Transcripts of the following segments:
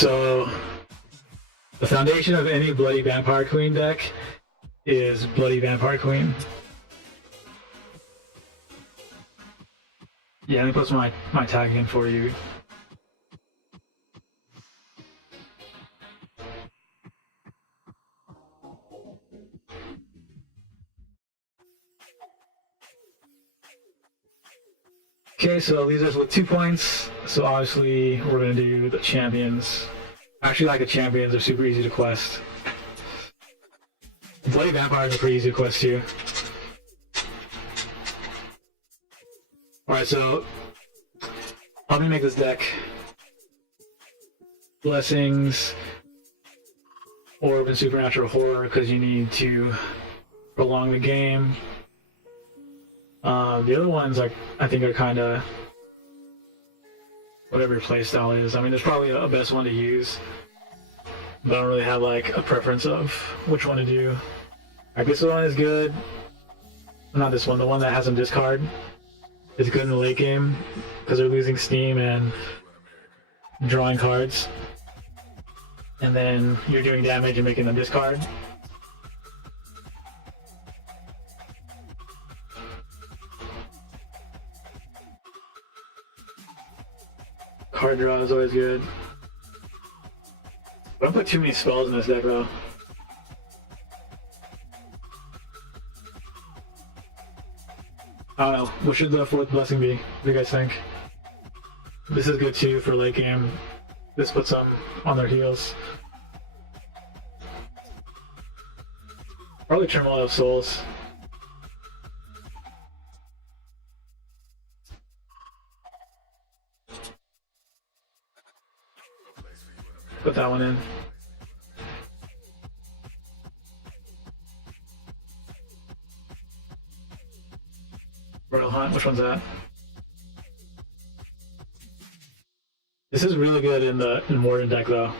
So the foundation of any Bloody Vampire Queen deck is Bloody Vampire Queen. Yeah, let me post my tag in for you. Okay, so leaves us with 2 points. So obviously we're gonna do the champions. Actually, like the champions are super easy to quest. Bloody Vampires are pretty easy to quest too. Alright, so help me make this deck. Blessings, Orb, and Supernatural Horror, because you need to prolong the game. The other ones, like, I think are kind of whatever your playstyle is. I mean, there's probably a best one to use, but I don't really have like a preference of which one to do. Like, this one is good. Not this one. The one that has some discard is good in the late game because they're losing steam and drawing cards, and then you're doing damage and making them discard. Card draw is always good. I don't put too many spells in this deck though. I don't know. What should the 4th blessing be? What do you guys think? This is good too for late game. This puts them on their heels. Probably Turmoil of Souls. Put that one in. Royal Hunt, which one's that? This is really good in Warden deck though.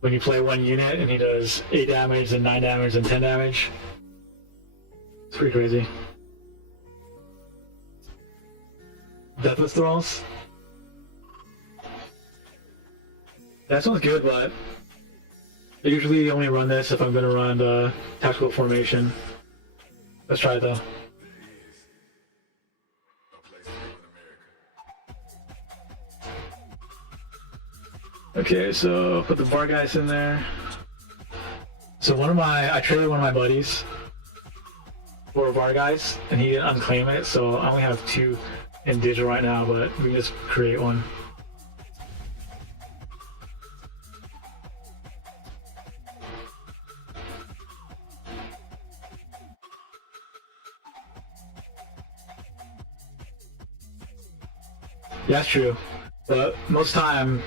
When you play one unit and he does 8 damage, and 9 damage, and 10 damage. It's pretty crazy. Deathless Thralls. That sounds good, but I usually only run this if I'm going to run the tactical formation. Let's try it though. Okay, so put the Vargeist in there. So I traded one of my buddies for a Vargeist, and he didn't unclaim it, so I only have 2 in digital right now, but we can just create one. Yeah, that's true. But most time,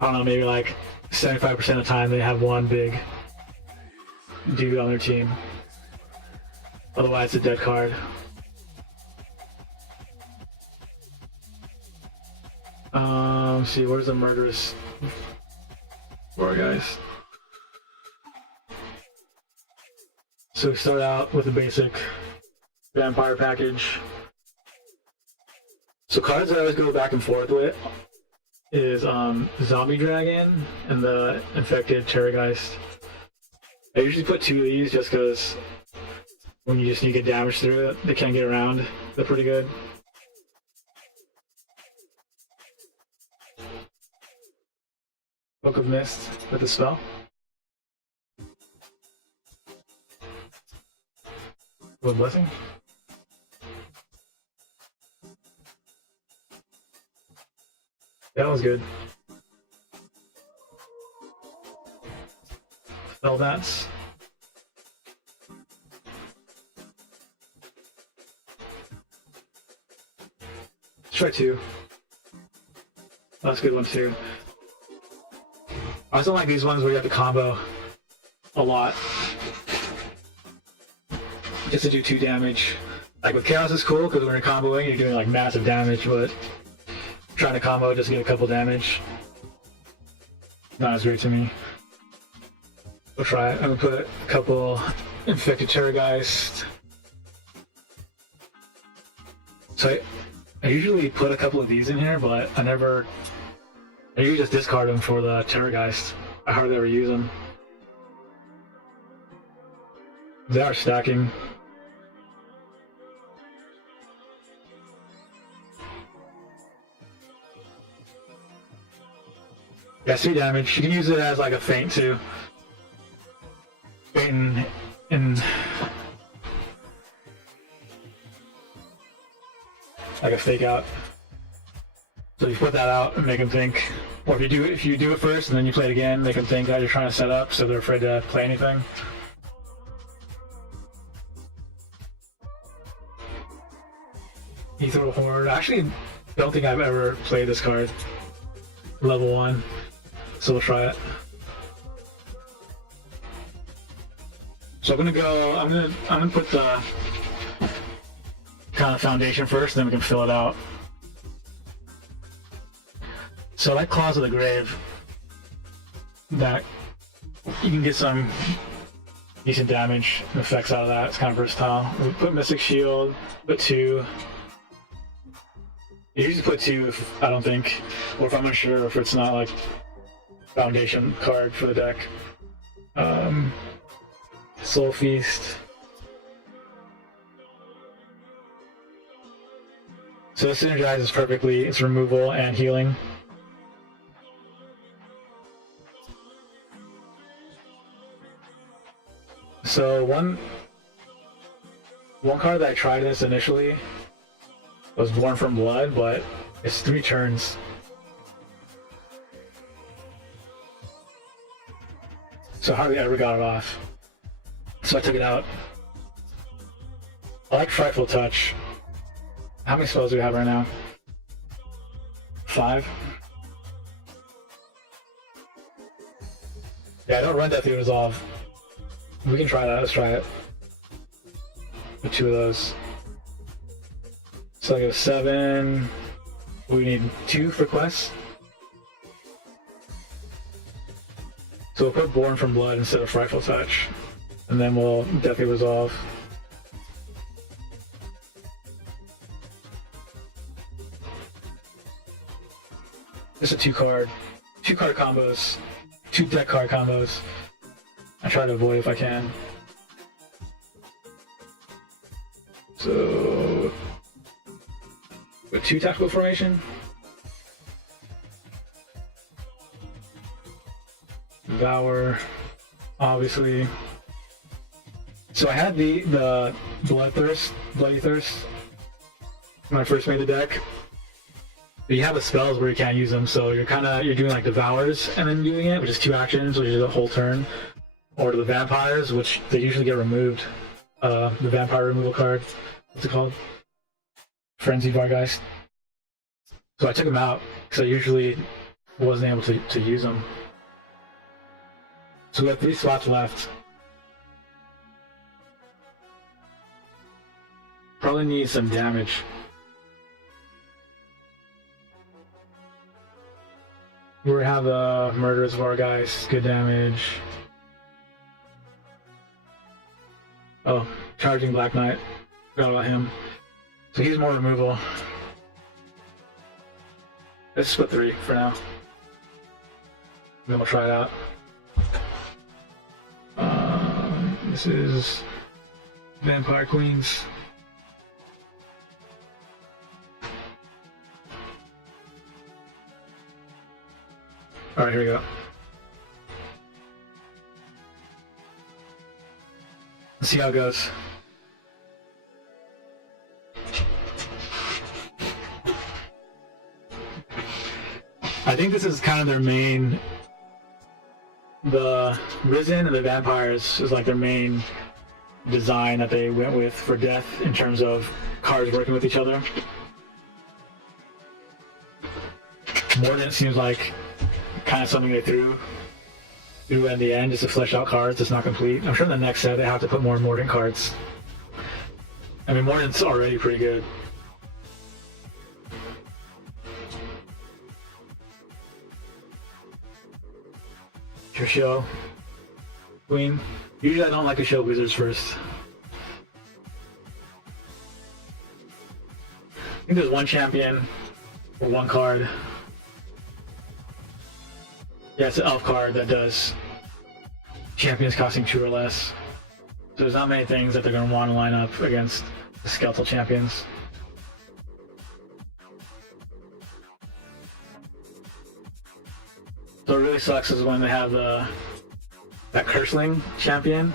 I don't know, maybe like 75% of the time they have one big dude on their team. Otherwise, it's a dead card. Let's see, where's the murderous Wargeist? So we start out with a basic vampire package. So cards that I always go back and forth with is Zombie Dragon and the Infected Terrorgeist. I usually put 2 of these just because when you just need to get damage through it, they can't get around. They're pretty good. Book of Mist with the spell. What blessing? That was good. Spell Bats. Let's try 2. That's a good one too. I also like these ones where you have to combo a lot just to do 2 damage. Like with Chaos is cool because when you're comboing, you're doing like massive damage, but trying to combo just to get a couple damage, not as great to me. We'll try it. I'm gonna put a couple Infected Terrorgeist. So I usually put a couple of these in here, but I never I usually just discard them for the Terrorgeist. I hardly ever use them. They are stacking. Yeah, 3 damage. You can use it as like a feint too. Feint in like a fake out. So you put that out and make them think, or if you do it first and then you play it again, make them think that you're trying to set up, so they're afraid to play anything. You throw Horde. I actually don't think I've ever played this card. Level 1. So we'll try it. So I'm gonna put the kind of foundation first, then we can fill it out. So like Claws of the Grave, that you can get some decent damage and effects out of that. It's kind of versatile. We put Mystic Shield, put 2. You usually put 2 if I don't think, or if I'm unsure, if it's not like foundation card for the deck. Soul Feast. So it synergizes perfectly. It's removal and healing. So one card that I tried this initially was Born from Blood, but it's 3 turns. So I hardly ever got it off. So I took it out. I like Frightful Touch. How many spells do we have right now? 5? Yeah, I don't run Deathly Resolve. We can try that, let's try it. With 2 of those. So I go 7. We need 2 for quests. So we'll put Born from Blood instead of Frightful Touch. And then we'll Deathly Resolve. Just a 2 card combos, 2 deck card combos. I try to avoid if I can. So, with 2 Tactical Formation. Devour, obviously. So I had the Bloody Thirst when I first made the deck. But you have the spells where you can't use them, so you're doing like Devours and then doing it, which is 2 actions, which is a whole turn. Or the Vampires, which they usually get removed. The Vampire removal card. What's it called? Frenzy Vargeist. So I took them out because I usually wasn't able to use them. So we have 3 slots left. Probably need some damage. We have the Murderous Vargeist, good damage. Oh, Charging Black Knight. Forgot about him. So he's more removal. Let's split 3 for now. Then we'll try it out. This is Vampire Queens. Alright, here we go. Let's see how it goes. I think this is kind of their main... The Risen and the Vampires is like their main design that they went with for Death in terms of cards working with each other. Mordant seems like kind of something they threw in the end just to flesh out cards. It's not complete. I'm sure in the next set they have to put more Mordant cards. I mean, Mordant's already pretty good. Your show, Queen. Usually I don't like to show Wizards first. I think there's 1 champion or 1 card. Yeah, it's an elf card that does champions costing 2 or less. So there's not many things that they're going to want to line up against the skeletal champions. So what really sucks is when they have that Curseling champion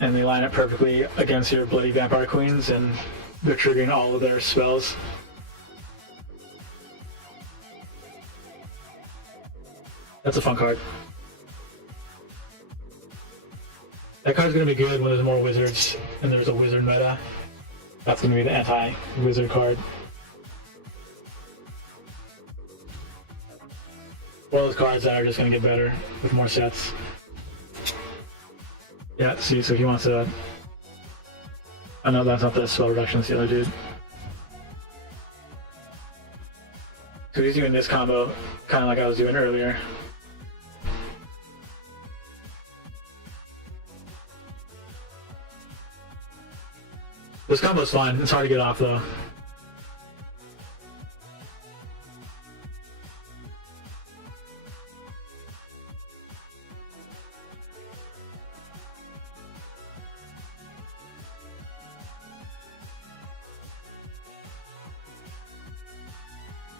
and they line up perfectly against your Bloody Vampire Queens and they're triggering all of their spells. That's a fun card. That card's going to be good when there's more wizards and there's a wizard meta. That's going to be the anti-wizard card. One of those cards that are just going to get better with more sets. Yeah, see, so he wants to... I know that's not the spell reduction, it's the other dude. So he's doing this combo, kind of like I was doing earlier. This combo's fun, it's hard to get off though.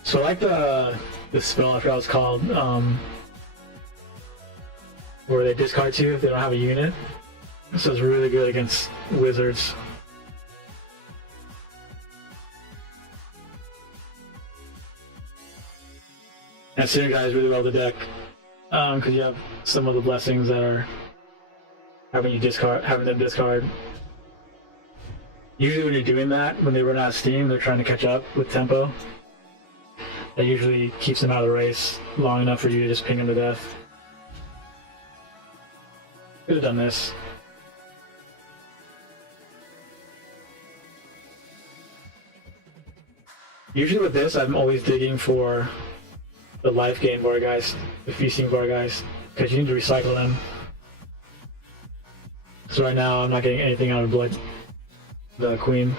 So I like the spell, I forgot what it's called, where they discard 2 if they don't have a unit. So it's really good against wizards. And synergize really well the deck, because you have some of the blessings that are having them discard. Usually when you're doing that, when they run out of steam, they're trying to catch up with tempo. That usually keeps them out of the race long enough for you to just ping them to death. Could have done this. Usually with this, I'm always digging for the life gain bar guys, the feasting bar guys, because you need to recycle them. So right now, I'm not getting anything out of the queen.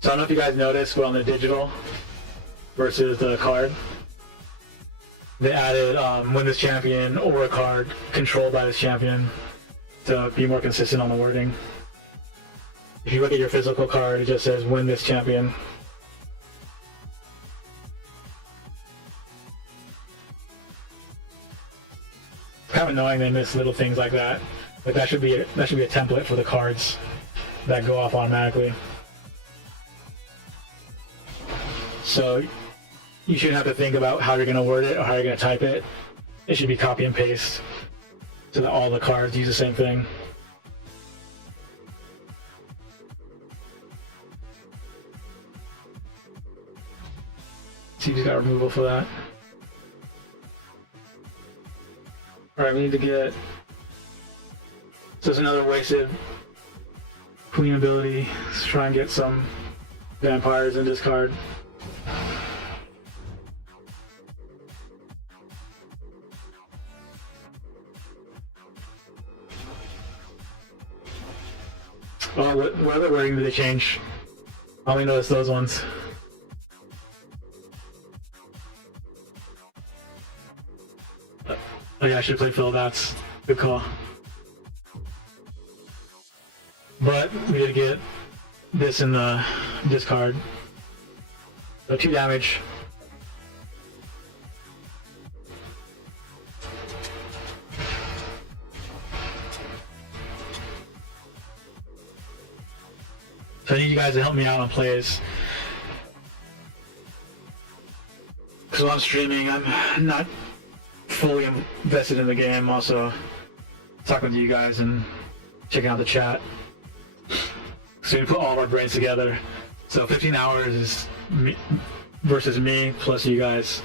So I don't know if you guys noticed, but on the digital versus the card, they added win this champion or a card controlled by this champion to be more consistent on the wording. If you look at your physical card, it just says win this champion. It's kind of annoying they miss little things like that. Like that should be a template for the cards that go off automatically. So you shouldn't have to think about how you're going to word it or how you're going to type it. It should be copy and paste so that all the cards use the same thing. So you just got removal for that. Alright, we need to get... So there's another wasted queen ability. Let's try and get some vampires in this card. Oh, what other wording did they change? I only noticed those ones. Oh yeah, I should have played Phil. That's good call. But we did get this in the discard. So 2 damage. So I need you guys to help me out on plays. Because while I'm streaming, I'm not fully invested in the game. I'm also talking to you guys and checking out the chat. So we put all of our brains together. So 15 hours is me versus me plus you guys.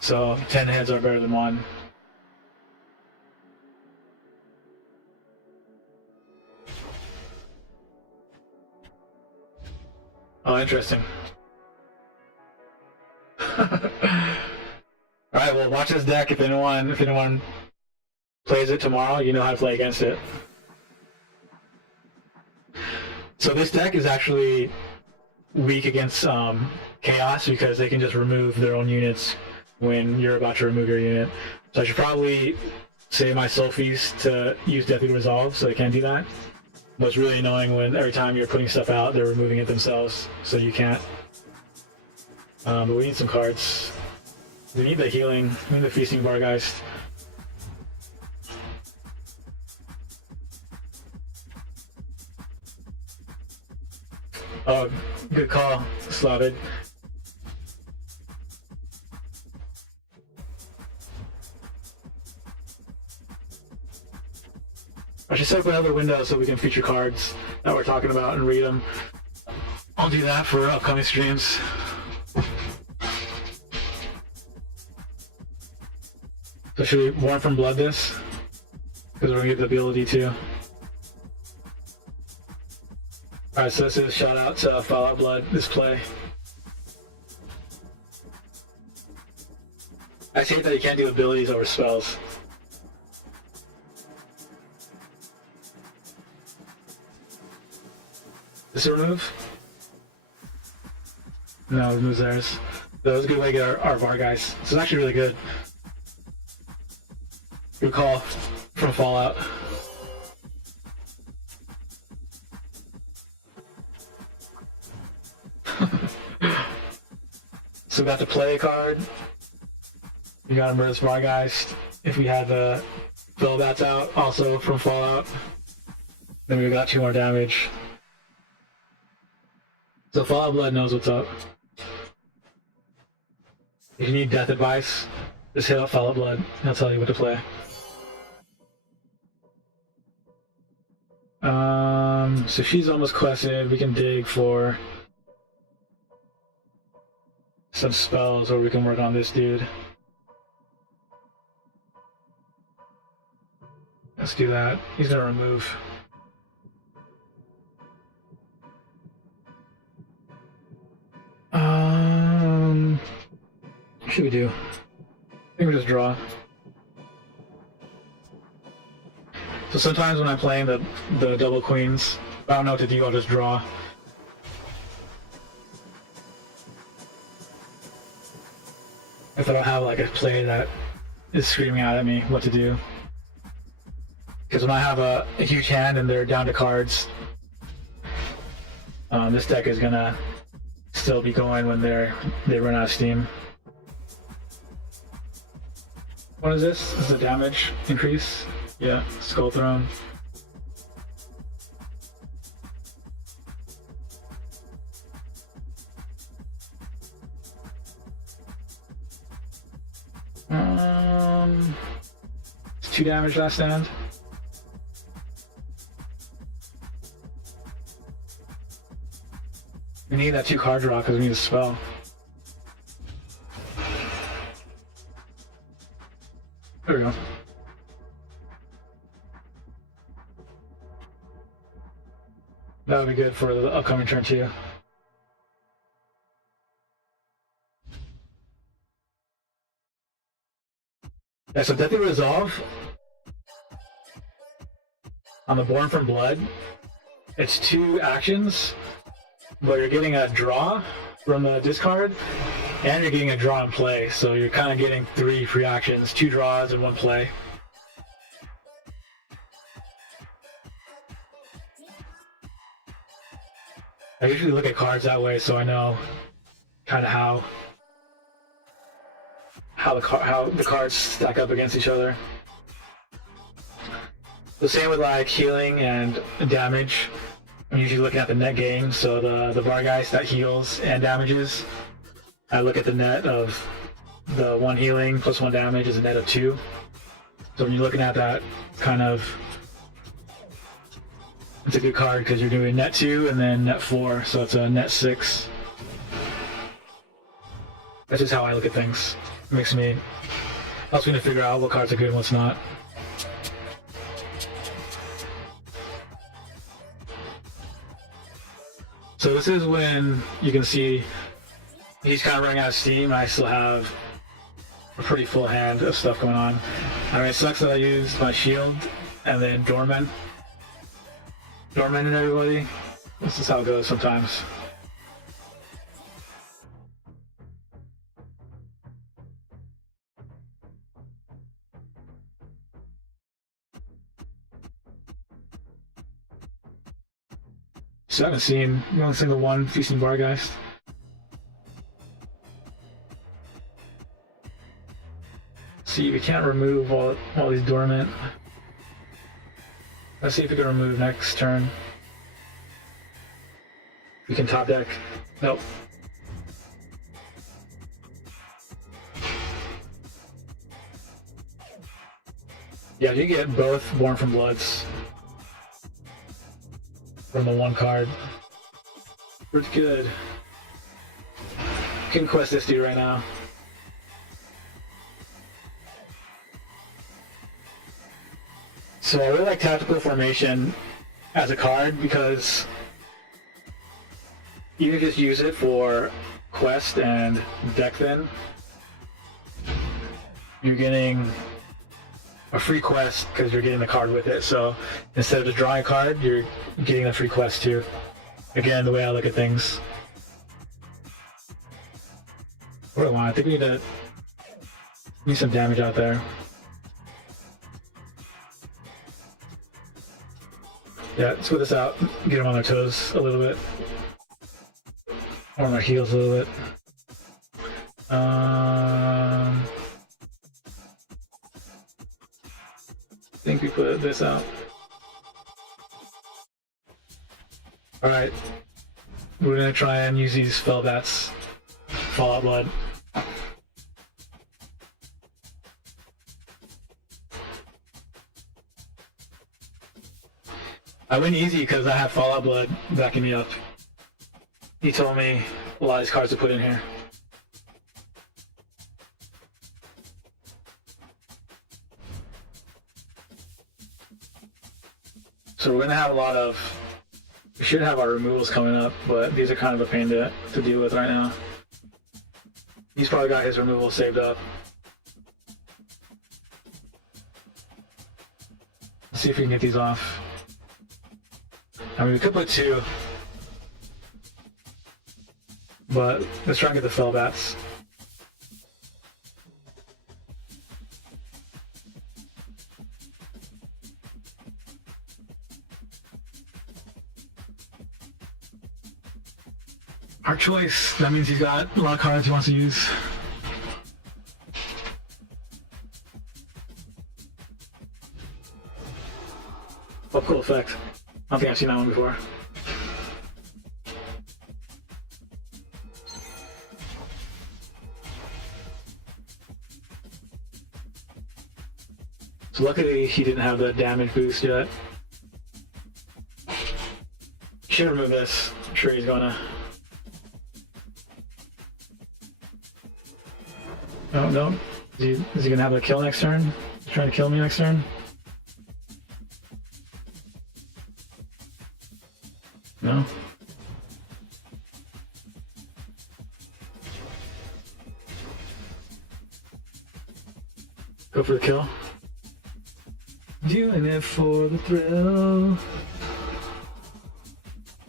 So 10 heads are better than 1. Oh, interesting. Alright, well, watch this deck. If anyone plays it tomorrow, you know how to play against it. So this deck is actually weak against chaos because they can just remove their own units when you're about to remove your unit. So I should probably save my Soul Feast to use Deathly Resolve so they can't do that. But it's really annoying when every time you're putting stuff out, they're removing it themselves, so you can't. But we need some cards. We need the healing. We need the Feasting Bargeist. Oh, good call, Slavid. I should set up another window so we can feature cards that we're talking about and read them. I'll do that for upcoming streams. So should we Born from Blood this? Because we're gonna get the ability to. Alright, so this is shout out to Fallout Blood, this play. I hate that you can't do abilities over spells. Does it remove? No, it removes theirs. That was a good way to get our VAR guys. This is actually really good. Good call from Fallout. So we got to play a card. We got a Murderous Vargeist. If we had the Bellbats out, also from Fallout. Then we got 2 more damage. So Fallout Blood knows what's up. If you need death advice, just hit up Fallout Blood and he'll tell you what to play. So she's almost quested. We can dig for some spells, or we can work on this dude. Let's do that. He's gonna remove. What should we do? I think we just draw. So sometimes when I'm playing the double queens, I don't know what to do, I'll just draw. If I don't have like a play that is screaming out at me what to do. Because when I have a huge hand and they're down to cards, this deck is gonna still be going when they run out of steam. What is this? This is a damage increase. Yeah, Skull Throne. It's 2 damage last stand. We need that 2 card draw because we need a spell. There we go. That would be good for the upcoming turn too. Yeah, so Deathly Resolve on the Born from Blood, it's 2 actions, but you're getting a draw from the discard, and you're getting a draw and play, so you're kind of getting 3 free actions, 2 draws and 1 play. I usually look at cards that way, so I know kind of how the cards stack up against each other. The same with like healing and damage. I'm usually looking at the net gain, so the Vargeist that heals and damages. I look at the net of the 1 healing plus 1 damage is a net of 2. So when you're looking at that, kind of, it's a good card because you're doing net 2 and then net 4, so it's a net 6. That's just how I look at things. It helps me to figure out what cards are good and what's not. So this is when you can see he's kind of running out of steam. I still have a pretty full hand of stuff going on. I mean, it sucks that I used my shield and then Dorman and everybody. This is how it goes sometimes. Second scene, you only single one, Feasting Bargeist. See, we can't remove all these dormant. Let's see if we can remove next turn. We can top deck. Nope. Yeah, you get both Born from Bloods from the one card. Pretty good. You can quest this dude right now. So I really like Tactical Formation as a card because you can just use it for quest and deck then. You're getting a free quest because you're getting the card with it. So instead of just drawing a card, you're getting a free quest too. Again, the way I look at things. What do I want? I think we need some damage out there. Yeah, let's put this out, get them on their toes a little bit. Or on their heels a little bit. I think we put this out. Alright. We're gonna try and use these Fellbats. Fallout Blood. I went easy because I have Fallout Blood backing me up. He told me a lot of these cards to put in here. So we're gonna have a lot of. We should have our removals coming up, but these are kind of a pain to deal with right now. He's probably got his removals saved up. Let's see if we can get these off. I mean, we could put two, but let's try and get the Fellbats. Our choice. That means he's got a lot of cards he wants to use. Oh, cool effect. I don't think I've seen that one before. So luckily he didn't have the damage boost yet. Should remove this. I'm sure he's gonna. No, no. Is he gonna have the kill next turn? He's trying to kill me next turn? No. Go for the kill. Doing it for the thrill.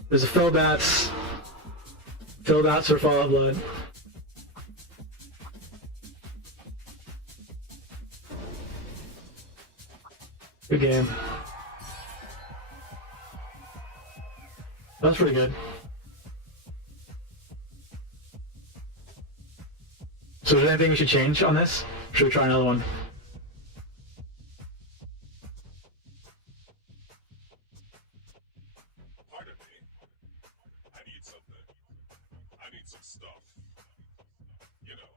There's a Fellbats. Fellbats or Fallout Blood. Good game. That's pretty good. So is there anything we should change on this? Or should we try another one? Pardon me. I need something. I need some stuff. You know.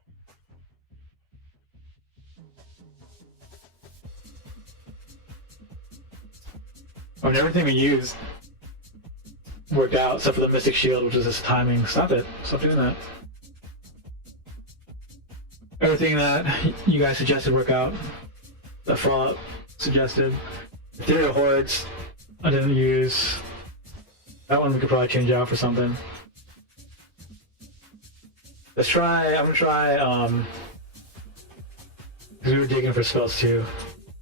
I mean, everything we used worked out except for the Mystic Shield, which is this timing. Stop it. Stop doing that. Everything that you guys suggested worked out. That Fallout suggested. Ethereal Hordes I didn't use. That one we could probably change out for something. Let's try, I'm gonna try, because we were digging for spells too.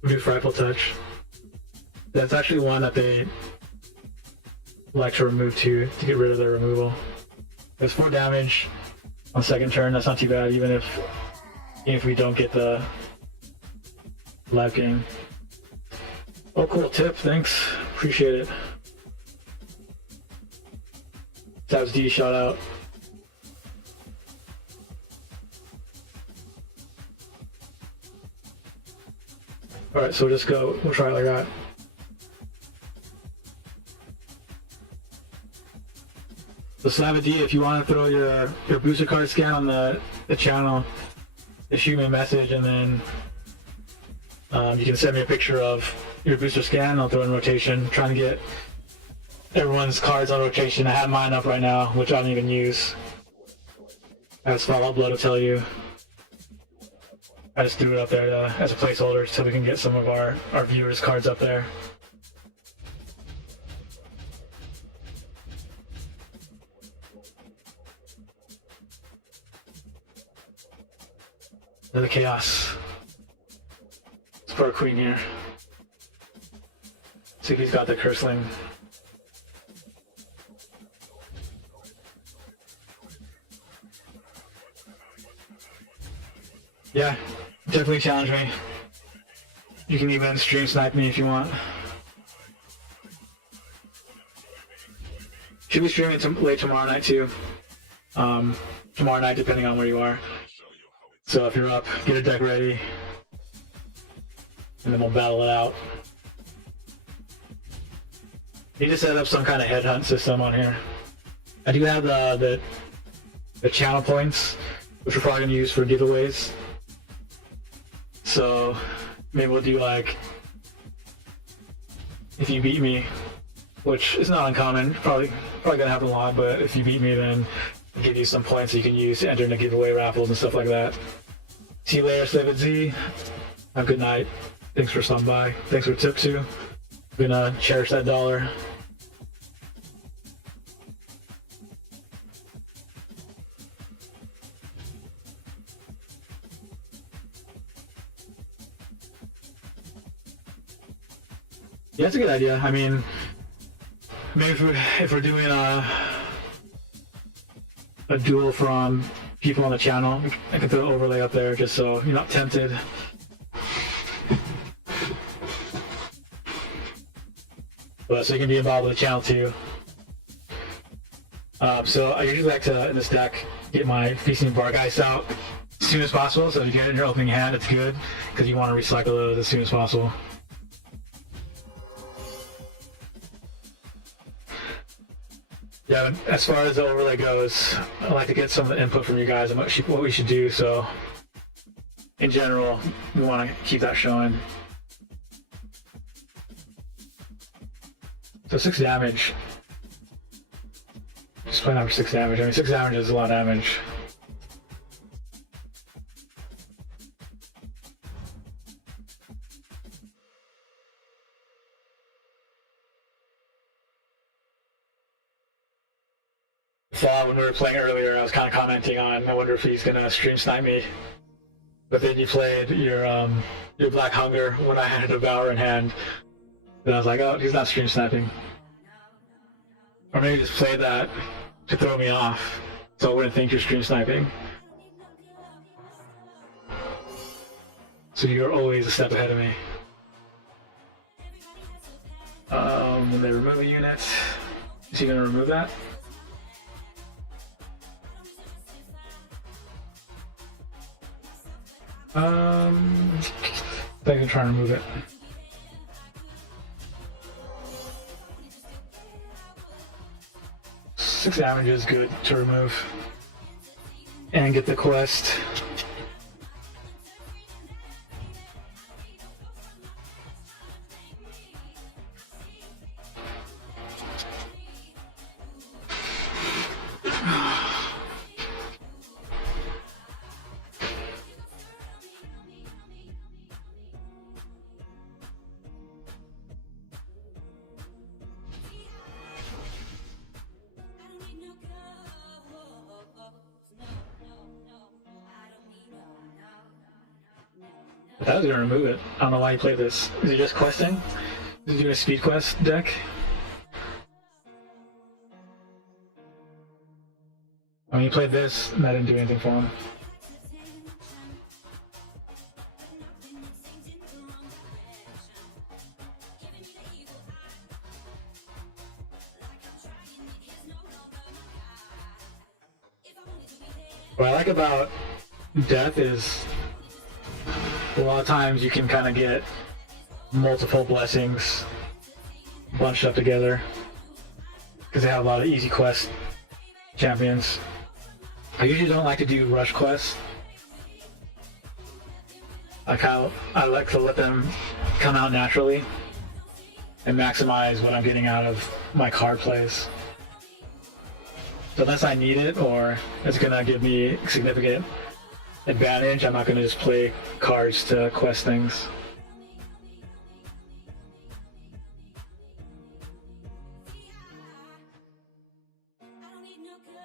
We'll do Frightful Touch. That's actually one that they like to remove too, to get rid of their removal. There's 4 damage on second turn, that's not too bad, even if we don't get the live game. Oh cool, tip, thanks, appreciate it. Tabs D, shout out. Alright, so we'll just go, we'll try it like that. So Slava D, if you want to throw your booster card scan on the channel, just shoot me a message, and then you can send me a picture of your booster scan. I'll throw it in rotation, trying to get everyone's cards on rotation. I have mine up right now, which I don't even use. As Fallout Blood will tell you. I just threw it up there as a placeholder so we can get some of our viewers' cards up there. The chaos. Let's put our queen here. See if he's got the curseling. Yeah, definitely challenge me. You can even stream snipe me if you want. Should be streaming late tomorrow night too. Tomorrow night, depending on where you are. So if you're up, get a deck ready, and then we'll battle it out. Need to set up some kind of headhunt system on here. I do have the channel points, which we're probably gonna use for giveaways. So maybe we'll do like, if you beat me, which is not uncommon, probably gonna happen a lot, but if you beat me, then I'll give you some points that you can use to enter into giveaway raffles and stuff like that. See you later, Slavid Z. Have a good night. Thanks for stopping by. Thanks for the tip too. I'm gonna cherish that dollar. Yeah, that's a good idea. I mean, maybe if we're doing a duel from people on the channel, I can throw an overlay up there just so you're not tempted. But so you can be involved with the channel too. So I usually like to, in this deck, get my Feasting Bargeist out as soon as possible. So if you get it in your opening hand, it's good because you want to recycle those as soon as possible. Yeah, as far as the overlay goes, I'd like to get some of the input from you guys on what we should do. So, in general, we want to keep that showing. So 6 damage. Just playing out for 6 damage. I mean, 6 damage is a lot of damage. When we were playing earlier, I was kind of commenting on, I wonder if he's gonna stream snipe me. But then you played your Black Hunger when I had a Devour in hand. And I was like, oh, he's not stream sniping. Or maybe just played that to throw me off, so I wouldn't think you're stream sniping. So you're always a step ahead of me. When they remove a unit, is he gonna remove that? They can try and remove it. Six damage is good to remove. And get the quest. I was gonna remove it. I don't know why you played this. Is he just questing? Is he doing a speed quest deck? I mean, he played this, and that didn't do anything for him. What I like about Death is a lot of times you can kind of get multiple blessings bunched up together because they have a lot of easy quest champions. I usually don't like to do rush quests. I like to let them come out naturally and maximize what I'm getting out of my card plays. So unless I need it or it's gonna give me significant advantage, I'm not gonna just play cards to quest things.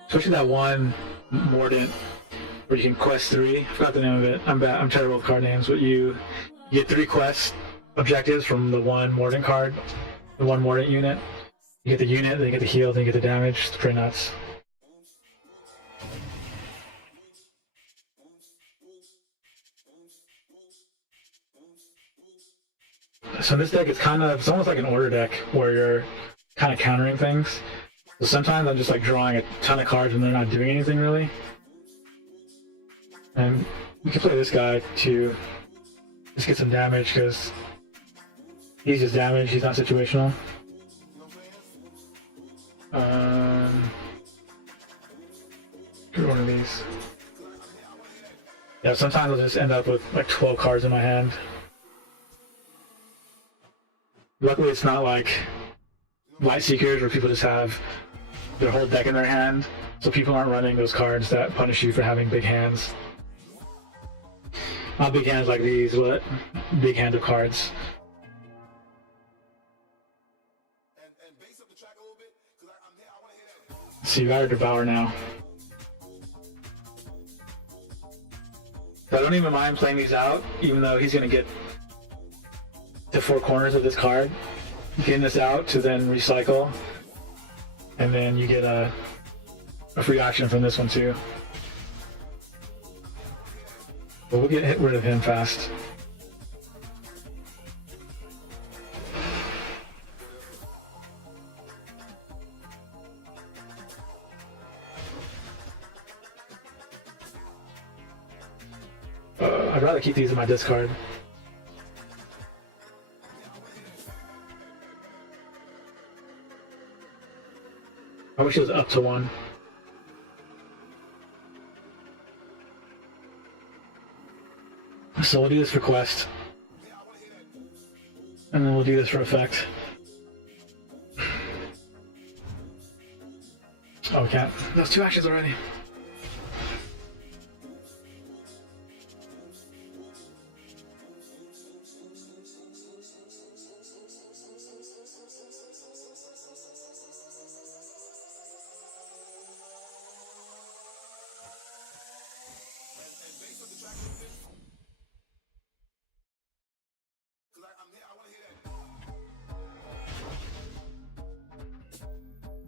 Especially that one Mordant where you can quest 3. I forgot the name of it. I'm bad. I'm terrible with card names, but you get 3 quest objectives from the one Mordant card, the one Mordant unit. You get the unit, then you get the heal, then you get the damage. It's pretty nuts. So this deck is it's almost like an order deck where you're kind of countering things. So sometimes I'm just like drawing a ton of cards and they're not doing anything really. And you can play this guy to just get some damage because he's just damage, he's not situational. Get one of these. Yeah, sometimes I'll just end up with like 12 cards in my hand. Luckily it's not like Light Seekers where people just have their whole deck in their hand, so people aren't running those cards that punish you for having big hands. Not big hands like these, but big hand of cards. So you gotta devour now. I don't even mind playing these out, even though he's gonna get to 4 corners of this card. Getting this out to then recycle, and then you get a free action from this one too. But we'll get rid of him fast. I'd rather keep these in my discard. I wish it was up to 1. So we'll do this for quest. And then we'll do this for effect. Oh, we can't. Those 2 actions already.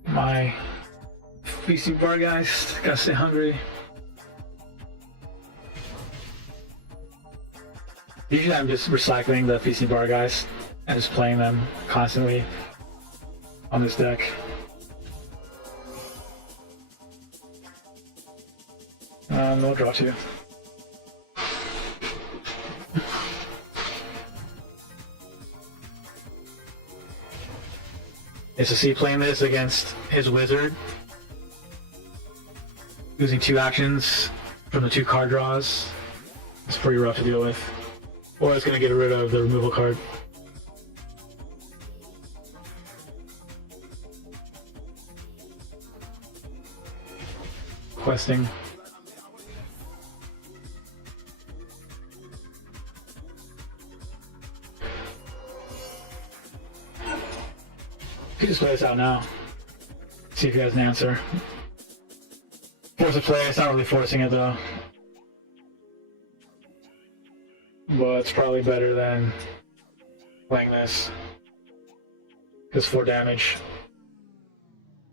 My feasting Bargeist, gotta stay hungry. Usually I'm just recycling the feasting Bargeist and just playing them constantly on this deck. No draw 2. Is to see playing this against his wizard, using 2 actions from the 2 card draws. It's pretty rough to deal with. Or it's going to get rid of the removal card. Questing. You can just play this out now. See if he has an answer. Force a play, it's not really forcing it though. But it's probably better than playing this. Because 4 damage.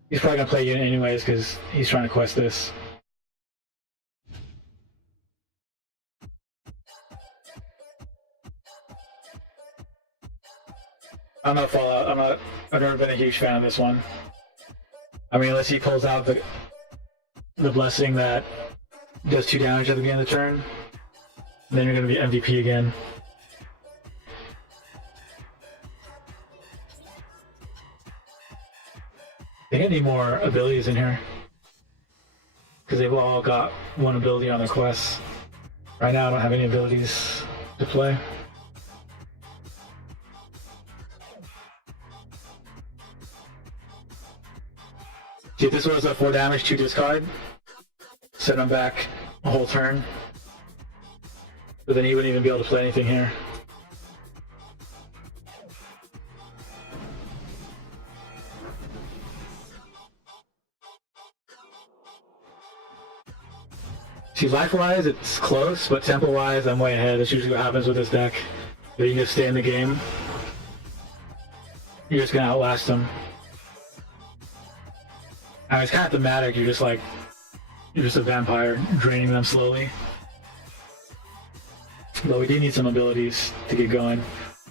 He's probably gonna play unit anyways because he's trying to quest this. I'm not Fallout. I've never been a huge fan of this one. I mean, unless he pulls out the blessing that does 2 damage at the beginning of the turn. And then you're going to be MVP again. I think I need more abilities in here. Because they've all got one ability on their quests. Right now I don't have any abilities to play. See, if this was a 4 damage, 2 discard, set him back a whole turn. But then he wouldn't even be able to play anything here. See, life-wise, it's close, but tempo-wise, I'm way ahead. That's usually what happens with this deck. That you just stay in the game. You're just gonna outlast them. I mean, it's kind of thematic. You're just a vampire draining them slowly. But we do need some abilities to get going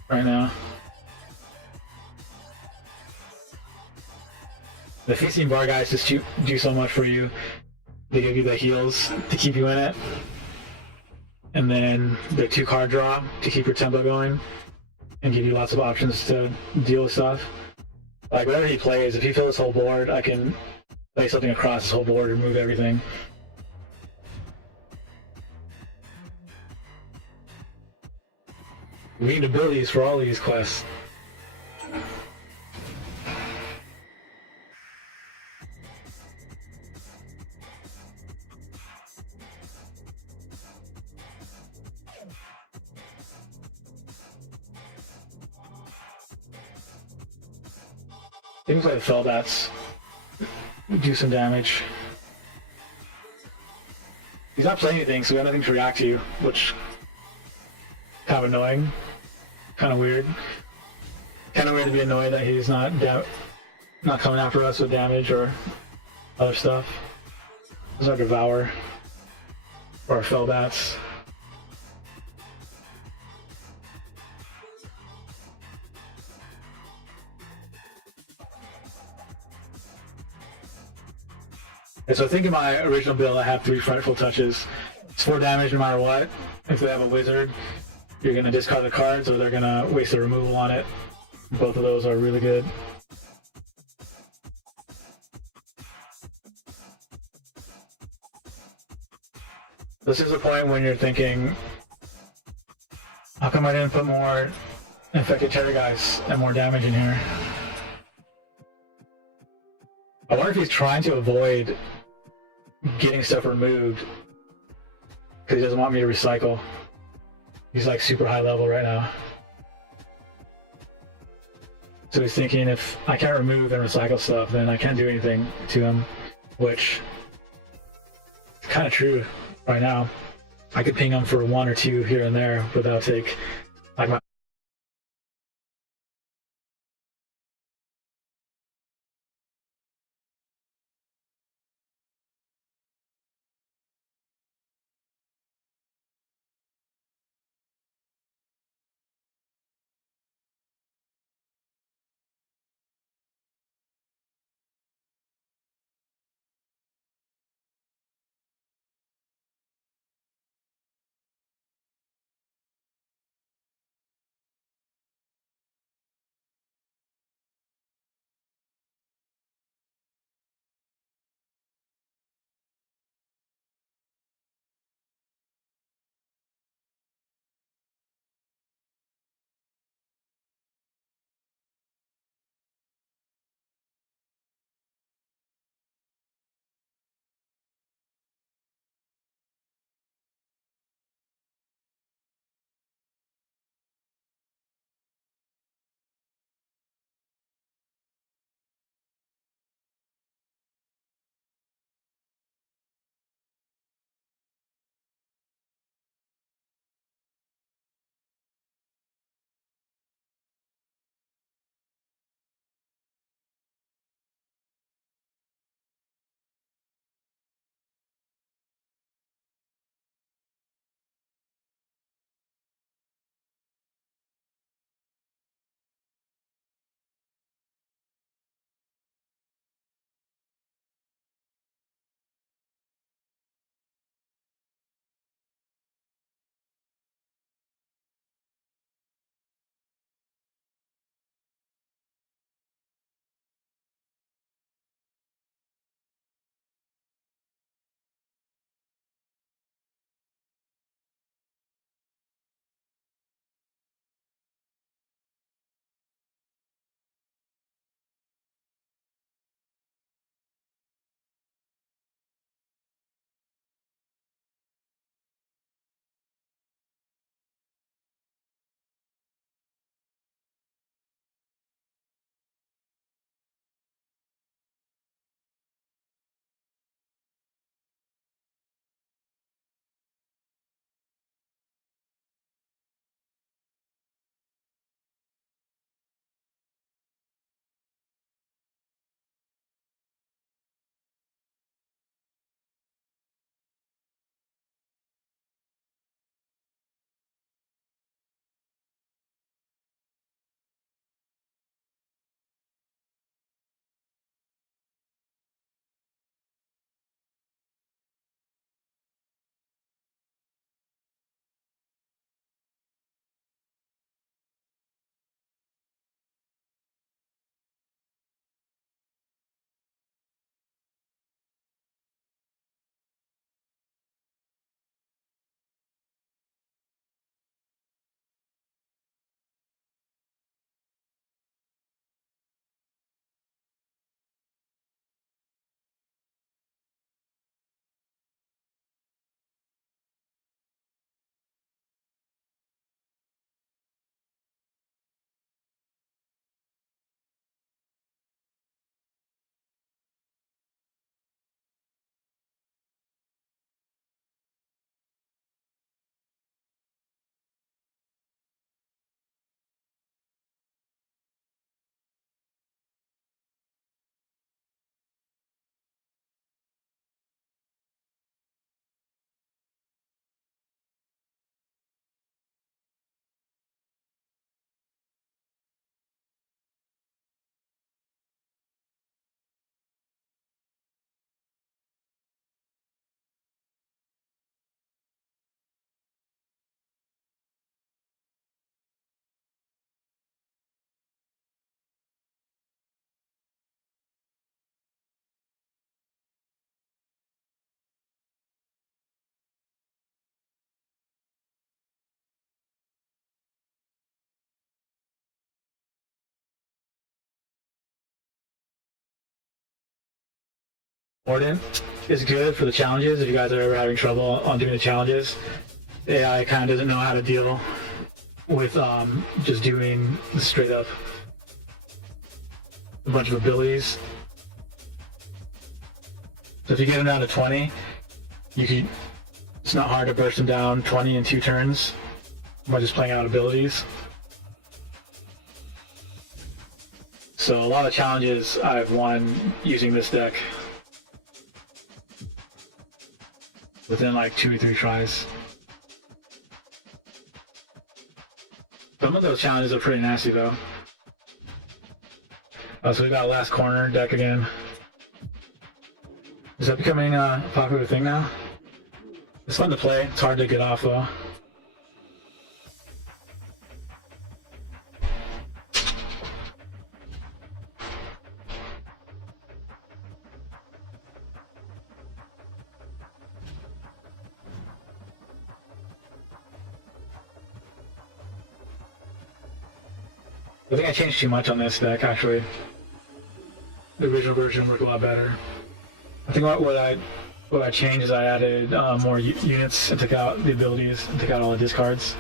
right now. The feasting bar guys just do so much for you. They give you the heals to keep you in it. And then the 2 card draw to keep your tempo going and give you lots of options to deal with stuff. Like whenever he plays, if he fills his whole board, I can play something across his whole board, remove everything. We need abilities for all these quests. Things like Fellbats do some damage. He's not playing anything, so we have nothing to react to, which kind of annoying. Kind of weird. Kind of weird to be annoyed that he's not coming after us with damage or other stuff. There's our Devour or our Fellbats. And so I think in my original build I have 3 Frightful Touches. It's 4 damage no matter what. If they have a wizard, you're going to discard the cards or they're going to waste the removal on it. Both of those are really good. This is a point when you're thinking, how come I didn't put more Infected Terrorgeist and more damage in here? I wonder if he's trying to avoid getting stuff removed because he doesn't want me to recycle. He's like super high level right now. So he's thinking if I can't remove and recycle stuff, then I can't do anything to him, which is kind of true right now. I could ping him for 1 or 2 here and there, but that'll take like my Mordant is good for the challenges if you guys are ever having trouble on doing the challenges. The AI kind of doesn't know how to deal with just doing straight up a bunch of abilities. So if you get them down to 20, it's not hard to burst them down 20 in 2 turns by just playing out abilities. So a lot of challenges I've won using this deck within like 2 or 3 tries. Some of those challenges are pretty nasty though. So we got a last corner deck again. Is that becoming a popular thing now? It's fun to play. It's hard to get off though. I think I changed too much on this deck actually. The original version worked a lot better. I think what I changed is I added more units and took out the abilities and took out all the discards.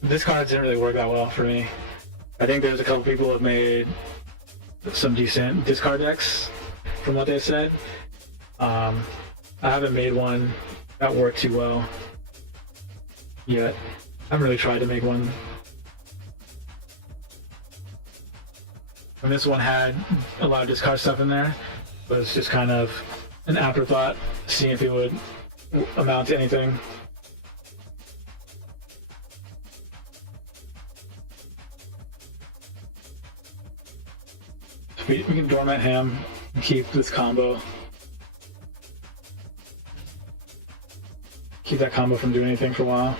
The discards didn't really work that well for me. I think there's a couple people who have made some decent discard decks from what they said. I haven't made one that worked too well yet. I haven't really tried to make one. And this one had a lot of discard stuff in there, but it's just kind of an afterthought, seeing if it would amount to anything. We can dormant him and keep this combo. Keep that combo from doing anything for a while.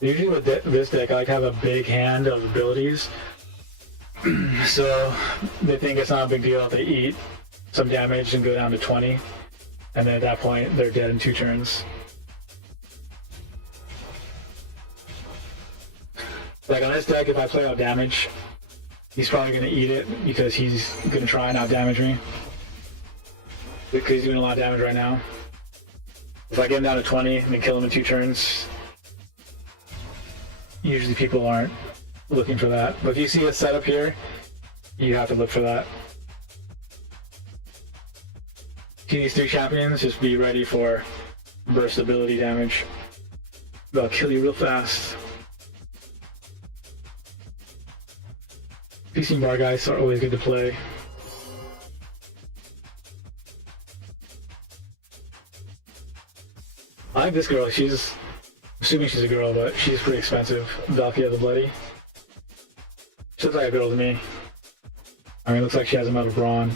Usually with this deck, I like to have a big hand of abilities. So they think it's not a big deal if they eat some damage and go down to 20, and then at that point they're dead in 2 turns. Like on this deck, if I play out damage, he's probably going to eat it because he's going to try and out damage me. Because he's doing a lot of damage right now. If I get him down to 20 and then kill him in 2 turns, usually people aren't looking for that. But if you see a setup here, you have to look for that. These 3 champions, just be ready for burst ability damage. They'll kill you real fast. PC bar guys are always good to play. I like this girl. She's, assuming she's a girl, but she's pretty expensive. Valkyria the Bloody. She looks like a girl to me. I mean, it looks like she has a metal brawn.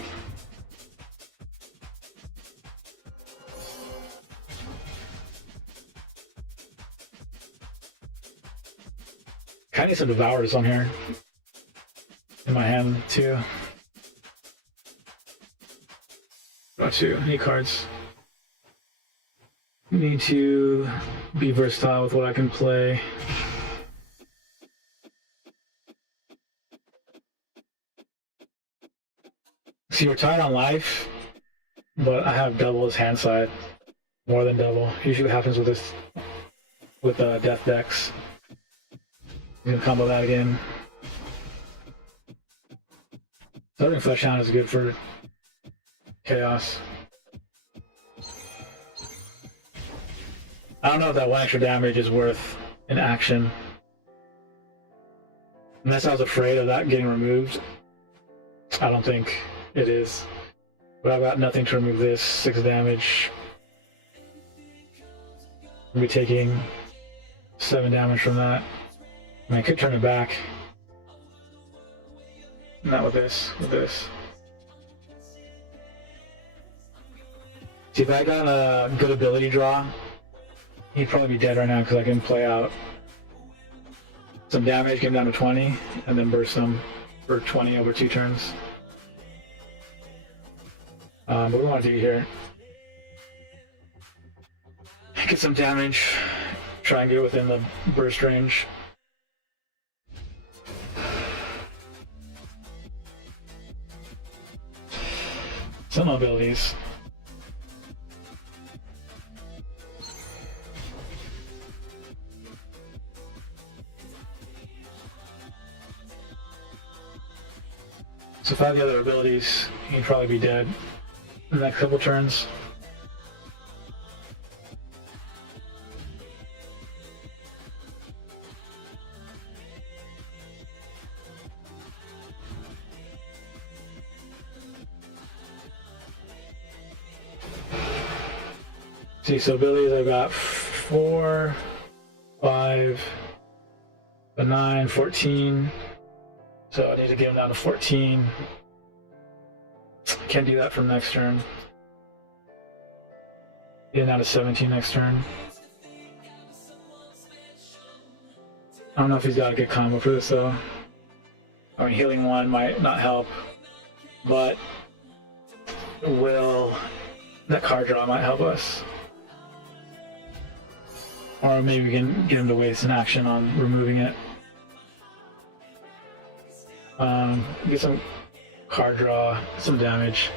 Kind of need some Devourers on here. In my hand, too. Got 2. Need cards. Need to be versatile with what I can play. See, we're tied on life, but I have double his hand side. More than double. Usually what happens with this, with death decks. I'm gonna combo that again. Southern Fleshhound is good for chaos. I don't know if that 1 extra damage is worth an action. Unless I was afraid of that getting removed, I don't think it is. But I've got nothing to remove this. 6 damage. I'll be taking 7 damage from that. I mean, I could turn it back. Not with this, with this. See, if I got a good ability draw, he'd probably be dead right now because I can play out some damage, get him down to 20, and then burst him for 20 over 2 turns. What do we want to do here? Get some damage, try and get within the burst range. some abilities. So if I have the other abilities, he'd probably be dead in the next couple turns. See, so abilities I've got 4, 5, 9, 14. So I need to get him down to 14. Can't do that from next turn. Get him down to 17 next turn. I don't know if he's got a good combo for this though. I mean, healing 1 might not help, but that card draw might help us. Or maybe we can get him to waste an action on removing it. Get some card draw, some damage.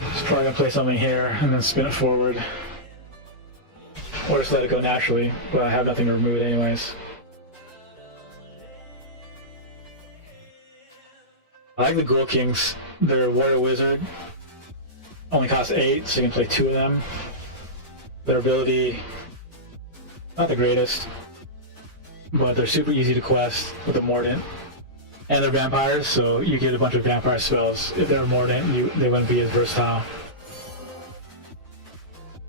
Just probably gonna play something here and then spin it forward. Or just let it go naturally, but I have nothing to remove it anyways. I like the Ghoul Kings. They're Warrior Wizard. Only costs 8, so you can play 2 of them. Their ability, not the greatest, but they're super easy to quest with a Mordant. And they're vampires, so you get a bunch of vampire spells. If they're Mordant, they wouldn't be as versatile.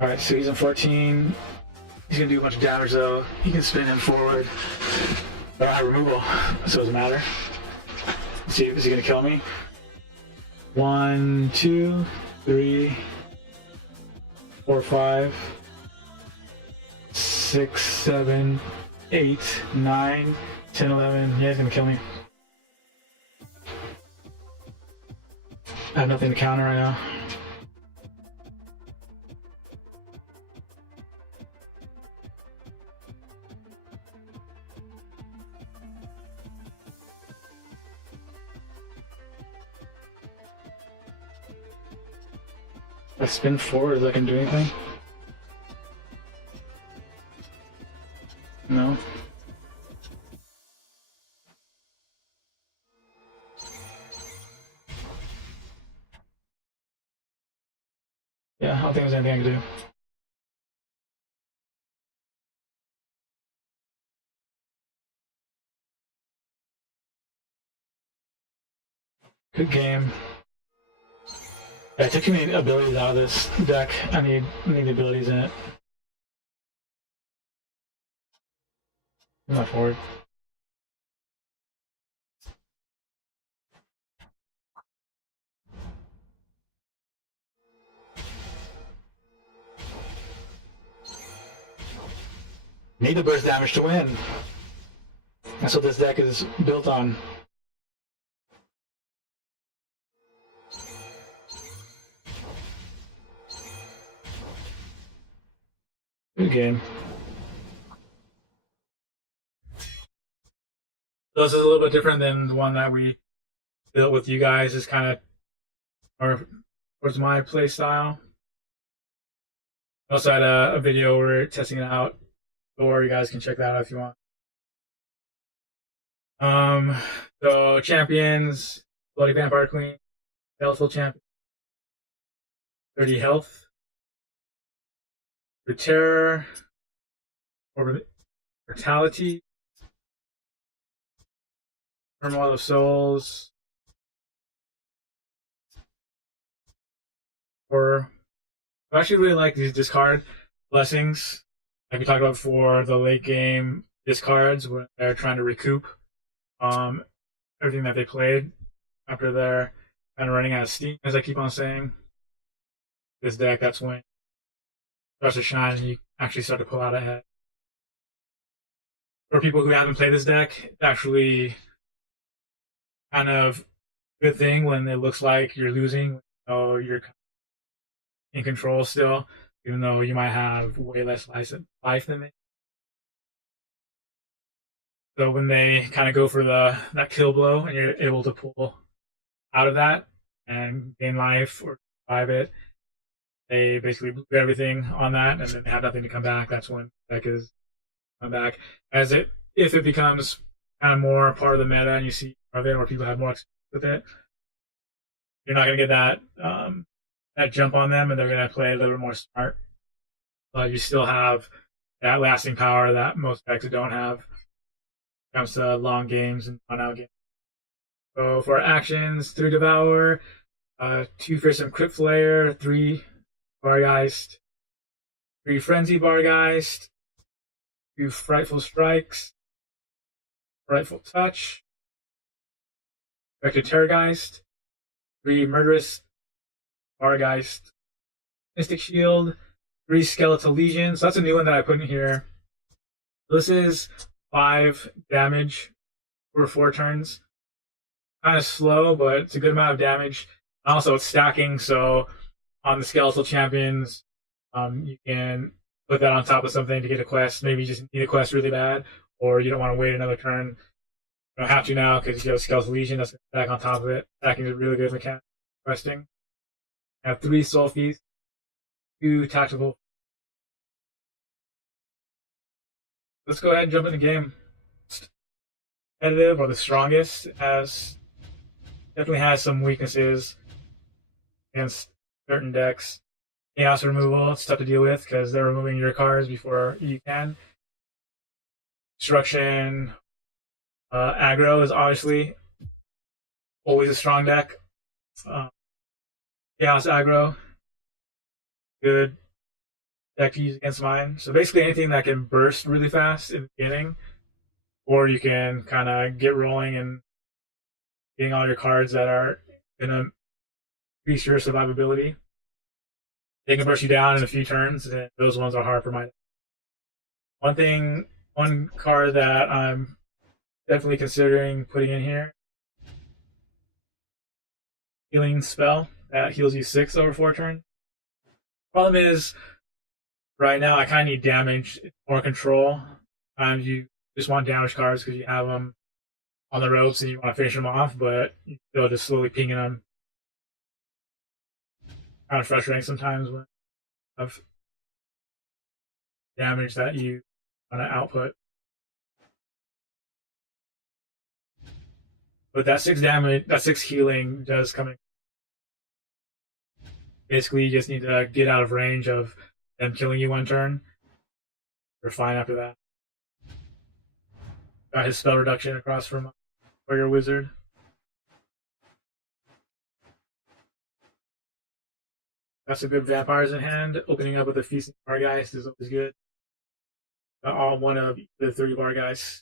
Alright, so he's in 14. He's gonna do a bunch of damage though. You can spin him forward. But I have removal, so it doesn't matter. Let's see, is he gonna kill me? 1, 2, 3, 4, 5, 6, 7, 8, 9, 10, 11. Yeah, he's gonna kill me. I have nothing to counter right now. If I spin forward, is I can do anything? No. Yeah, I don't think there's anything I can do. Good game. Yeah, I took too many abilities out of this deck. I need the abilities in it. Not forward. Need the burst damage to win. That's what this deck is built on. Good game. This is a little bit different than the one that we built with you guys. It's kind of more towards my play style. I also had a video where we're testing it out, or you guys can check that out if you want. So champions, Bloody Vampire Queen, Healthful Champion, 30 health, for terror, or mortality, Turmoil of Souls, or I actually really like these discard blessings, like we talked about before, the late game discards when they're trying to recoup everything that they played after they're kind of running out of steam, as I keep on saying. This deck, that's when it starts to shine and you actually start to pull out ahead. For people who haven't played this deck, it's actually kind of a good thing when it looks like you're losing, so you're in control still, even though you might have way less life than me. So when they kind of go for that kill blow and you're able to pull out of that and gain life or survive it, they basically blew everything on that, and then they have nothing to come back. That's when deck is come back. As it if it becomes kind of more part of the meta, and you see of it, or people have more experience with it, you're not gonna get that jump on them, and they're gonna play a little bit more smart. But you still have that lasting power that most decks don't have when it comes to long games and fun out games. So for actions, 3 Devour, 2 Fearsome Crypt Flayer, 3 Bargeist, 3 Frenzy Bargeist, 2 Frightful Strikes, Frightful Touch, Vector Terrorgeist, 3 Murderous Bargeist, Mystic Shield, 3 Skeletal Legion. So that's a new one that I put in here. This is 5 damage for 4 turns. Kind of slow, but it's a good amount of damage. Also, it's stacking, so on the Skeletal Champions, you can put that on top of something to get a quest. Maybe you just need a quest really bad, or you don't want to wait another turn. You don't have to now because you have Skeletal Legion that's back on top of it. Stacking is a really good mechanic. Questing. I have 3 Soul Feasts, 2 Tactical. Let's go ahead and jump in the game. Competitive or the strongest has definitely has some weaknesses against certain decks. Chaos removal, it's tough to deal with because they're removing your cards before you can. Destruction, aggro is obviously always a strong deck. Chaos aggro, good deck to use against mine. So basically anything that can burst really fast in the beginning, or you can kind of get rolling and getting all your cards that are going to increase your survivability. They can burst you down in a few turns, and those ones are hard for my deck. One card that I'm definitely considering putting in here, healing spell that heals you 6 over 4 turns. Problem is, right now I kind of need damage, more control. Sometimes you just want damage cards because you have them on the ropes and you want to finish them off, but you're still just slowly pinging them. Kind of frustrating sometimes when you have damage that you want to output. But that 6 damage, that 6 healing does come in. Basically, you just need to get out of range of them killing you one turn. You're fine after that. Got his spell reduction across from Warrior Wizard. Got some good vampires in hand. Opening up with a Feasting Bargeist is always good. Got all one of the 30 Bargeists.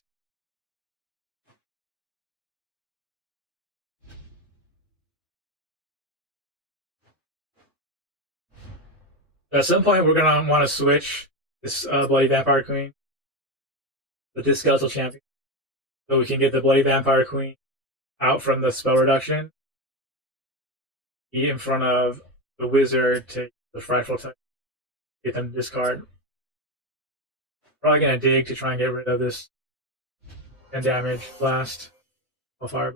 At some point, we're going to want to switch this Bloody Vampire Queen with this Skeletal Champion. So we can get the Bloody Vampire Queen out from the spell reduction. Be in front of the Wizard to the Frightful Touch. Get them to discard. Probably going to dig to try and get rid of this 10 damage blast. Fire.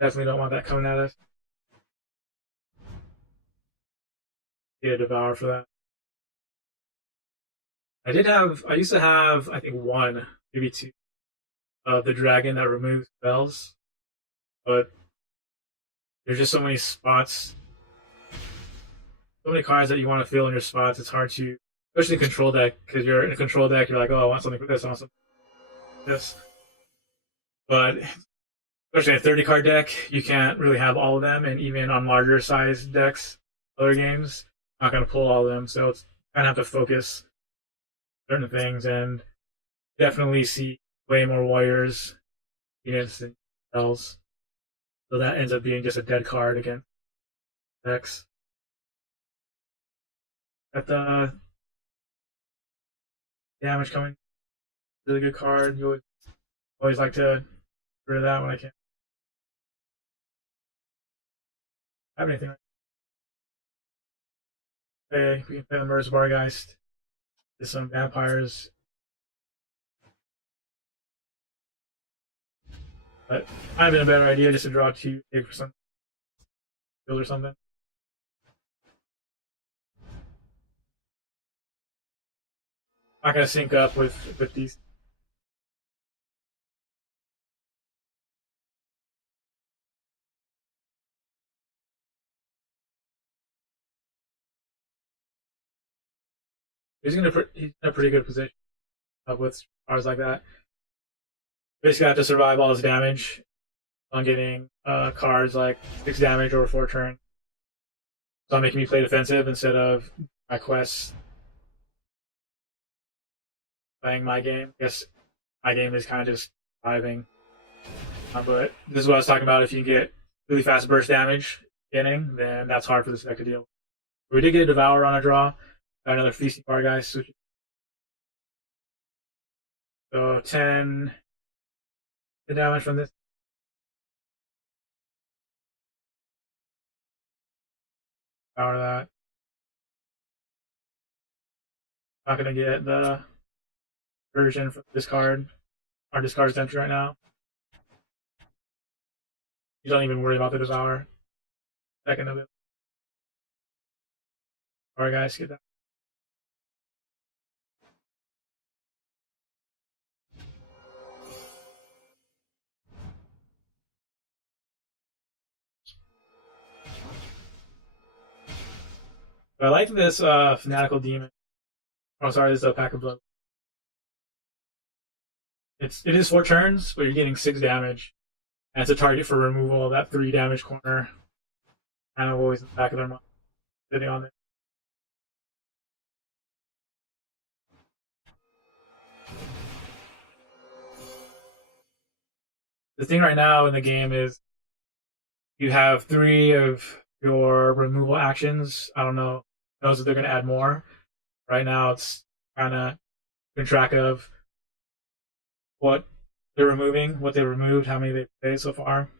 Definitely don't want that coming at us. Get a Devour for that. I used to have, I think 1, maybe 2 of the dragon that removes spells, but there's just so many spots, so many cards that you want to fill in your spots. It's hard to, especially control deck, because you're in a control deck, you're like, oh, I want something for this, I want something for this. But especially a 30 card deck, you can't really have all of them, and even on larger size decks, other games, not going to pull all of them, so it's kind of have to focus certain things, and definitely see way more warriors against spells. So that ends up being just a dead card against decks. Got the damage coming. Really good card. You always like to get rid of that when I can. Have anything. Okay, we can play the Murderous Bargeist. There's some vampires. But might have been a better idea just to draw 2 for some build or something. Not gonna sync up with these. He's in a pretty good position with cards like that. Basically, I have to survive all this damage on getting cards like 6 damage over 4 turns. So making me play defensive instead of my quests playing my game. I guess my game is kind of just surviving. But this is what I was talking about. If you get really fast burst damage getting, then that's hard for this deck to deal with. We did get a Devour on a draw. Got another Feasting card, guys. So 10 damage from this. Power that. Not gonna get the version from this card. Our discard's empty right now. You don't even worry about the Devour. Second of it. Alright, guys, get that. But I like this Fanatical Demon. Oh, sorry, this is a Pack of Blood. It is 4 turns, but you're getting 6 damage. And it's a target for removal of that 3 damage corner. Kind of always in the back of their mind, sitting on it. The thing right now in the game is you have 3 of your removal actions. I don't know knows if they're going to add more. Right now, it's kind of keeping track of what they're removing, what they removed, how many they've played so far.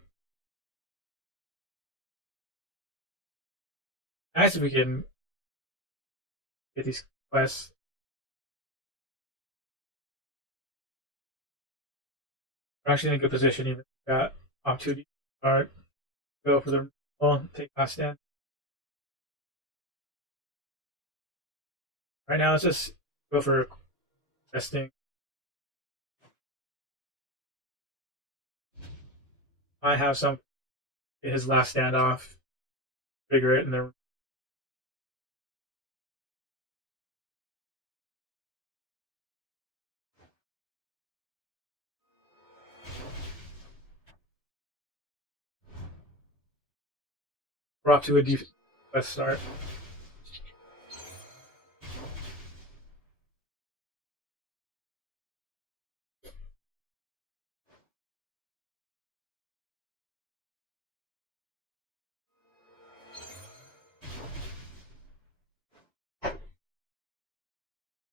Nice if we can get these quests. We're actually in a good position. Even got opportunity to start, go for the ball, take last stand. Right now, let's just go for testing. I have some his last standoff, figure it, and then we're off to a deep start.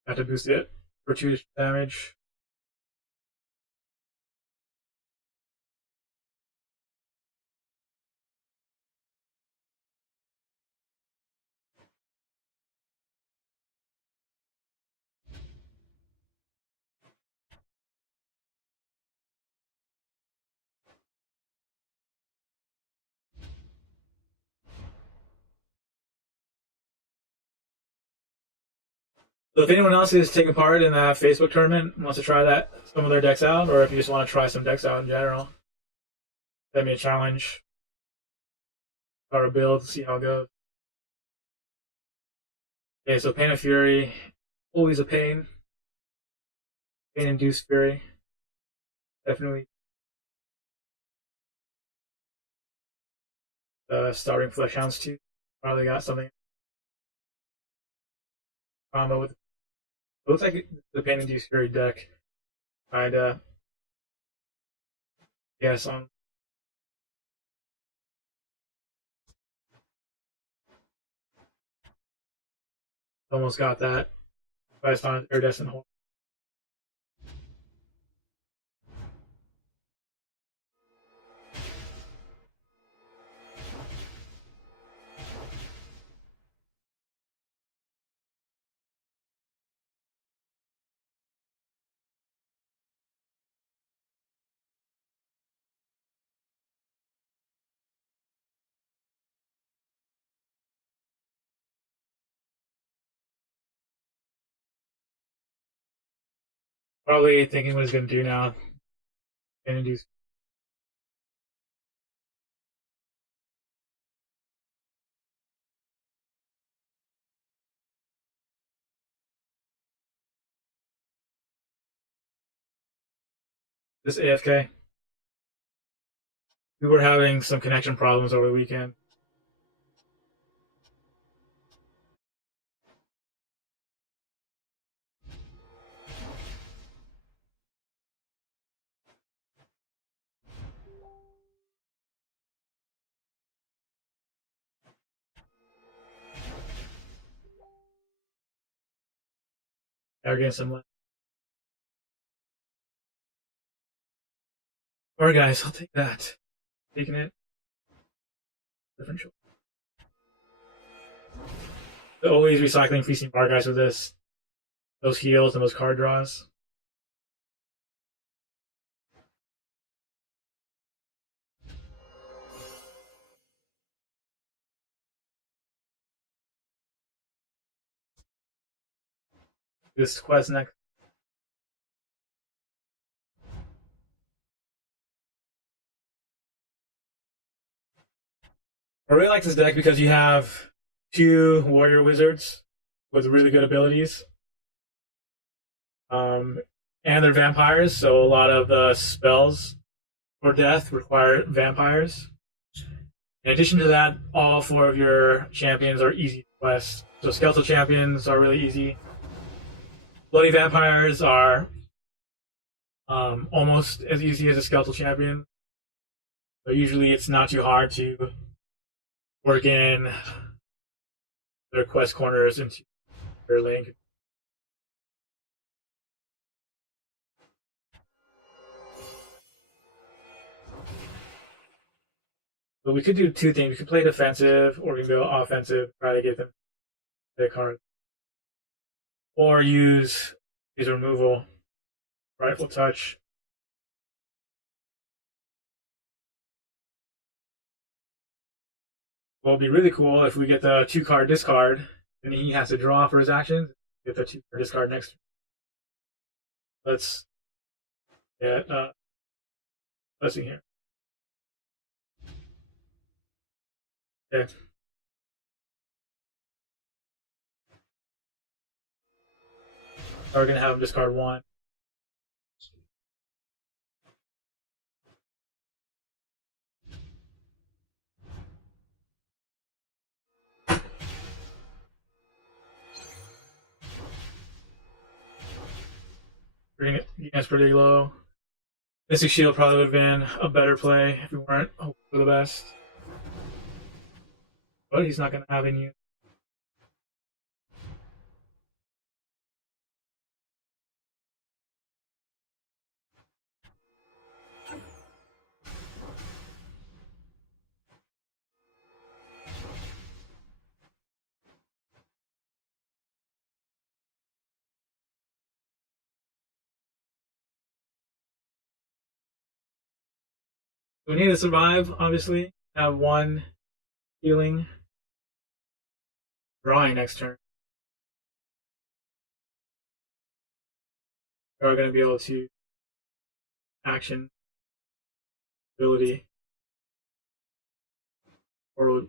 Got to boost it for 2 damage. So if anyone else is taking part in that Facebook tournament, wants to try that some of their decks out, or if you just want to try some decks out in general, send me a challenge, start a build, see how it goes. Okay, so Pain of Fury, always a pain. Pain Induced Fury, definitely. Starting Flesh Hounds 2, probably got something combo with. It looks like the Pain Induced Fury deck. I'd guess on. Almost got that. Based on Iridescent Hole. Probably thinking what he's going to do now. Going to do this AFK. We were having some connection problems over the weekend. We're getting some. Alright, guys, I'll take that. Taking it. Different. Always recycling feasting bar guys with this. Those heals and those card draws. This quest next. I really like this deck because you have 2 warrior wizards with really good abilities. And they're vampires, so a lot of the spells for death require vampires. In addition to that, all 4 of your champions are easy quests. So skeletal champions are really easy. Bloody vampires are almost as easy as a skeletal champion. But usually it's not too hard to work in their quest corners into their link. But we could do 2 things. We could play defensive, or we can go offensive, try to get them their card. Or use removal, rifle touch. Well, it'd be really cool if we get the 2-card discard, and he has to draw for his actions. Get the 2-card discard next. Let's get let's see here. Okay. We're gonna have him discard 1. Bring it against pretty low. Mystic Shield probably would have been a better play if we weren't hoping for the best. But he's not gonna have any. We need to survive, obviously. Have 1 healing. Drawing next turn. We're going to be able to action ability. Or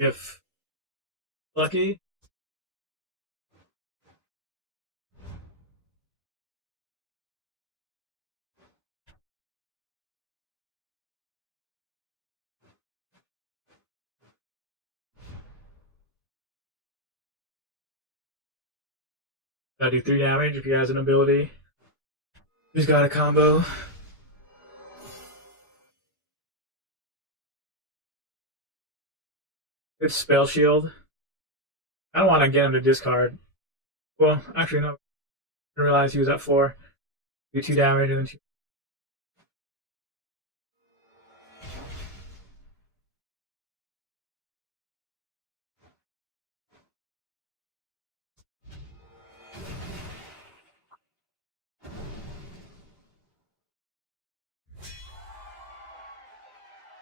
if lucky. Gotta do 3 damage if he has an ability. He's got a combo. Good spell shield. I don't want to get him to discard. Well, actually, no. I didn't realize he was at 4. Do 2 damage and then 2.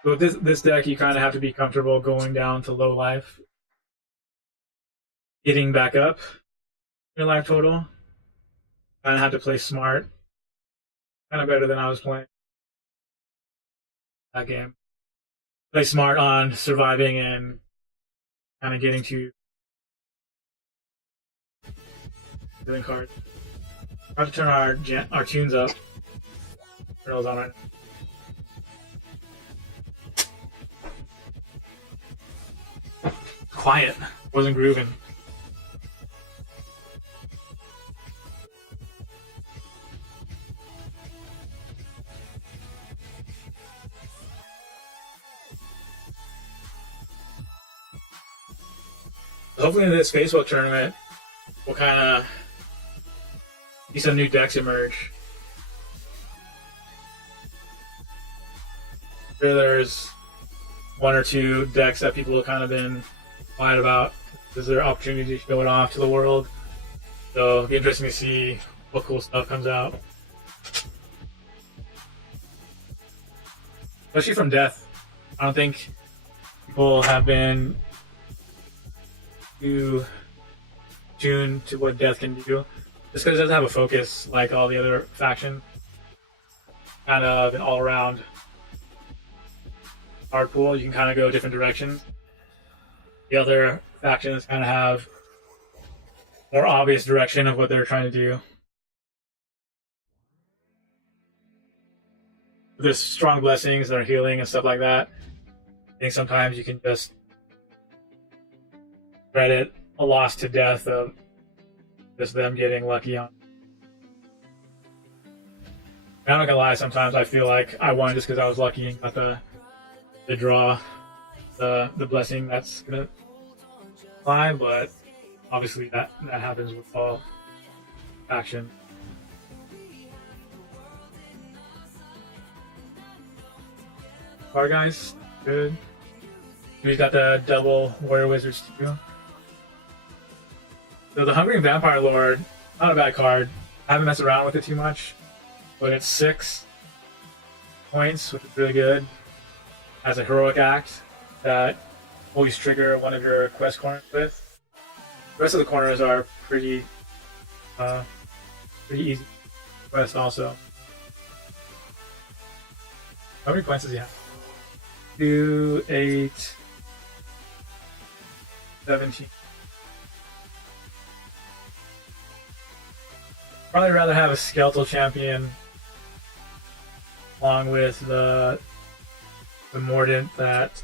So with this deck, you kind of have to be comfortable going down to low life, getting back up, your life total. Kind of had to play smart. Kind of better than I was playing that game. Play smart on surviving and kind of getting to dealing cards. I have to turn our tunes up. Turn those on right now. Quiet. Wasn't grooving. Hopefully in this Facebook tournament, we'll kind of see some new decks emerge. Sure, there's one or two decks that people have kind of been quiet about. Is there opportunity to show it off to the world? So it'll be interesting to see what cool stuff comes out. Especially from Death. I don't think people have been too tuned to what Death can do. Just because it doesn't have a focus like all the other factions. Kind of an all-around card pool. You can kind of go different directions. The other factions kind of have more obvious direction of what they're trying to do. There's strong blessings that are healing and stuff like that. I think sometimes you can just credit a loss to Death of just them getting lucky on. I'm not gonna lie, sometimes I feel like I won just because I was lucky and got the draw, the blessing that's gonna fly, but obviously that happens with all action. Card guys, good. We got the double Warrior Wizards too. So the Hungering Vampire Lord, not a bad card. I haven't messed around with it too much, but it's 6 points, which is really good. As a heroic act that always trigger one of your quest corners with. The rest of the corners are pretty easy quest also. How many points does he have? 2, 8, 17. Probably rather have a Skeletal Champion along with the Mordant that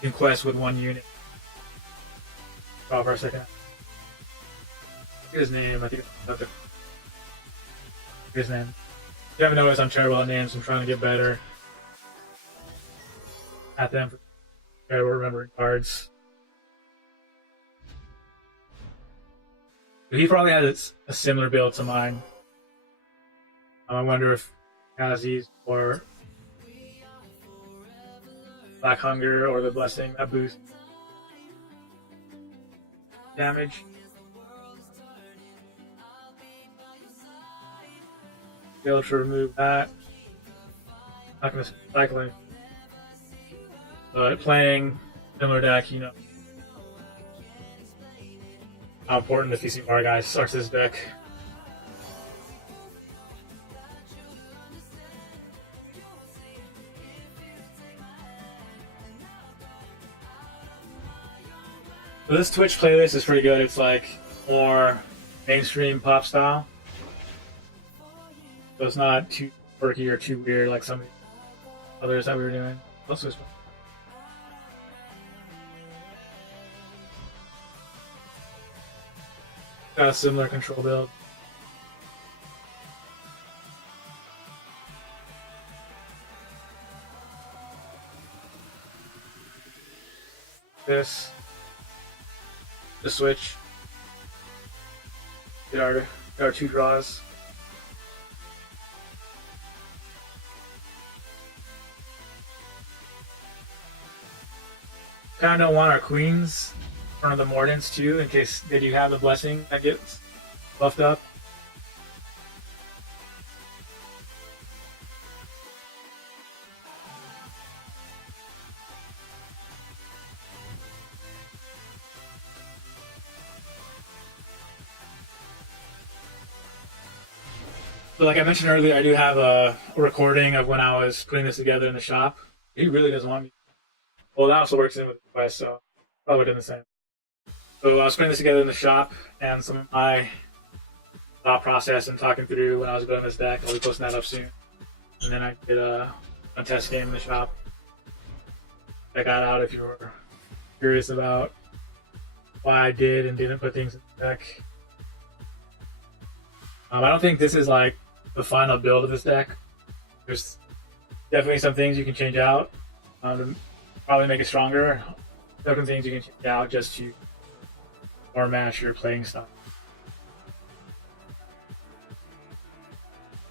you can quest with 1 unit. Stop for a second. Get his name, I think it's his name. If you haven't noticed, I'm terrible at names. I'm trying to get better at them. Terrible remembering cards. He probably has a similar build to mine. I wonder if he has these or Black Hunger or the Blessing that boost damage. Be able to remove that. Not going to cycling, but playing similar deck, you know how important the TCG guy starts his deck. So this Twitch playlist is pretty good. It's like more mainstream pop style. So it's not too quirky or too weird like some of the others that we were doing. Let's switch one. Got a similar control build. This. The switch. Get our 2 draws. Kind of don't want our queens in front of the Mordants too, in case they do have the blessing that gets buffed up. So like I mentioned earlier, I do have a recording of when I was putting this together in the shop. He really doesn't want me. Well, that also works in with the Quest, so probably doing the same. So I was putting this together in the shop, and some of my thought process and talking through when I was building this deck. I'll be posting that up soon. And then I did a test game in the shop. Check that out if you were curious about why I did and didn't put things in the deck. I don't think this is like the final build of this deck. There's definitely some things you can change out to probably make it stronger. Certain things you can change out just to more match your playing style.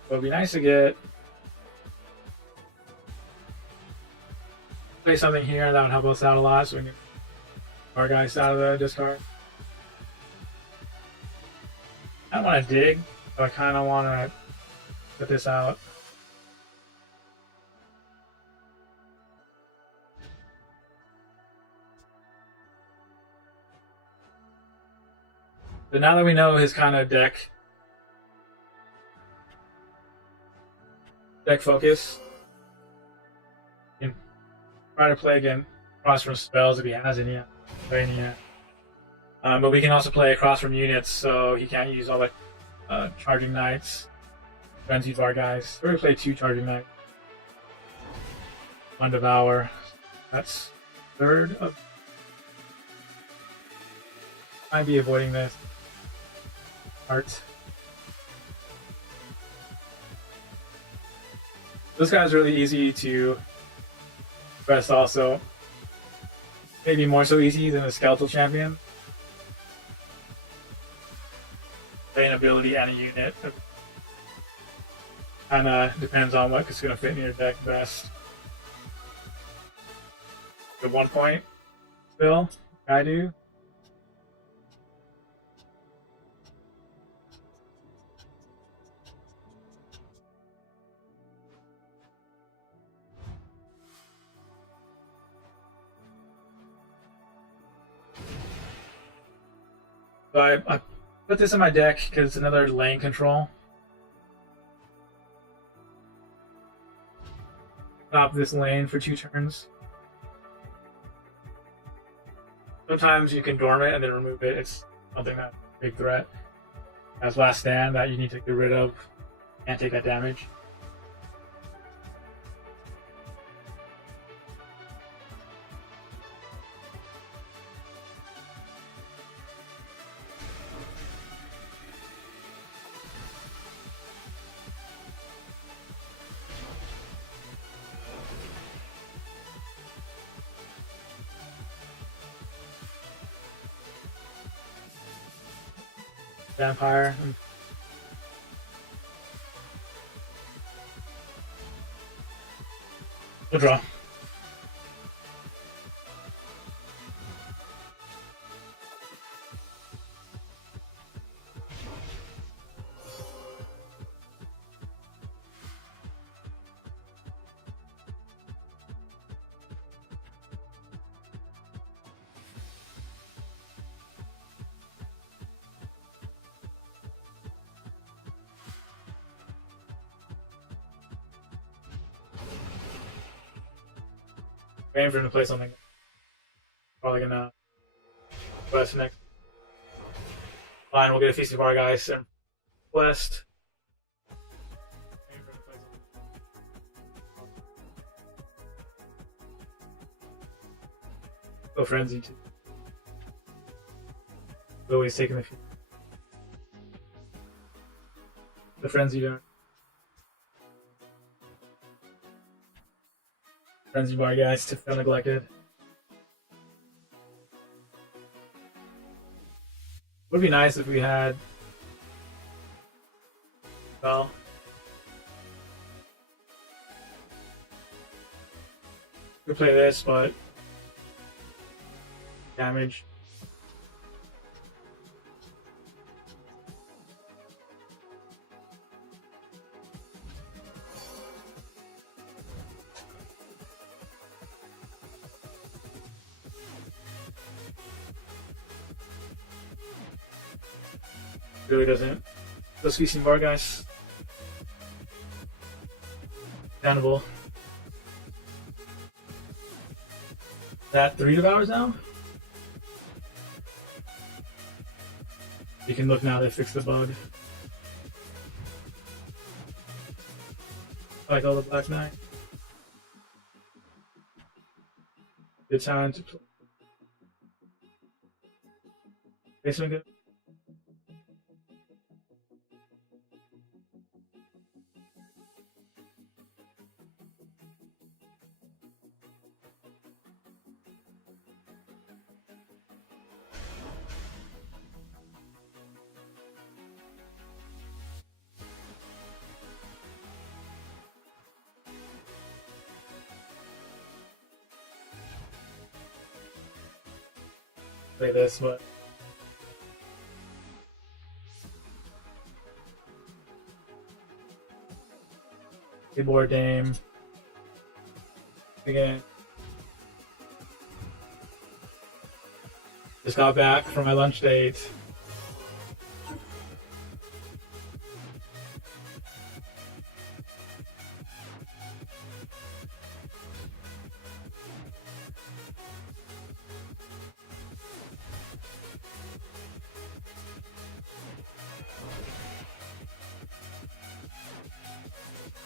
So it'd be nice to play something here that would help us out a lot so we can get our guys out of the discard. I don't want to dig, but I kind of want to put this out. But now that we know his kind of deck focus, you can try to play again across from spells if he has any yet. But we can also play across from units, so he can't use all the charging knights. Frenzy to our guys. We're gonna play 2 charging knights. 1 devour. That's third of. Might be avoiding this. Art. This guy's really easy to quest also. Maybe more so easy than a skeletal champion. An ability and a unit. Kinda depends on what is gonna fit in your deck best. The 1 point still, I do. So I put this in my deck because it's another lane control. Stop this lane for 2 turns. Sometimes you can dorm it and then remove it. It's something that's a big threat. As last stand that you need to get rid of and take that damage. Vampire. We'll draw. Waiting for him to play something. Probably gonna quest next. Fine, we'll get a Feast of our guys and quest. Go Frenzy too. Always taking the Frenzy down. Frenzy bar guys to feel neglected. Would be nice if we had. Well. We play this, but damage. Really doesn't. Those feasting bar guys. Understandable. That 3 devours now? You can look now, they fixed the bug. I like all the Black Knight. Good time to play. Basement good. Play this, but keyboard game again. Just got back from my lunch date.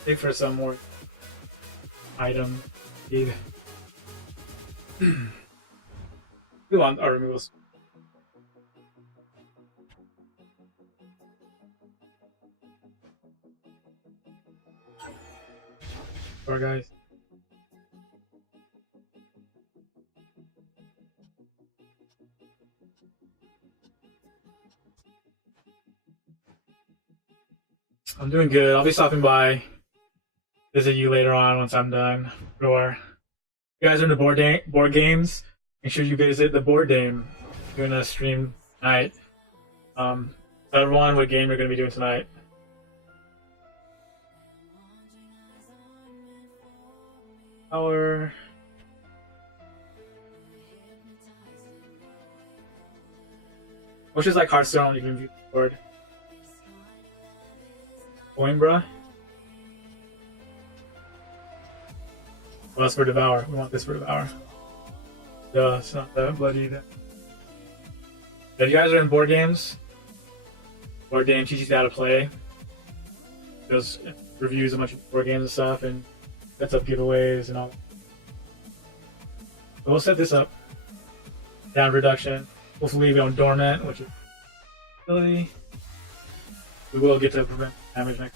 Dig for some more item. We want our removals. Sorry, guys. I'm doing good. I'll be stopping by. Visit you later on once I'm done. Or you guys are into board games, make sure you visit the board game. Doing a stream tonight. Tell everyone what game you're going to be doing tonight. Which is like Hearthstone, you can view the board. Coimbra. Well, that's for Devour. We want this for Devour. Duh, it's not that bloody either. If you guys are in board games, board game teaches you how to play. Does reviews a bunch of board games and stuff, and sets up giveaways and all. So we'll set this up. Down reduction. Hopefully we don't dormant, which is ability. We will get to prevent damage next.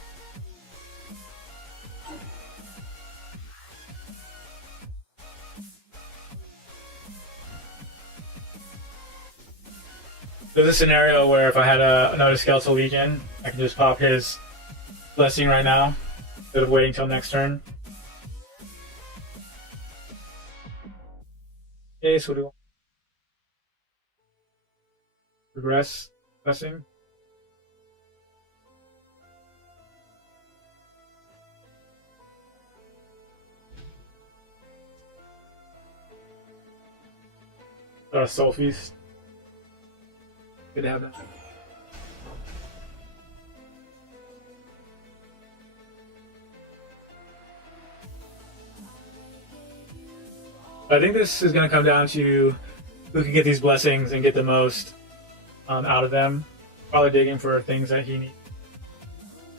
There's a scenario where if I had another Skeletal Legion, I can just pop his Blessing right now, instead of waiting till next turn. Okay, so what do we want? Regress Blessing. Soul Feast. Good to have that. I think this is going to come down to who can get these blessings and get the most out of them. Probably digging for things that he needs.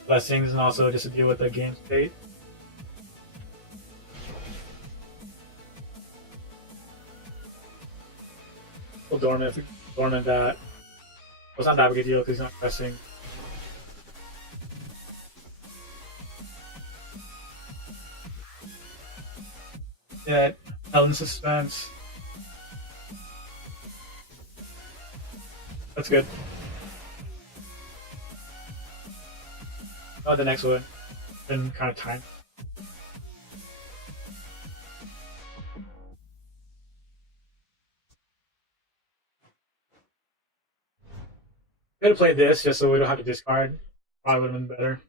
Blessings and also just to deal with the game state. We'll dormant that. Well, it's not that big a deal because he's not pressing. Yeah, held in suspense. That's good. Oh, the next one. Been kind of time. Could have played this just so we don't have to discard. Probably would have been better.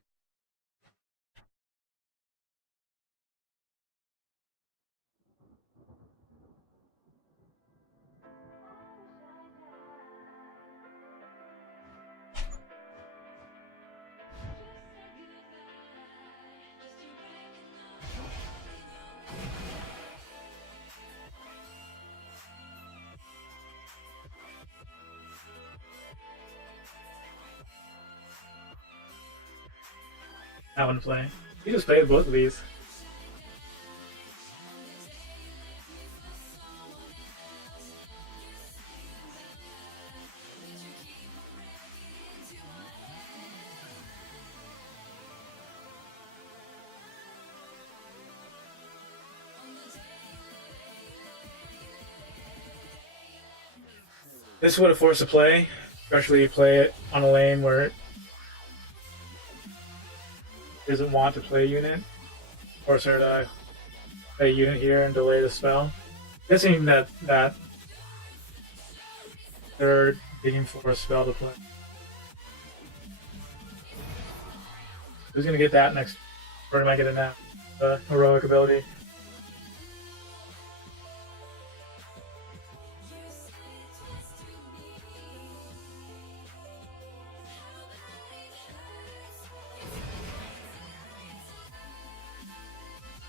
That one to play. He just played both of these. This would have forced a play, especially play it on a lane where it doesn't want to play a unit. Force her to play a unit here and delay the spell. Guessing that they're digging for a spell to play. Who's gonna get that next? Or am I getting that? The heroic ability.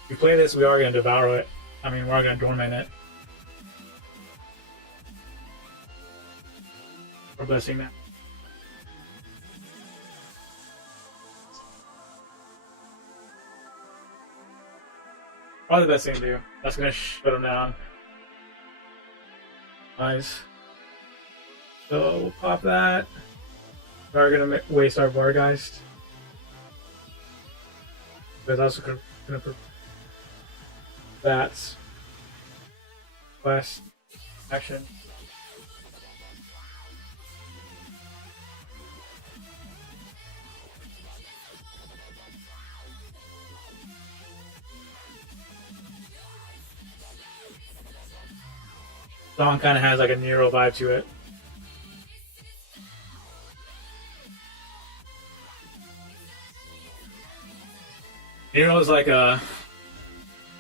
If we play this, we are going to devour it. I mean, we are going to dormant it. We're blessing that. Probably the best thing to do. That's going to shut him down. Nice. So we'll pop that. We're going to waste our Vorgeist. But also going to that's quest action. Song kind of has like a Nero vibe to it. Nero is like a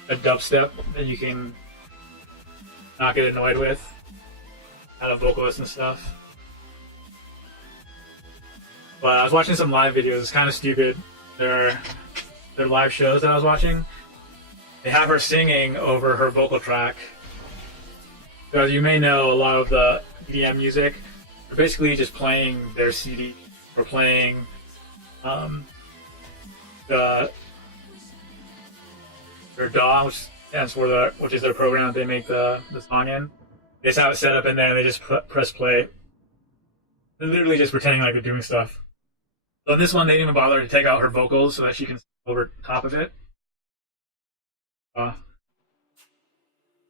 dubstep that you can not get annoyed with out of vocalists and stuff. But I was watching some live videos. It's kind of stupid. They're live shows that I was watching. They have her singing over her vocal track. So as you may know, a lot of the EDM music, they're basically just playing their CD or playing their DAW, which stands for which is their program that they make the song in. They just have it set up in there and they just press play. They're literally just pretending like they're doing stuff. So in this one, they didn't even bother to take out her vocals so that she can sing over top of it.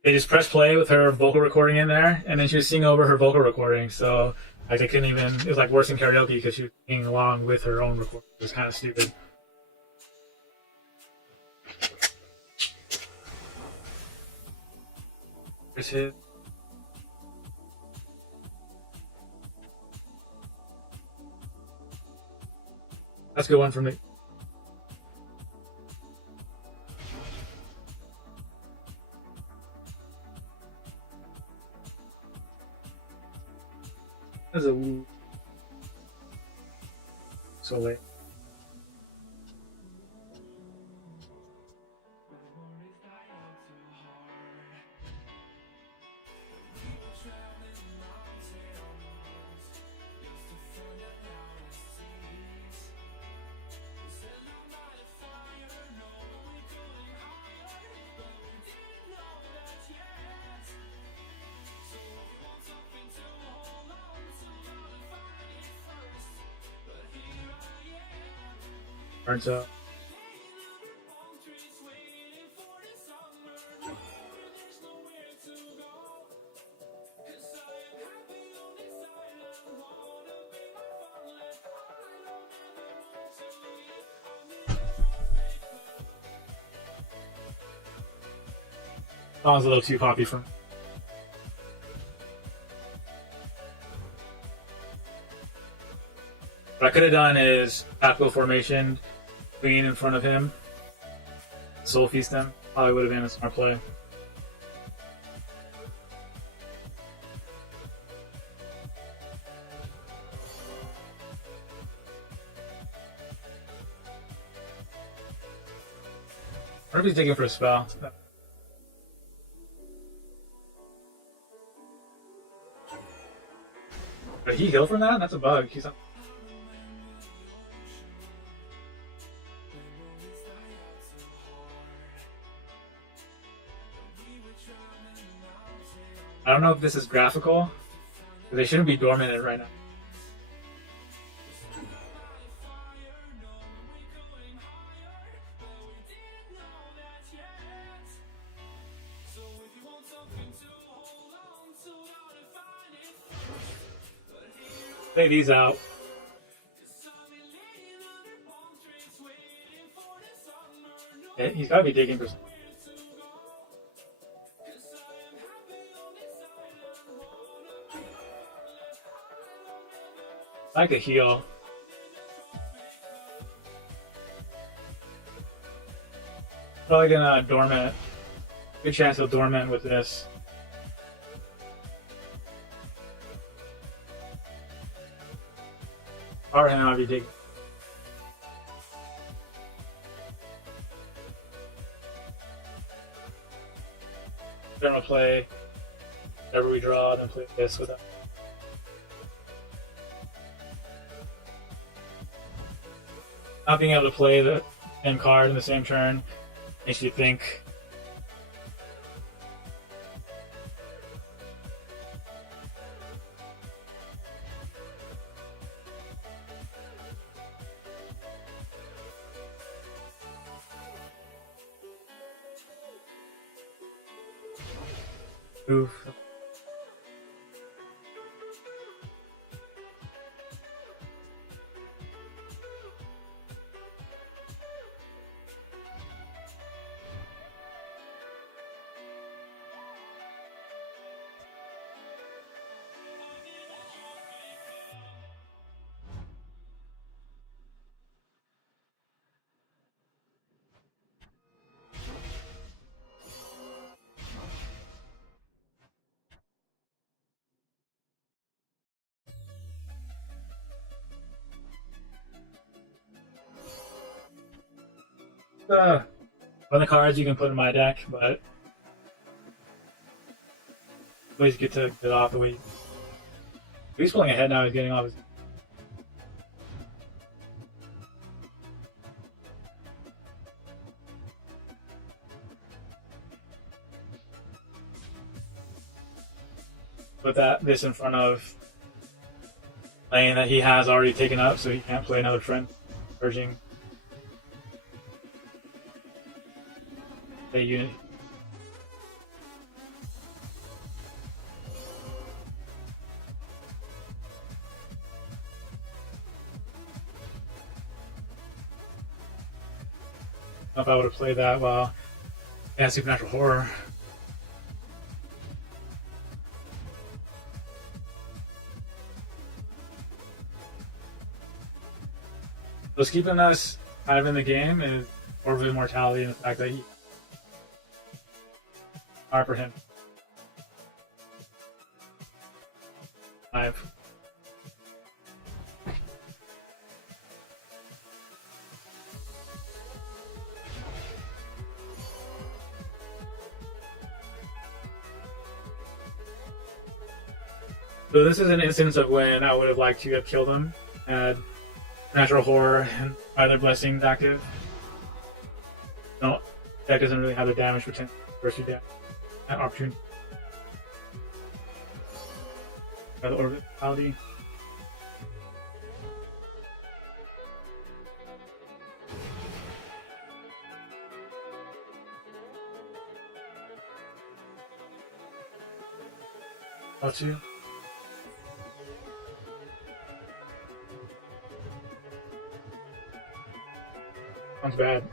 They just press play with her vocal recording in there, and then she was singing over her vocal recording. So like they couldn't even. It was like worse than karaoke because she was singing along with her own recording. It was kind of stupid. Here's his. That's a good one for me. That's a so late. Turns up. That was a little too poppy for me. What I could have done is tactical formation, queen in front of him, soul feast him. Probably would have been a smart play. I wonder if he's digging for a spell. Did he heal from that? That's a bug. He's not... I don't know if this is graphical. They shouldn't be dormant right now. Play these out. He's gotta be digging for something. I like a heal. Probably gonna dormant. Good chance he'll dormant with this. Power him out if you dig. Then we'll play whatever we draw, then play this with them. Not being able to play the same card in the same turn makes you think. Oof. One of the cards you can put in my deck, but always get to get off the way. He's pulling ahead now. He's getting off his. Put this in front of lane that he has already taken up, so he can't play another friend urging. A unit. I don't know if I would have played that well. Yeah, Supernatural Horror. What's keeping us kind of in the game is Orb of Immortality and the fact that he hard for him. 5. So this is an instance of when I would have liked to have killed him. Had Natural Horror and either Blessings active. No, deck doesn't really have the damage potential versus your deck. Opportunity. By the orbitality. Got you. Sounds bad.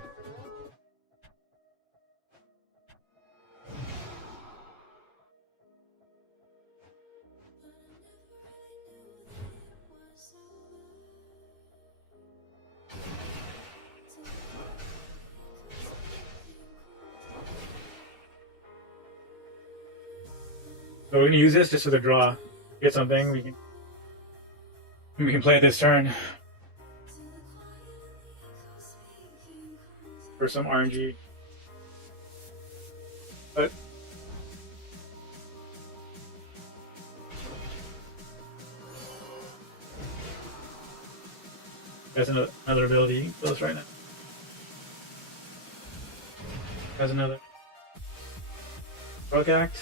So we're gonna use this just for the draw. Get something we can play it this turn for some RNG. But has another ability close right now. Has another Rock Act.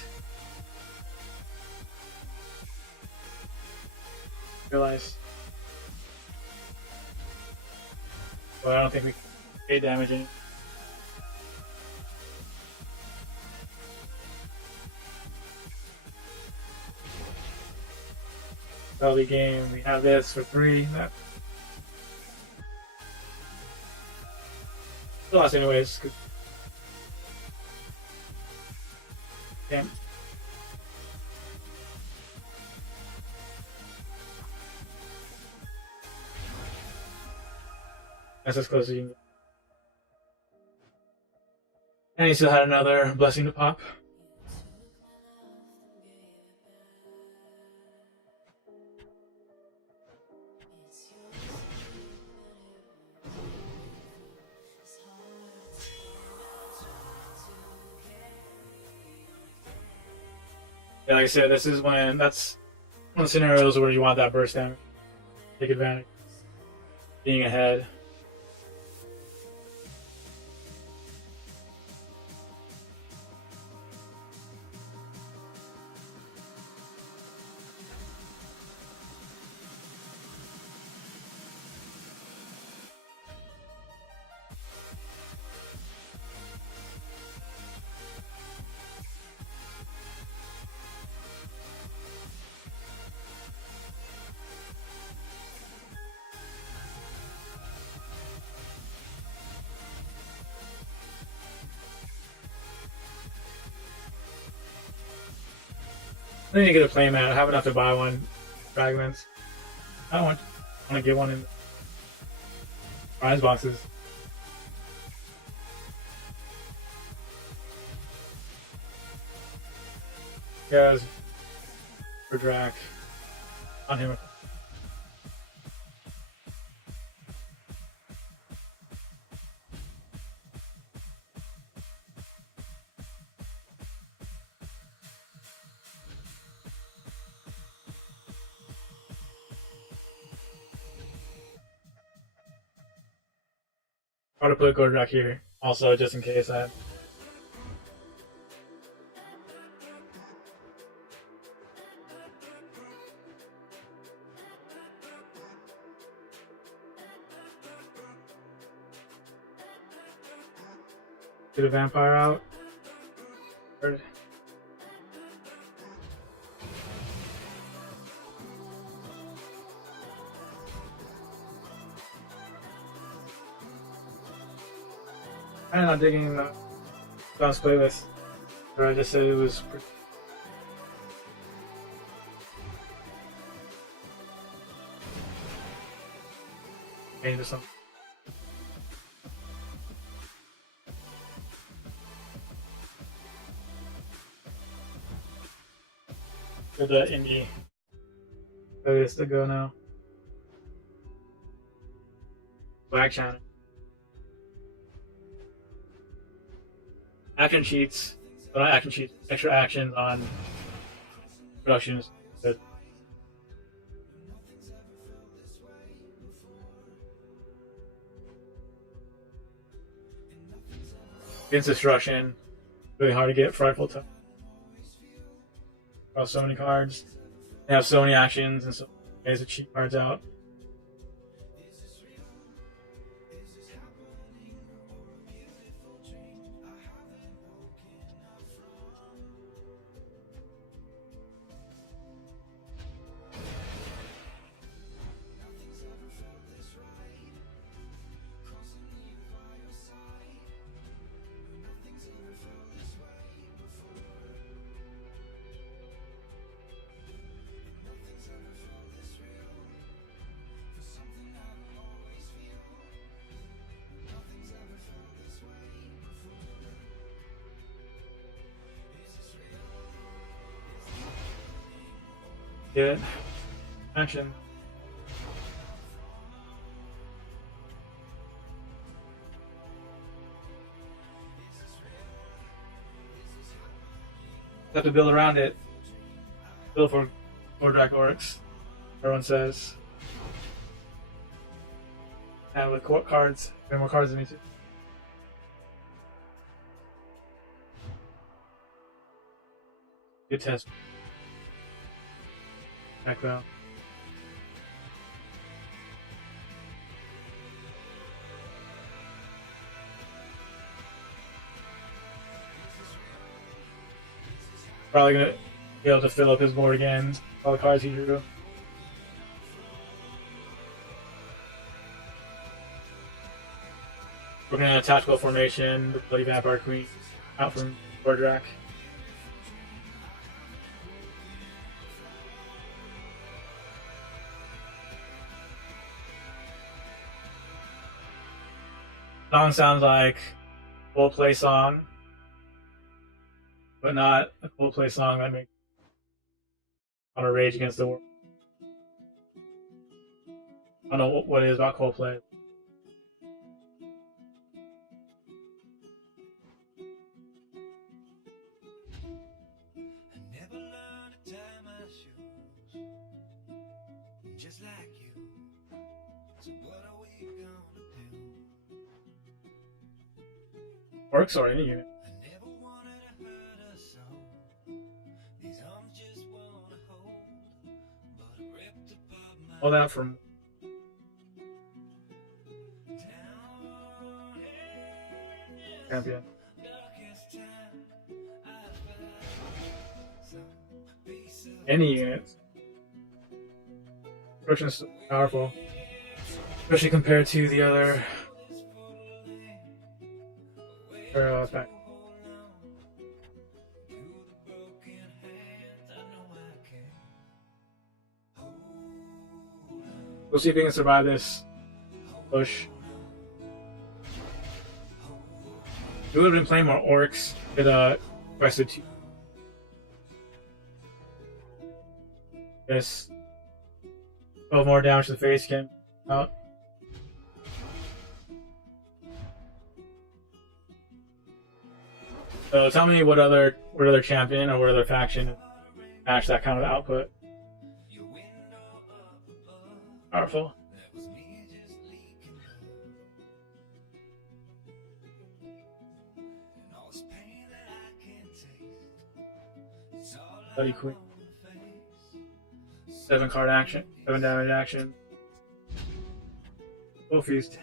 Realize. But I don't think we can pay damage in. Early game, we have this for 3. That lost anyways. Damn. That's as close as you can get. And he still had another blessing to pop. Yeah, like I said, this is when that's one of the scenarios where you want that burst damage. Take advantage. Being ahead. I need to get a playmat. I have enough to buy one. Fragments. I want to get one in prize boxes. Guys, for Drac on him. Try to put Gordrak here, also just in case I. Get a vampire out. Or... I'm not digging the Bounce playlist, where I just said it was pretty. Into something. For the indie playlist to go now. Black channel. Action cheats, but not action cheats, extra actions on productions. Good. Against destruction, really hard to get frightful time. Draw so many cards. They have so many actions and so many ways to cheat cards out. Get action. Have to build around it. Build for Drac Oryx. Everyone says. And with what cards? There are more cards than me too. Good test. Background. Probably gonna be able to fill up his board again. All the cards he drew. We're gonna tactical formation, the Bloody Vampire Queen out from board rack. Song sounds like a Coldplay song, but not a Coldplay song that makes on a Rage Against the World. I don't know what it is about Coldplay. Just like you. So what are we gonna do? Orcs or any unit. I never wanted to hurt us so. These arms just wanna hold. But I ripped apart my All that from down in Champion. this darkest time. I found some piece of Any unit. Destruction's powerful. Especially compared to the other. It's back. We'll see if we can survive this push. We would have been playing more orcs with Quested 2. Yes. 12 more damage to the face can out. So tell me what other champion or what other faction match that kind of output. Powerful. Bloody Queen. 7 card action, 7 damage action. Full feast.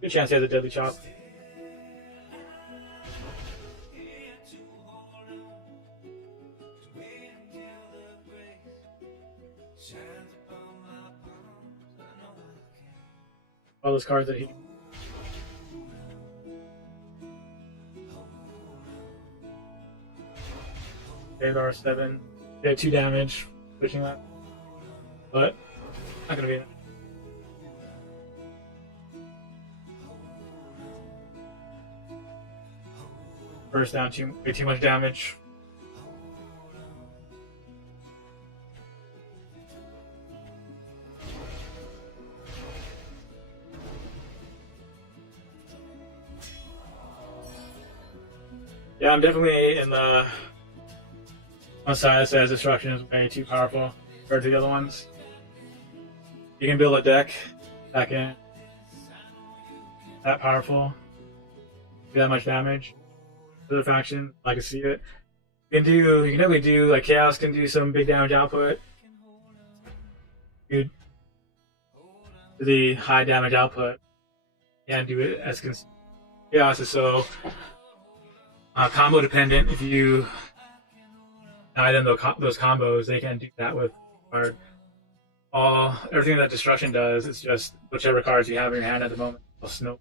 Good chance he has a deadly chop. All those cards that he. Radar 7. They had 2 damage, pushing that. But, not gonna be enough. Burst down way too much damage. Yeah, I'm definitely in the one side that says destruction is way too powerful compared to the other ones. You can build a deck that can that powerful, do that much damage to the faction. I can see it. You can definitely do like Chaos can do some big damage output. Good. The high damage output. You can't do it as Chaos is so combo dependent. If you deny them those combos, they can do that with card. Everything that destruction does is just whichever cards you have in your hand at the moment will snow.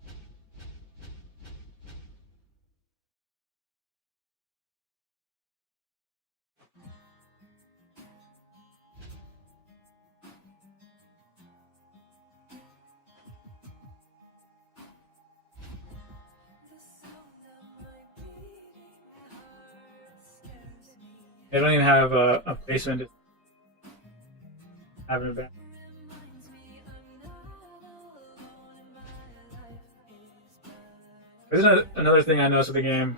They don't even have a placement to have it back. There's another thing I noticed with the game.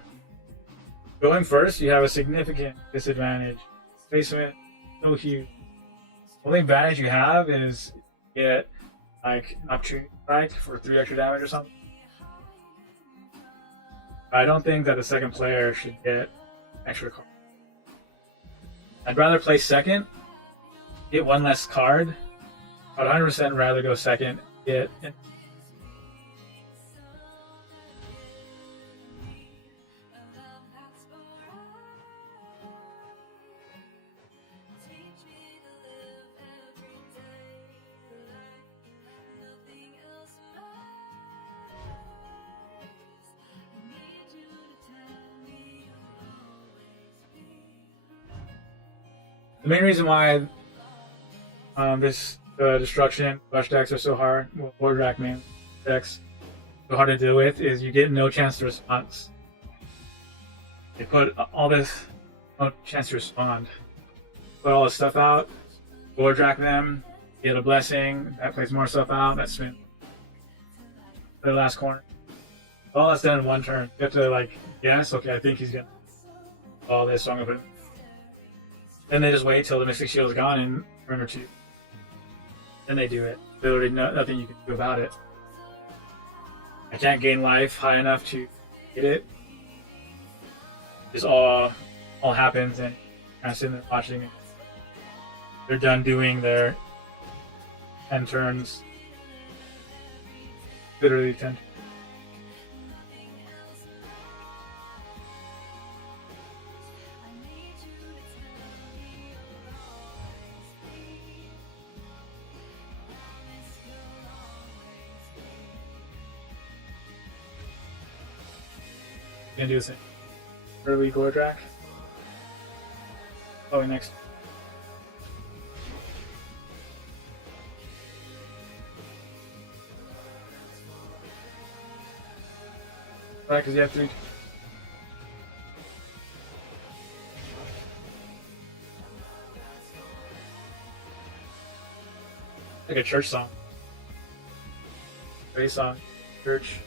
Going first, you have a significant disadvantage. Placement, so huge. The only advantage you have is get like an opportunity strike for 3 extra damage or something. I don't think that the second player should get extra card. I'd rather play second, get 1 less card, I'd 100% rather go second. Get the main reason why this destruction rush decks are so hard, well, board rack main decks so hard to deal with, is you get no chance to respond. They put all this no chance to respond. Put all this stuff out, board rack them, get a blessing, that plays more stuff out, that spin their last corner. All that's done in one turn. You have to like guess, okay, I think he's gonna all this, so I'm gonna put it. Then they just wait till the Mystic Shield is gone in turn or two. Then they do it. There's already nothing you can do about it. I can't gain life high enough to get it. Just all happens, and I'm sitting there watching it. They're done doing their 10 turns. Literally 10. Gonna do this early gore track. Oh, next. Alright, because you have 3. Like a church song. Praise song. Church.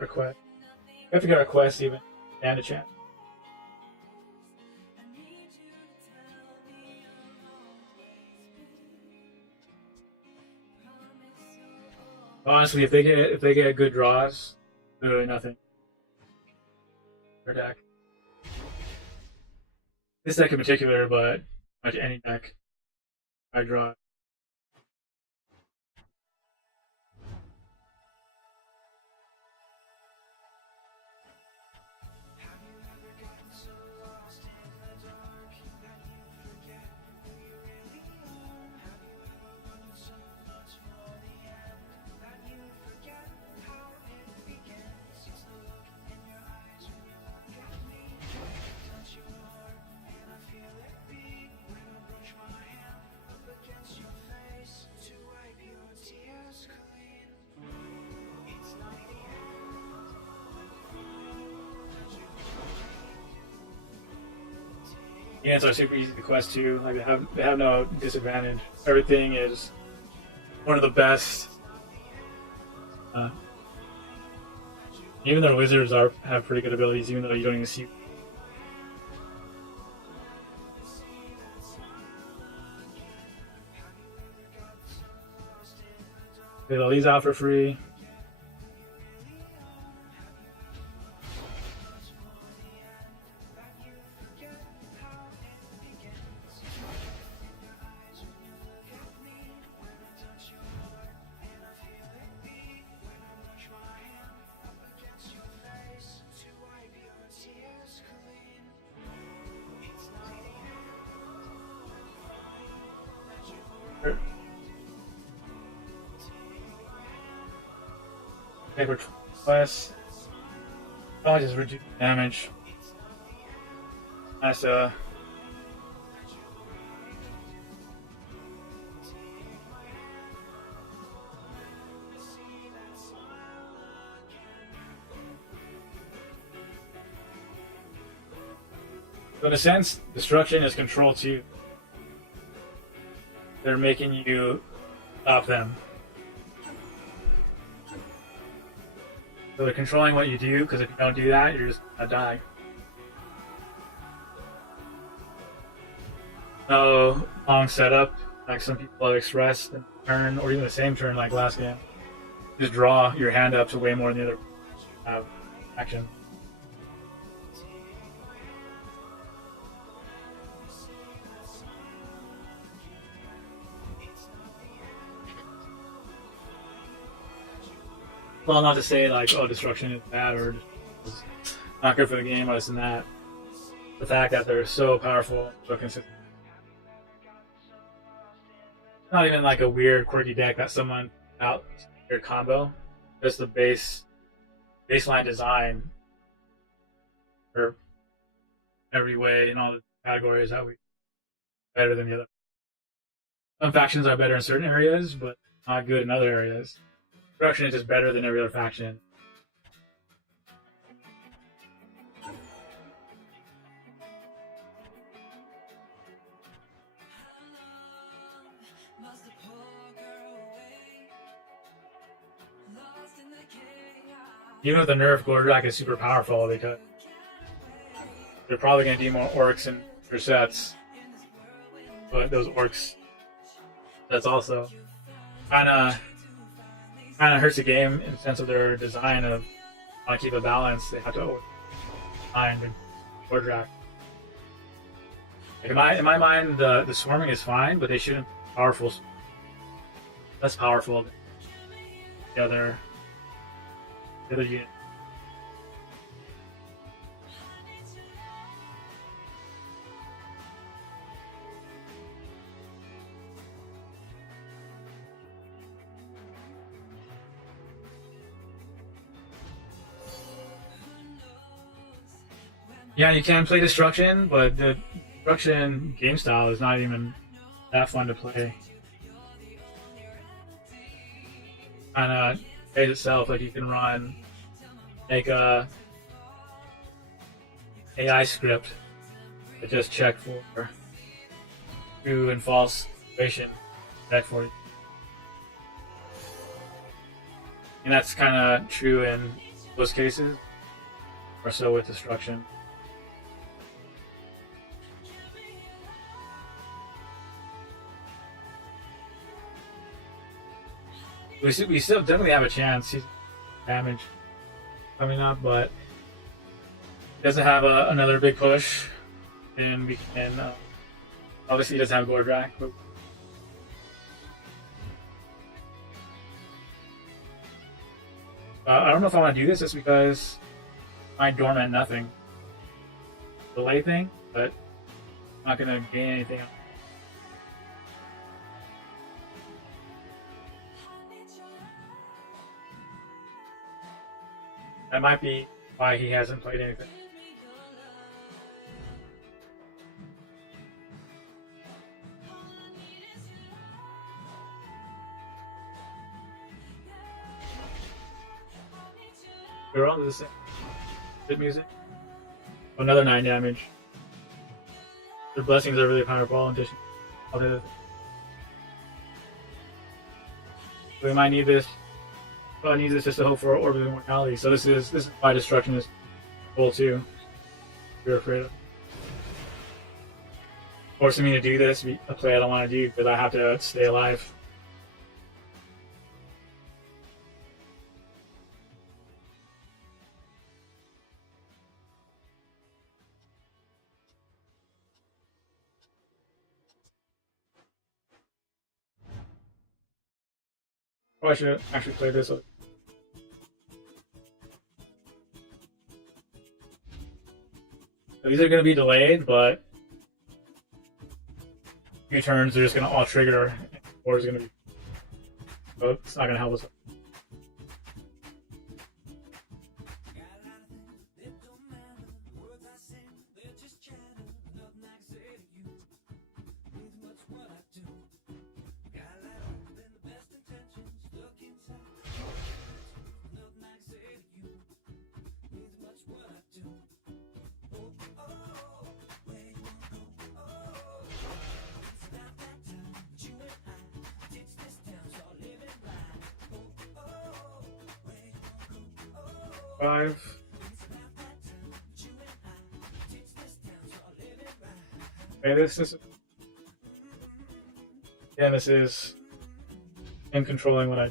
Request. You have to get a request even and a chant. Honestly, if they get good draws, literally nothing. Their deck. This deck in particular, but much any deck I draw. The ants are super easy to quest too. Like they have no disadvantage. Everything is one of the best. Even their wizards have pretty good abilities, even though you don't even see. Get all these out for free. Paper twice. I'll just reduce damage. Nice, So in a sense, destruction is control too. They're making you stop them. So they're controlling what you do, because if you don't do that, you're just gonna die. no long setup like some people have expressed in turn or even the same turn like last game. Just draw your hand up to way more than the other action. Well, not to say like, oh, destruction is bad or not good for the game or this and that. The fact that they're so powerful, so consistent. Not even like a weird, quirky deck that someone out your combo. Just the baseline design for every way in all the categories that we better than the other. Some factions are better in certain areas, but not good in other areas. Production is just better than every other faction. Must the poor girl away, lost in the chaos. Even with the nerf, Gordrak is super powerful because they're probably going to do more orcs and your sets, but those orcs sets also kind of hurts the game in the sense of their design of want to keep a balance. They have to find and Gordrak. Like in my mind, the swarming is fine, but they shouldn't be powerful. Less powerful than the other unit. Yeah, you can play destruction, but the destruction game style is not even that fun to play. Kind of plays itself. Like you can run like a AI script to just check for true and false information that for you, and that's kind of true in most cases, or so with destruction. We still definitely have a chance. He's damage coming up, but he doesn't have another big push. And we can obviously he doesn't have Gordrak. But I don't know if I want to do this just because I dormant nothing. Delay thing, but I'm not gonna gain anything. That might be why he hasn't played anything. We're on to the same. Good music. Another 9 damage. Their blessings are really powerful in addition to other. We might need this. Well, I need this just to hope for Orb of Immortality. So this is why destruction is cool too. You're afraid of forcing me to do this, a play I don't want to do because I have to stay alive. Oh, I should actually play this one. So these are going to be delayed, but a few turns they're just going to all trigger, or is going to be. So it's not going to help us. Five. Okay, this is And this is him controlling what I.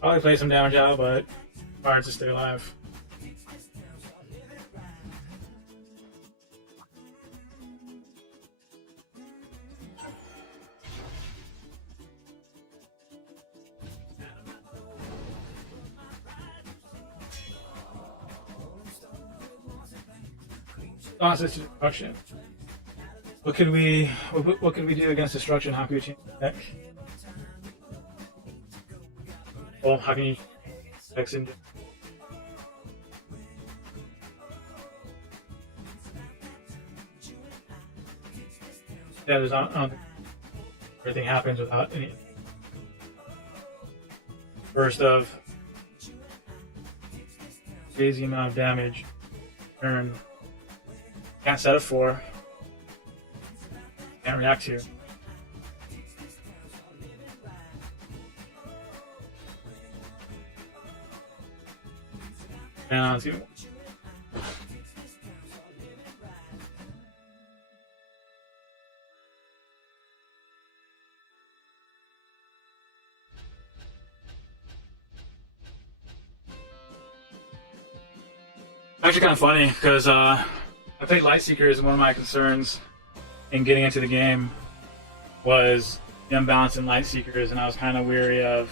Probably play some damage out, but hard to stay alive. Process to destruction. What could we do against destruction? How could we change the deck? Well, how can you X into? Yeah, there's not everything happens without any burst of crazy amount of damage. Turn. Can't set a 4. Can't react to. And let's go. Actually, kind of funny because I played Lightseekers, and one of my concerns in getting into the game was the imbalance in Lightseekers, and I was kind of weary of.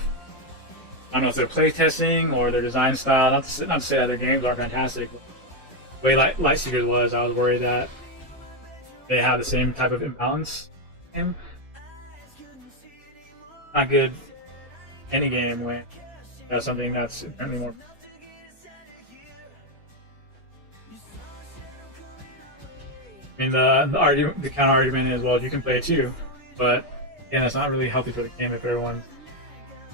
I don't know if they're playtesting or their design style. Not to say that their games are fantastic. The way Lightseekers was, I was worried that they have the same type of imbalance game. Not good any game way. That's something that's inherently more. I mean, the counter argument is, well, you can play it too, but again, it's not really healthy for the game if everyone's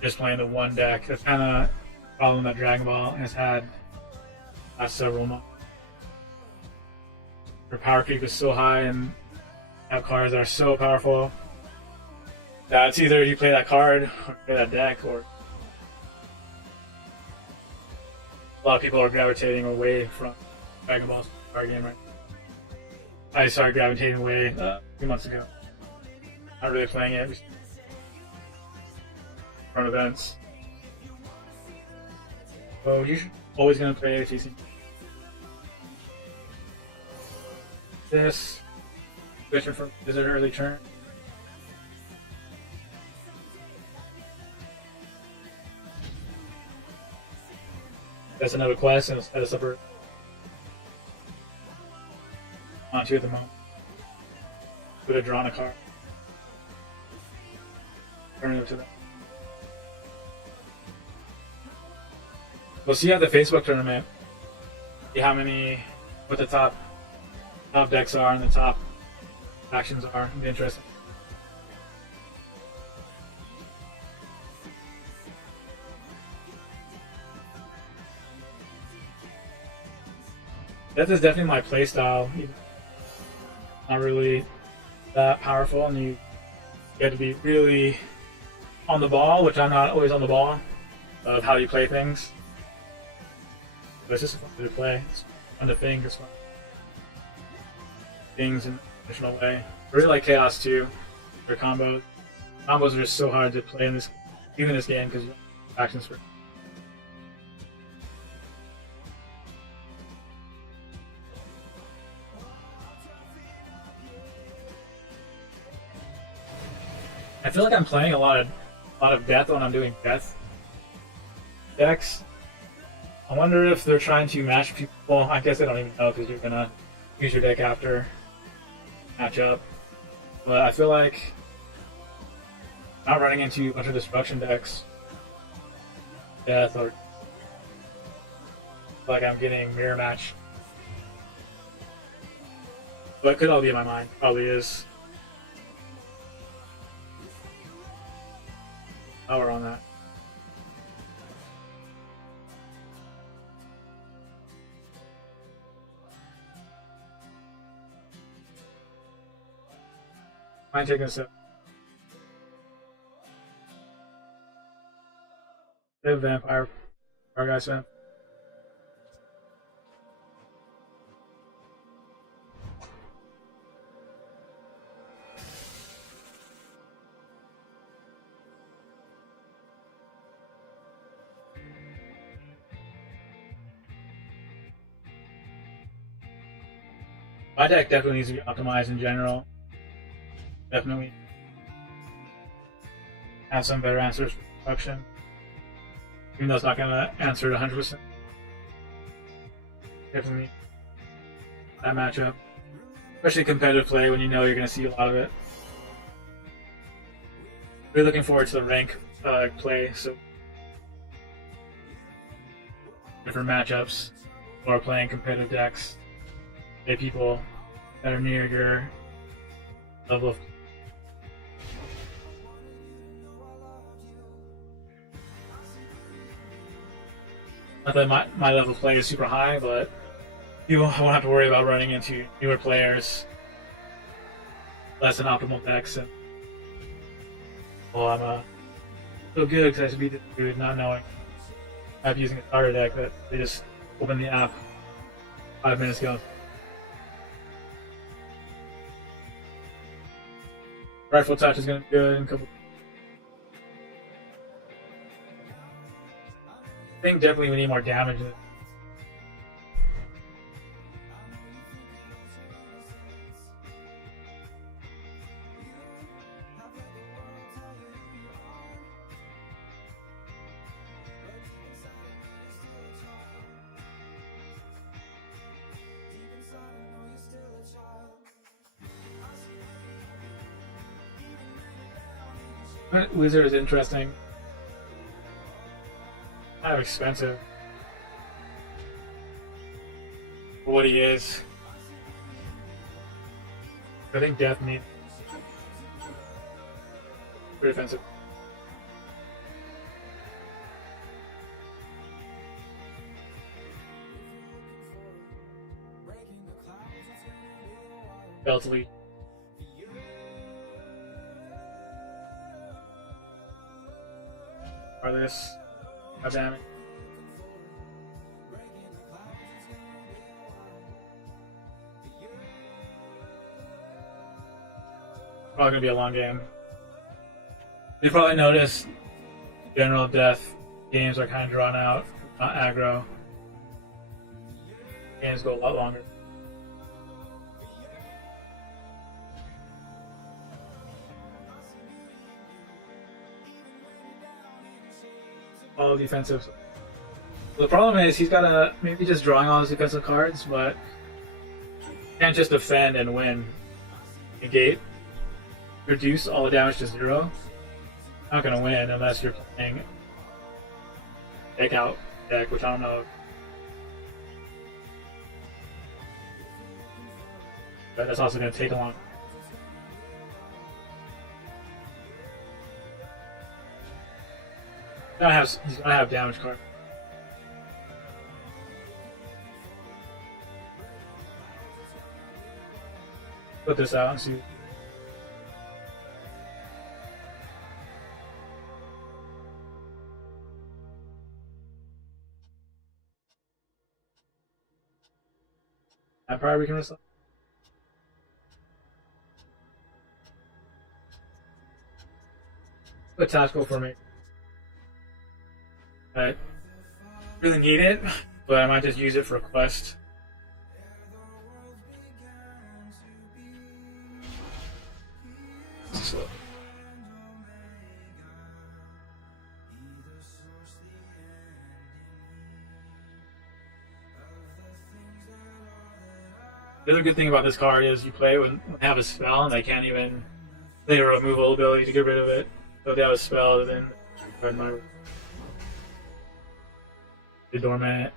just playing the one deck. That's kind of a problem that Dragon Ball has had last several months. Their power creep is so high and have cards that are so powerful that it's either you play that card or play that deck, or a lot of people are gravitating away from Dragon Ball's card game right now. I started gravitating away a few months ago. Not really playing it. From events. So you're always going to play TCG. This. Switching from visit early turn. That's another quest, and it'll set us up on 2 at the moment. Would have drawn a card. Turn it up to that. We'll see at the Facebook tournament. See how many, what the top decks are and the top actions are. It'll be interesting. Death is definitely my playstyle. Not really that powerful, and you have to be really on the ball, which I'm not always on the ball, of how you play things. But it's just fun to play. It's fun to think. It's fun. Things in a traditional way. I really like Chaos too. Their combos. Combos are just so hard to play in this, even this game, because actions for. I feel like I'm playing a lot of death when I'm doing death decks. I wonder if they're trying to match people. Well, I guess I don't even know because you're gonna use your deck after match up. But I feel like not running into a bunch of destruction decks, death, or like I'm getting mirror match. But it could all be in my mind. Probably is. power on that. Mind taking a sip. The vampire guy fan. My deck definitely needs to be optimized in general. Definitely have some better answers for production. Even though it's not going to answer it 100%. Definitely that matchup. Especially competitive play when you know you're going to see a lot of it. Really looking forward to the rank play. So different matchups or playing competitive decks. Play people that are near your level of. Not that my level of play is super high, but you won't have to worry about running into newer players, less than optimal decks, and well, I'm so good because I should beat this dude not knowing I'm using a starter deck that they just opened the app 5 minutes ago. Rifle touch is going to be good in a couple. I think definitely we need more damage. Wizard is interesting. Kind of expensive for what he is. I think Death needs pretty offensive. Beltly. Or this. God damn it. Probably gonna be a long game. You probably noticed general death games are kind of drawn out, not aggro. Games go a lot longer. All defensive. The problem is he's gotta maybe just drawing all his defensive cards, but can't just defend and win. Negate, reduce all the damage to 0. Not gonna win unless you're playing take out deck, which I don't know. But that's also gonna take a long. He's gonna have damage card. Put this out and see. That probably we can resolve. Put tactical for me. I really need it, but I might just use it for a quest. So. The other good thing about this card is you play it when they have a spell and they can't even play a removal ability to get rid of it. So if they have a spell, then the dormant.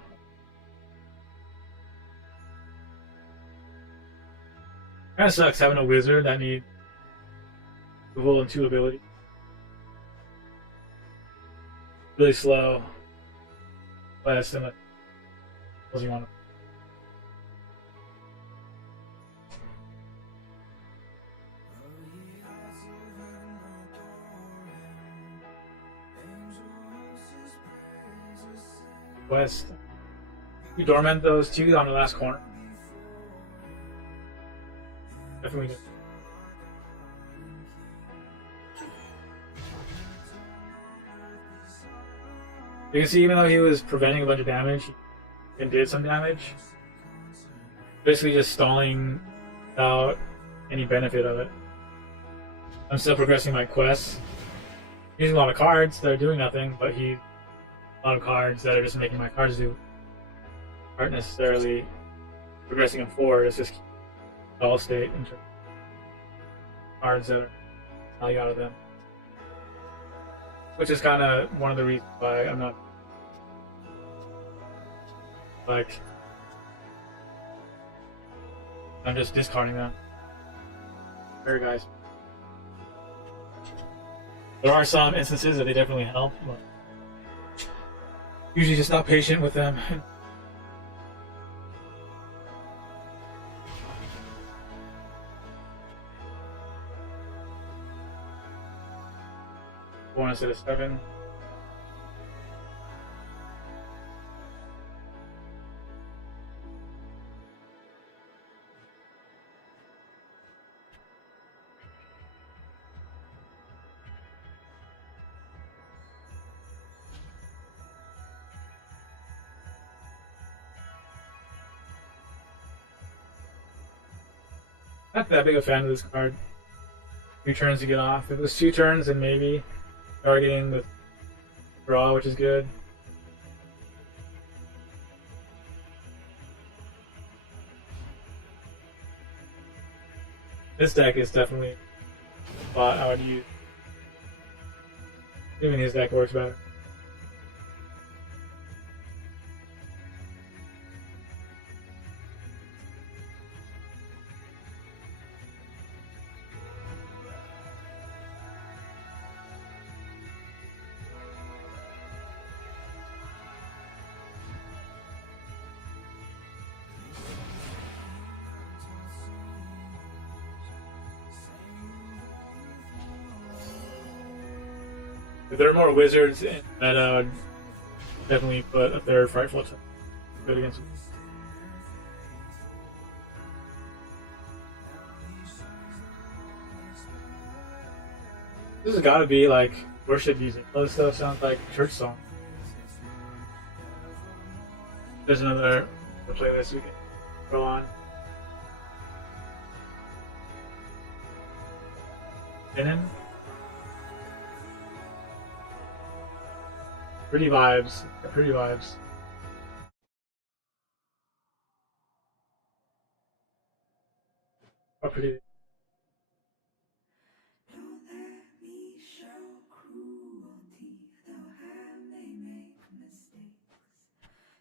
Kind of sucks having a wizard that needs removal and 2 ability. really slow quest and what else you want. Quest. You dormant those two on the last corner. Definitely do. You can see even though he was preventing a bunch of damage and did some damage, basically just stalling without any benefit of it. I'm still progressing my quests. Using a lot of cards that are doing nothing, but a lot of cards that are just making my cards do aren't necessarily progressing them forward. It's just stall state in terms of cards that are value out of them. Which is kind of one of the reasons why I'm not I'm just discarding them. There, guys. There are some instances that they definitely help, but usually just not patient with them. One instead of 7. Not that big a fan of this card. 2 turns to get off. If it was 2 turns, then maybe targeting with draw, which is good. This deck is definitely a spot I would use. Even his deck works better. If there are more wizards in meta, I would definitely put a 3rd Frightful to good against him. This has got to be like worship music. All this stuff sounds like church song. There's another playlist we can go on. Denim. Pretty vibes. Pretty vibes. Oh, pretty. Don't let me show cruelty, though I may make mistakes.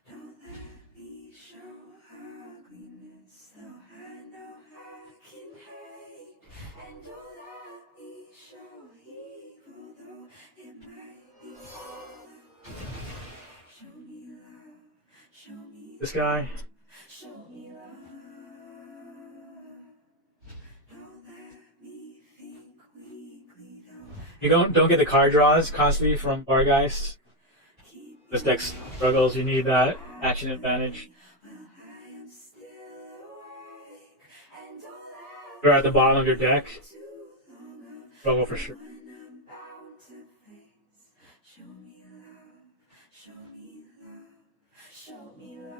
Don't let me show ugliness, though I know I can hate. And don't let me show evil, though it might be all. Show me love, show me This guy. show me love. Don't let me think weakly, though. You don't get the card draws constantly from Bargeist. This deck struggles. You need that action advantage. They're at the bottom of your deck. Struggle for sure. Show me love, show me love, show me love.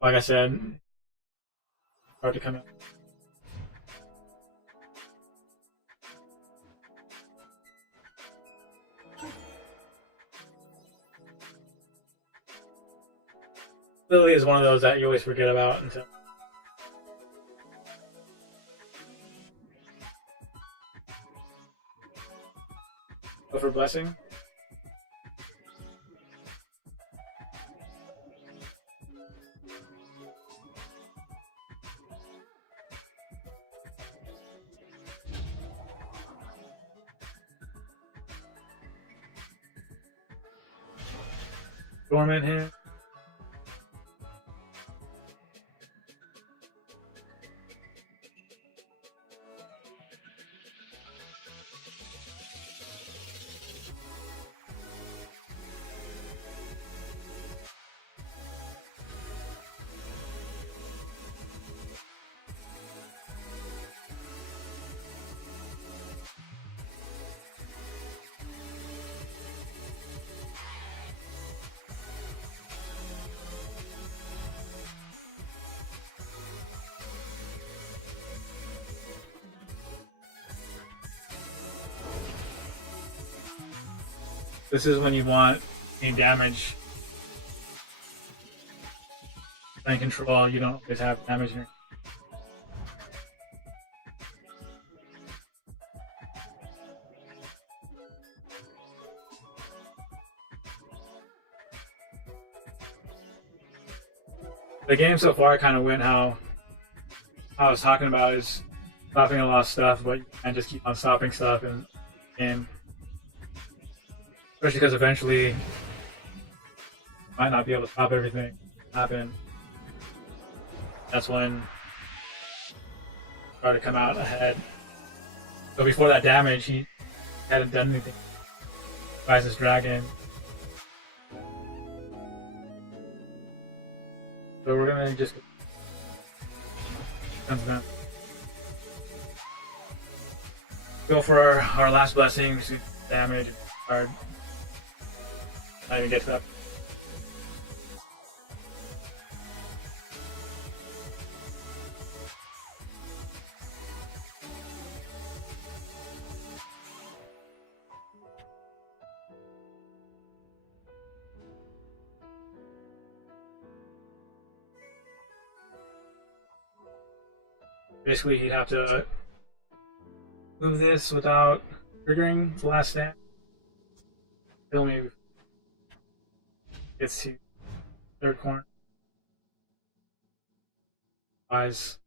Like I said, hard to come in. Lily is one of those that you always forget about until. Go for blessing. Dormant here. This is when you want any damage. Playing control, you don't always have damage here. The game so far kind of went how I was talking about, is stopping a lot of stuff, but you can't just keep on stopping stuff and especially because eventually you might not be able to stop everything happen. That's when try to come out ahead. So before that damage, he hadn't done anything. Buys this dragon. So we're gonna just go for our last blessing, damage, card. Not even get to that. Basically, he'd have to move this without triggering the last stand. Kill me. Gets to third corner. Eyes.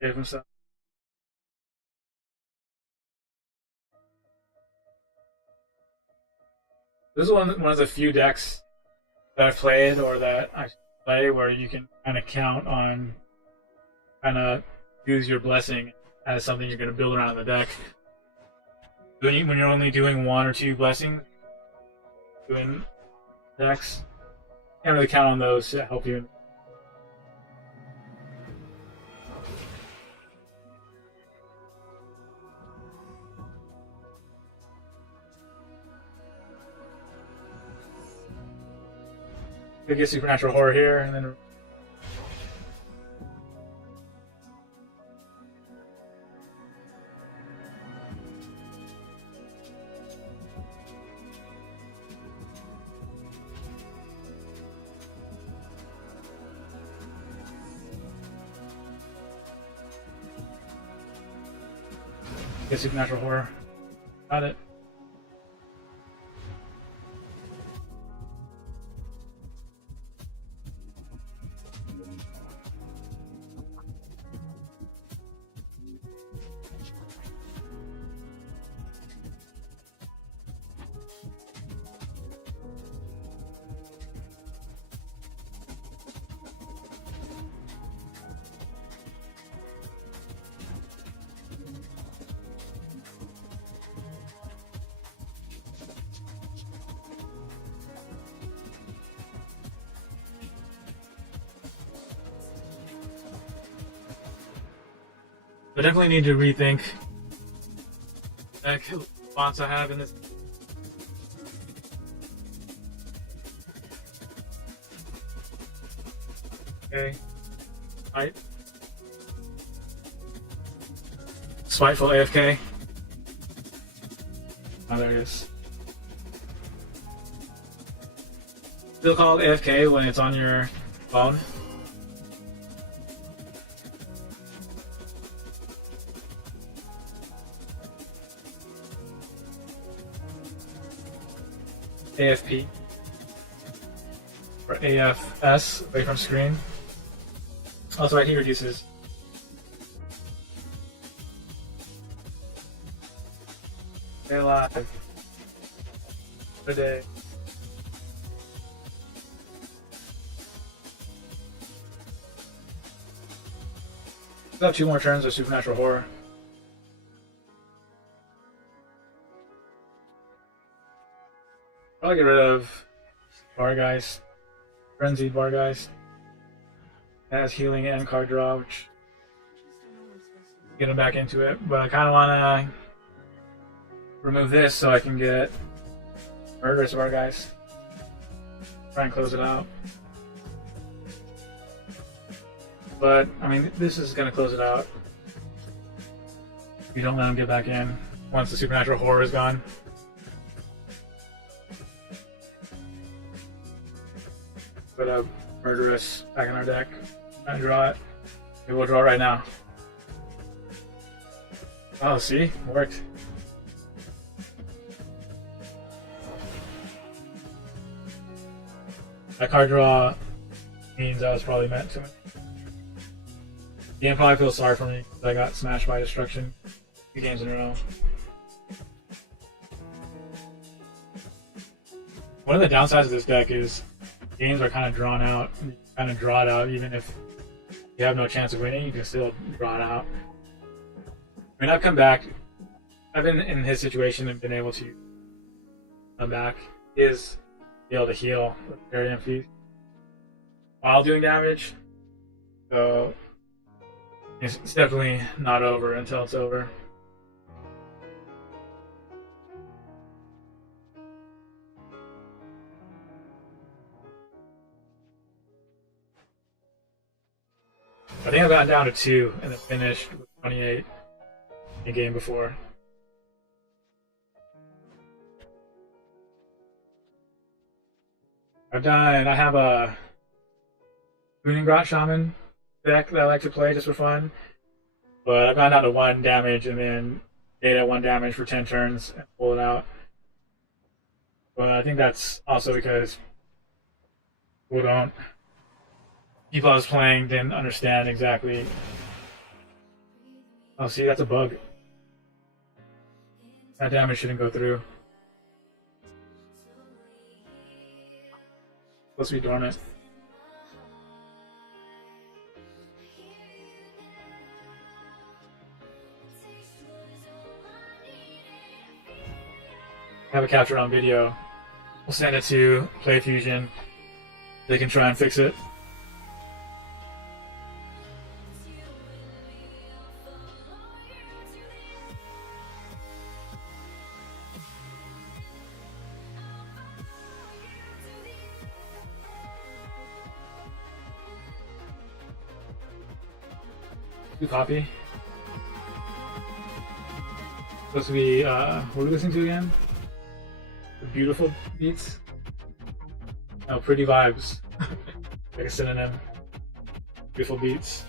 Gave himself. This is one of the few decks that I've played or that I play where you can kind of count on kind of use your blessing as something you're going to build around in the deck. When you're only doing one or two blessings, doing decks, can't really count on those to help you. Could get supernatural horror here, and then get supernatural horror. Got it. I definitely need to rethink the fonts I have in this. Okay. Right. Spiteful AFK. Oh, there it is. Still called AFK when it's on your phone. AFP or AFS, away from screen. Also, right, he reduces. Stay alive. a day. Still have 2 more turns of Supernatural Horror. Probably get rid of Bargeist, Frenzied Bargeist. It has healing and card draw, which get him back into it. But I kind of want to remove this so I can get Murderous Bargeist. Try and close it out. But, I mean, this is going to close it out. You don't let him get back in once the Supernatural Horror is gone. Put a Murderous back in our deck and draw it. Maybe we'll draw it right now. Oh, see? Worked. That card draw means I was probably meant to. The game probably feels sorry for me because I got smashed by Destruction 2 games in a row. One of the downsides of this deck is games are kind of drawn out. You kind of draw it out even if you have no chance of winning, you can still draw it out. I mean, I've come back. I've been in his situation and been able to come back. Is be able to heal with Area Feast while doing damage. So it's definitely not over until it's over. I think I've gotten down to 2 and then finished with 28 the game before. I have a Grot Shaman deck that I like to play just for fun, but I've gone down to 1 damage and then stayed at 1 damage for 10 turns and pull it out. But I think that's also because people I was playing didn't understand exactly. Oh, see, that's a bug. That damage shouldn't go through. Supposed to be dormant. I have it captured on video. We'll send it to Play Fusion. They can try and fix it. New copy. Supposed to be, what are we listening to again? The Beautiful Beats? Oh, Pretty Vibes. Like a synonym. Beautiful Beats.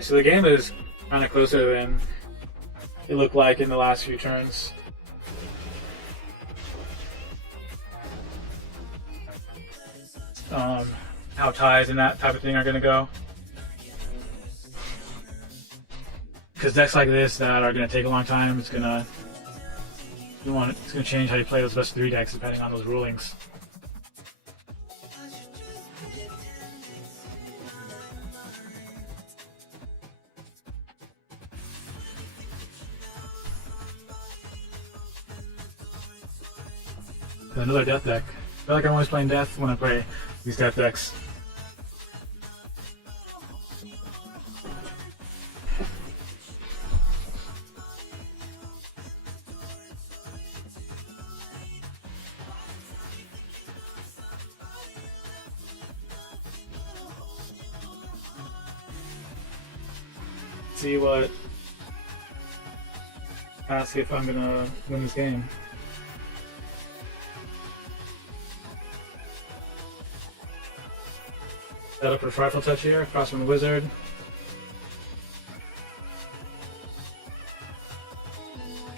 So the game is kind of closer than it looked like in the last few turns. How ties and that type of thing are going to go. Because decks like this that are going to take a long time, it's going to change how you play those best 3 decks depending on those rulings. Another death deck. I feel like I'm always playing death when I play these death decks. See what. Ask if I'm gonna win this game. Set up for Frightful Touch here, across from the Wizard.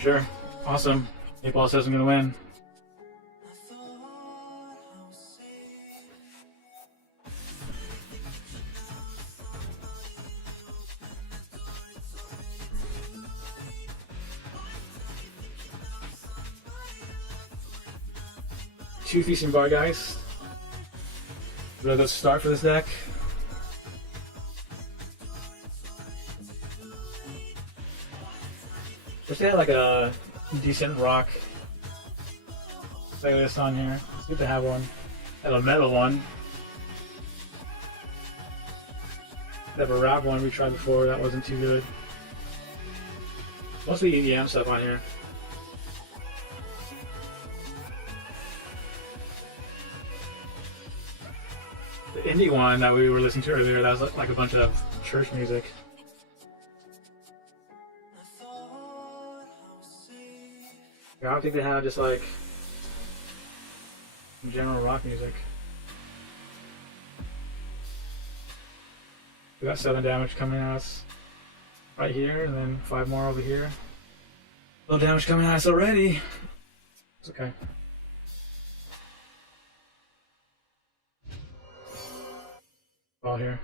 Sure. Awesome. Paul says I'm gonna win. Two Feasting Bargeist. Really good start for this deck. Wish they had like a decent rock like this on here. It's good to have one. Have a metal one. Have a rap one we tried before, that wasn't too good. Mostly EDM stuff on here. The indie one that we were listening to earlier, that was like a bunch of church music. I don't think they have just like general rock music. We got 7 damage coming at us right here, and then 5 more over here. Little damage coming at us already. It's okay. All here.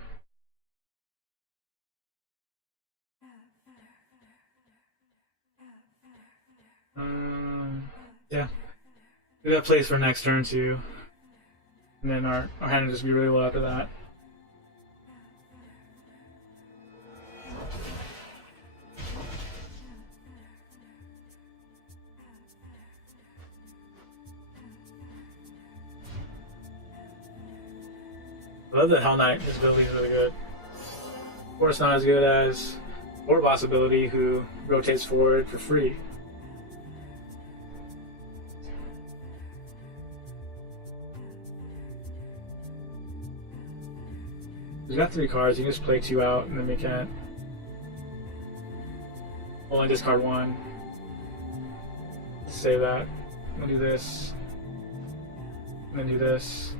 Yeah. We got plays for next turn too. And then our hand will just be really low after that. I love that Hell Knight. His ability is really good. Of course, not as good as War Boss ability, who rotates forward for free. We've got 3 cards. You can just play 2 out, and then we can't. Only discard 1. Save that. I'm gonna do this. And then do this.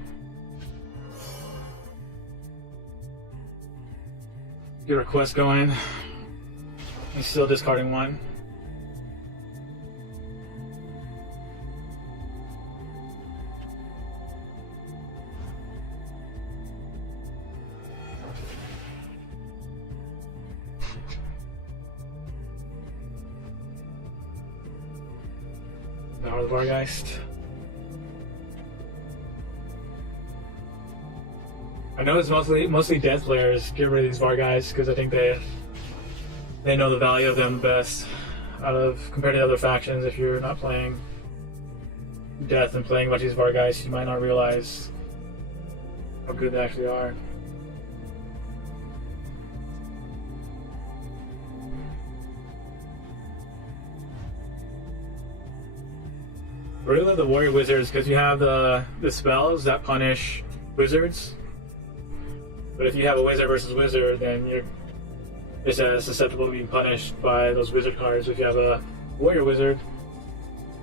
Get our quest going. He's still discarding 1. Power of the Bargeist. I know it's mostly death players get rid of these Vargeist because I think they know the value of them best compared to other factions. If you're not playing death and playing a bunch of these Vargeist, you might not realize how good they actually are. I really love the Warrior Wizards because you have the spells that punish wizards. But if you have a wizard versus wizard, then you're just as susceptible to being punished by those wizard cards. If you have a warrior wizard,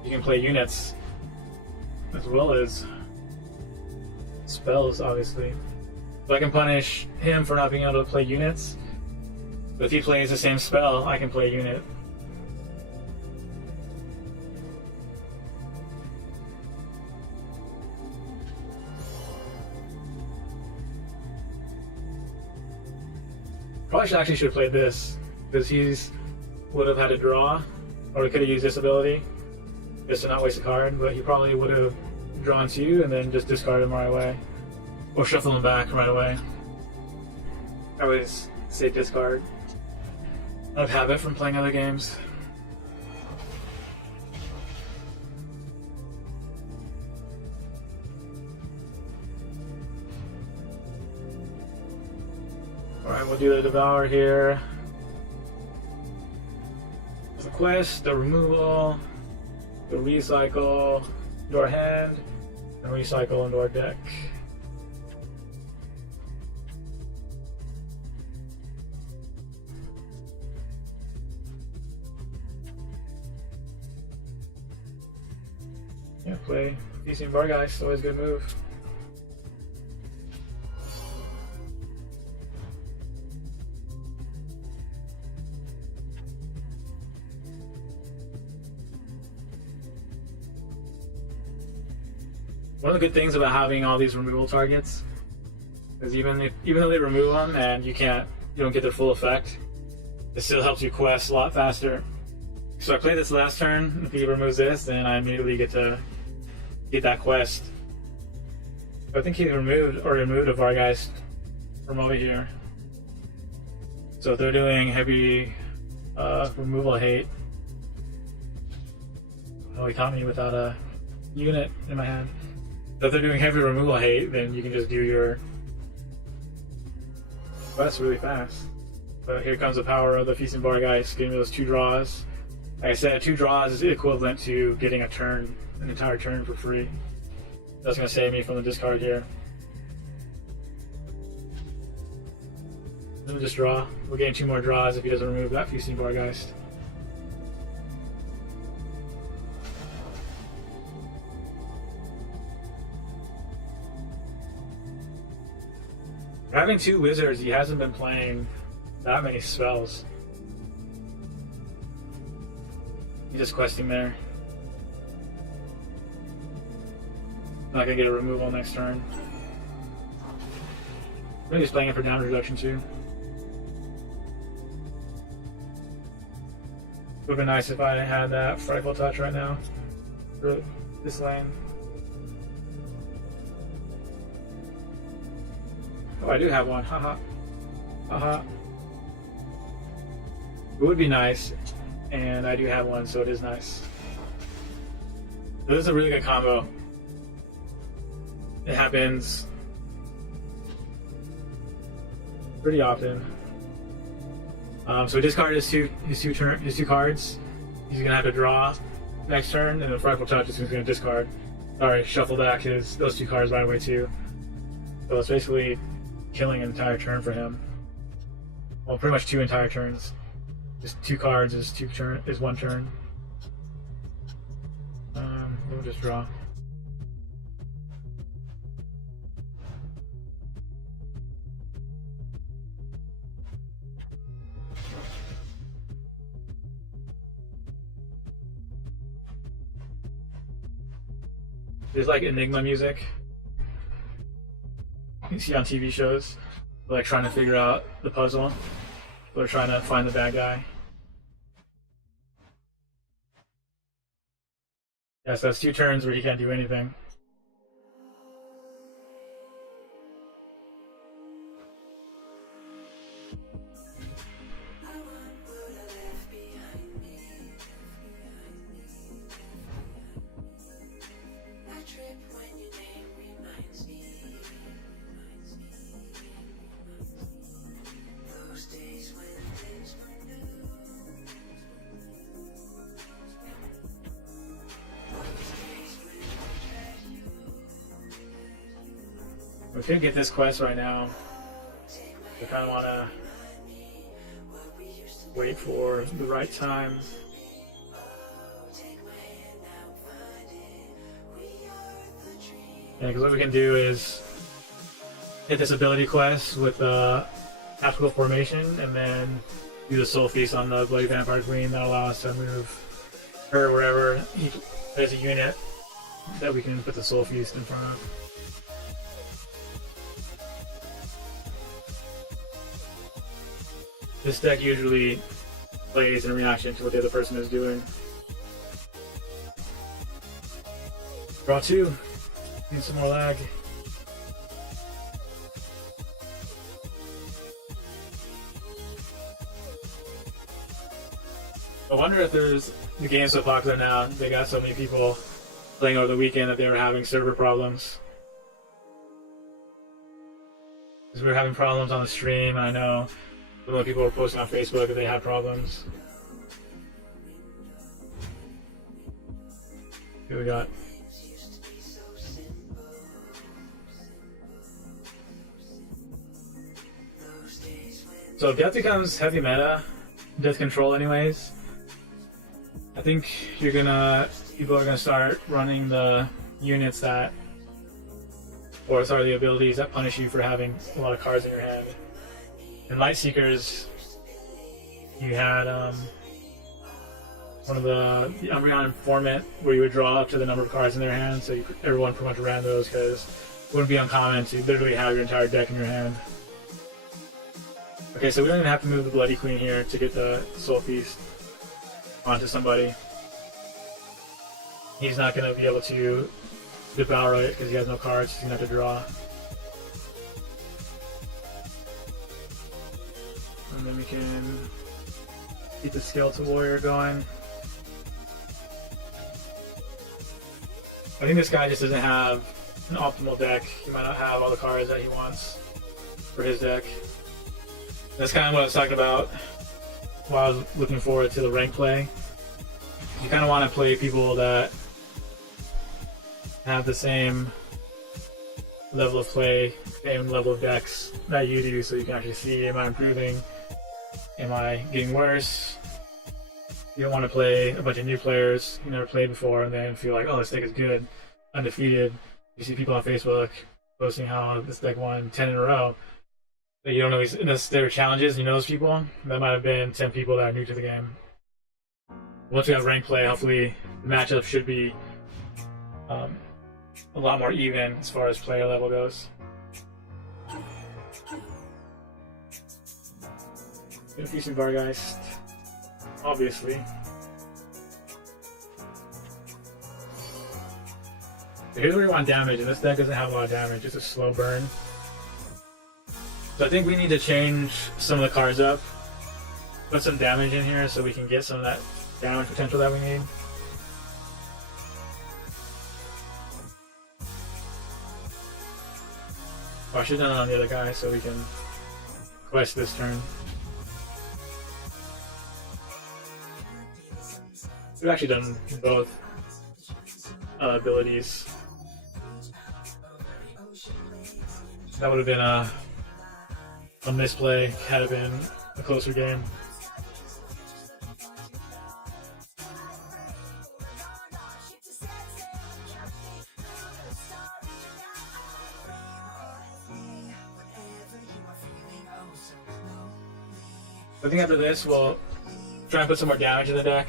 you can play units as well as spells, obviously. So I can punish him for not being able to play units. But if he plays the same spell, I can play a unit. Probably should have played this, because he's would have had to draw, or he could have used this ability just to not waste a card, but he probably would have drawn 2 and then just discarded them right away. Or shuffle them back right away. I always say discard. I don't have it from playing other games. Alright, we'll do the Devour here. The quest, the removal, the recycle into our hand, and recycle into our deck. Yeah, play Feasting Bargeist, always a good move. One of the good things about having all these removal targets is even though they remove them and you don't get their full effect, it still helps you quest a lot faster. So I play this last turn. If he removes this, then I immediately get to get that quest. I think he removed a Vargeist from over here. So if they're doing heavy removal hate, oh, he caught me without a unit in my hand. So if they're doing heavy removal hate, then you can just do your quest really fast. But here comes the power of the Feasting Vargeist, getting those 2 draws. Like I said, 2 draws is equivalent to getting an entire turn for free. That's going to save me from the discard here. Let me just draw. We're getting 2 more draws if he doesn't remove that Feasting Vargeist. Having 2 wizards, he hasn't been playing that many spells. He's just questing there. Not gonna get a removal next turn. Maybe he's playing it for damage reduction too. Would have been nice if I had that Frightful Touch right now for this lane. Oh, I do have one. Haha. Haha. It would be nice, and I do have one, so it is nice. This is a really good combo. It happens pretty often. So he discarded his two cards. He's gonna have to draw next turn, and then Frightful Touch is gonna discard. Sorry, shuffle back those 2 cards right away too. So it's basically killing an entire turn for him. Well, pretty much 2 entire turns. Just 2 cards is 1 turn. We'll just draw. There's like Enigma music you see on TV shows. They're like trying to figure out the puzzle. They're trying to find the bad guy. Yeah, so that's 2 turns where he can't do anything. We could get this quest right now. We kind of want to wait for the right time. Yeah, because what we can do is hit this ability quest with tactical formation, and then do the Soul Feast on the Bloody Vampire Queen. That'll allow us to move her wherever there's a unit that we can put the Soul Feast in front of. This deck usually plays in reaction to what the other person is doing. Draw 2. Need some more lag. I wonder if the game's so popular now, they got so many people playing over the weekend that they were having server problems. Because we were having problems on the stream, I know. A lot of people were posting on Facebook that they had problems. Here we got. So if death becomes heavy meta, death control anyways, I think people are gonna start running the units the abilities that punish you for having a lot of cards in your hand. In Light Seekers, you had one of the Umbreon Informant, where you would draw up to the number of cards in their hand, so everyone pretty much ran those because it wouldn't be uncommon to literally have your entire deck in your hand. Okay, so we don't even have to move the Bloody Queen here to get the Soul Feast onto somebody. He's not going to be able to devour it because he has no cards, he's going to have to draw. And then we can keep the Skeleton Warrior going. I think this guy just doesn't have an optimal deck. He might not have all the cards that he wants for his deck. That's kind of what I was talking about while I was looking forward to the rank play. You kind of want to play people that have the same level of play, same level of decks that you do, so you can actually see, am I improving? Am I getting worse? You don't want to play a bunch of new players you never played before and then feel like, oh, this deck is good, undefeated. You see people on Facebook posting how this deck won 10 in a row. But you don't know unless there are challenges, you know those people. That might have been 10 people that are new to the game. Once we have rank play, hopefully the matchup should be a lot more even as far as player level goes. Infusing Vargeist, obviously. So here's where we want damage, and this deck doesn't have a lot of damage, it's a slow burn. So I think we need to change some of the cards up, put some damage in here so we can get some of that damage potential that we need. Oh, I should have done it on the other guy so we can quest this turn. We've actually done both abilities. That would have been a misplay had it been a closer game. I think after this we'll try and put some more damage in the deck.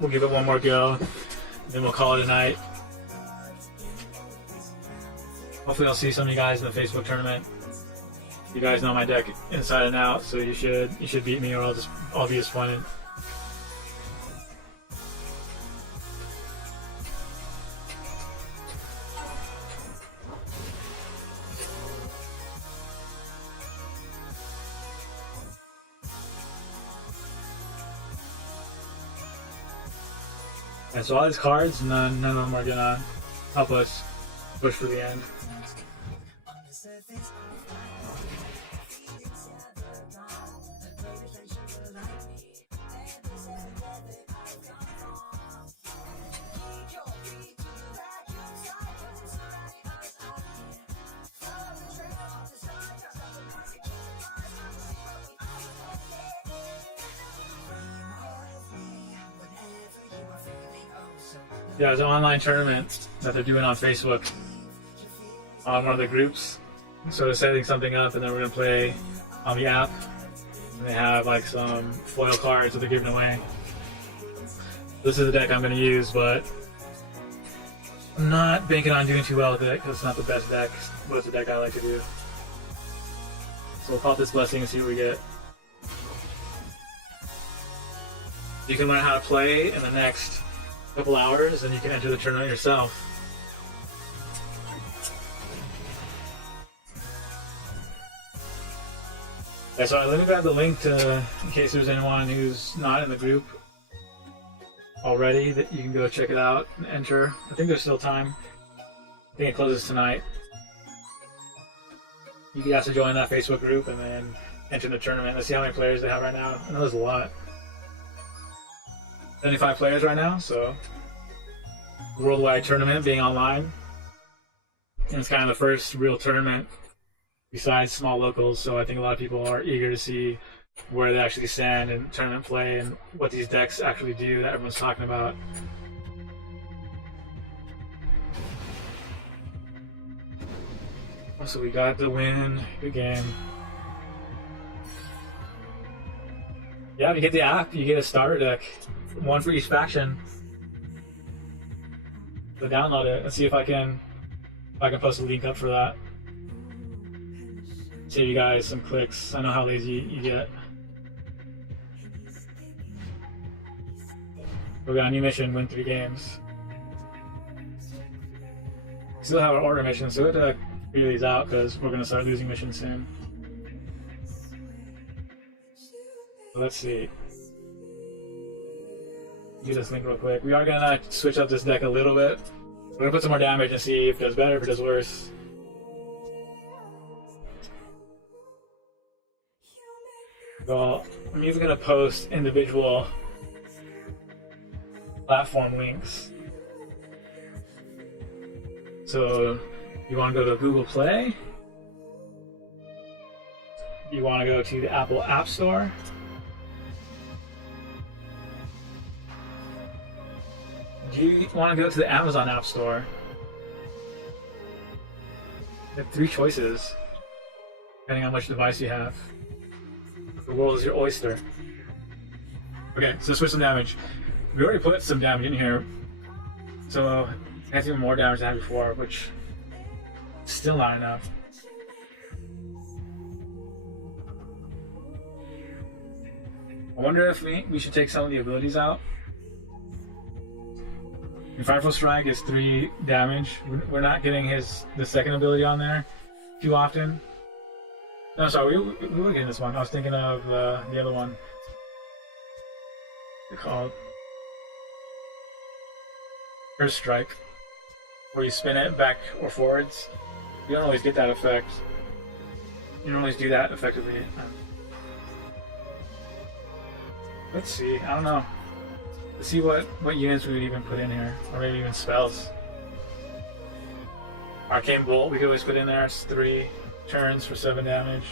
We'll give it one more go, then we'll call it a night. Hopefully I'll see some of you guys in the Facebook tournament. You guys know my deck inside and out, so you should beat me, or I'll be disappointed. And so all these cards, none of them are gonna help us push for the end. Yeah, there's an online tournament that they're doing on Facebook on one of the groups. So they're setting something up, and then we're gonna play on the app. And they have like some foil cards that they're giving away. This is the deck I'm gonna use, but I'm not banking on doing too well with it because it's not the best deck, but it's the deck I like to do. So we'll pop this blessing and see what we get. You can learn how to play in the next couple hours, and you can enter the tournament yourself. Yeah, so let me grab the link in case there's anyone who's not in the group already, that you can go check it out and enter. I think there's still time. I think it closes tonight. You can also join that Facebook group and then enter the tournament. Let's see how many players they have right now. I know there's a lot. 75 players right now, so worldwide tournament being online. And it's kind of the first real tournament besides small locals, so I think a lot of people are eager to see where they actually stand in tournament play and what these decks actually do that everyone's talking about. So we got the win, good game. Yeah, if you get the app, you get a starter deck, one for each faction. So download it and see if I can post a link up for that. Save you guys some clicks. I know how lazy you get. We got a new mission, win 3 games. Still have our order mission, so we have to figure these out because we're gonna start losing missions soon. So let's see. Do this link real quick. We are gonna switch up this deck a little bit. We're gonna put some more damage and see if it does better, if it does worse. Well, I'm even gonna post individual platform links. So you want to go to Google Play, you want to go to the Apple App Store, do you want to go to the Amazon App Store? You have 3 choices depending on which device you have. The world is your oyster. Okay, so switch some damage. We already put some damage in here, so that's even more damage than I had before, which is still not enough. I wonder if we should take some of the abilities out. Your Frightful Strike is 3 damage. We're not getting the second ability on there too often. No, sorry, we were getting this one. I was thinking of the other one. They're called First Strike, where you spin it back or forwards. You don't always get that effect. You don't always do that effectively. Let's see. I don't know. Let's see what units we would even put in here, or maybe even spells. Arcane Bolt we could always put in there. It's 3 turns for 7 damage.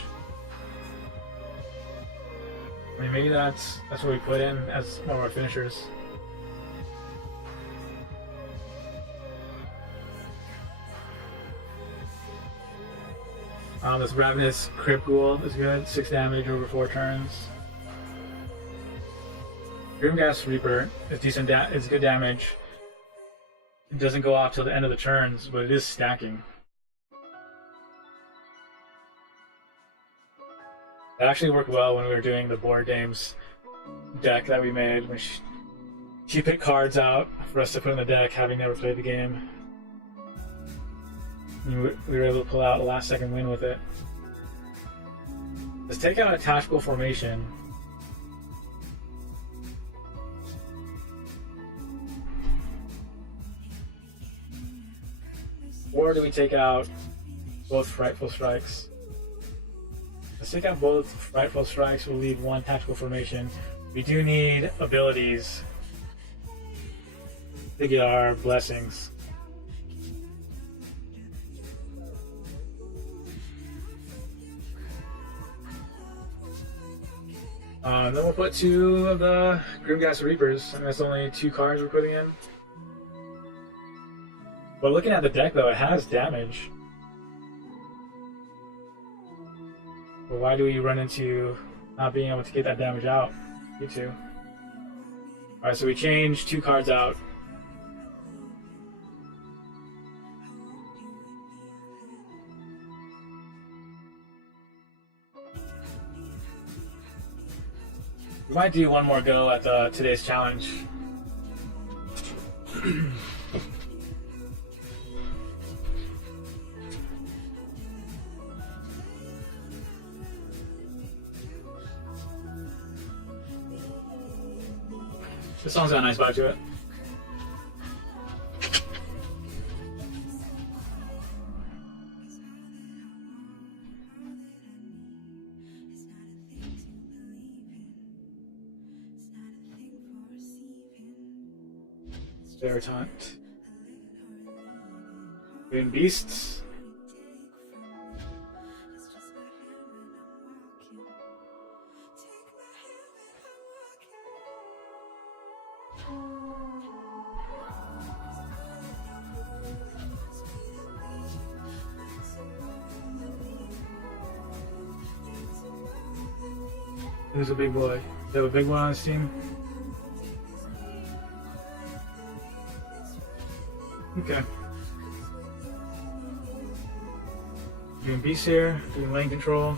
I mean, maybe that's what we put in as one of our finishers. This Ravenous Crypt Ghoul is good, 6 damage over 4 turns. Grimghast Reaper is decent. It's good damage. It doesn't go off till the end of the turns, but it is stacking. That actually worked well when we were doing the board games deck that we made. She picked cards out for us to put in the deck, having never played the game. And we were able to pull out a last-second win with it. Let's take out a tactical formation. Or do we take out both Frightful Strikes? Let's take out both Frightful Strikes. We'll leave 1 tactical formation. We do need abilities to get our blessings. Then we'll put 2 of the Grimghast Reapers, and that's only 2 cards we're putting in. But looking at the deck, though, it has damage. But why do we run into not being able to get that damage out? You two. Alright, so we changed 2 cards out. We might do one more go at today's challenge. This song's got a nice vibe to it. Veritaunt. Green Beasts. Who's a big boy? They have a big one on his team. Okay. Doing beast here, doing lane control.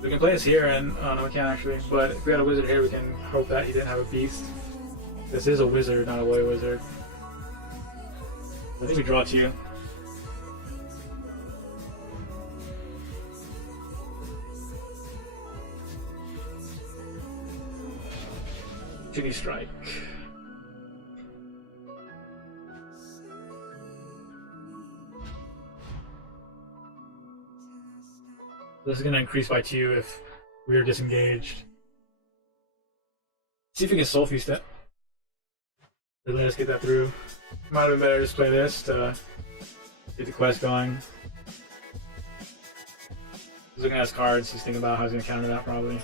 We can play this here, and no, we can't actually. But if we had a wizard here, we can hope that he didn't have a beast. This is a wizard, not a warrior wizard. I think we draw 2. Jimmy strike. This is going to increase by 2 if we are disengaged. See if we can soul feast it. Let us get that through. Might have been better to just play this to get the quest going. He's looking at his cards, he's thinking about how he's going to counter that probably.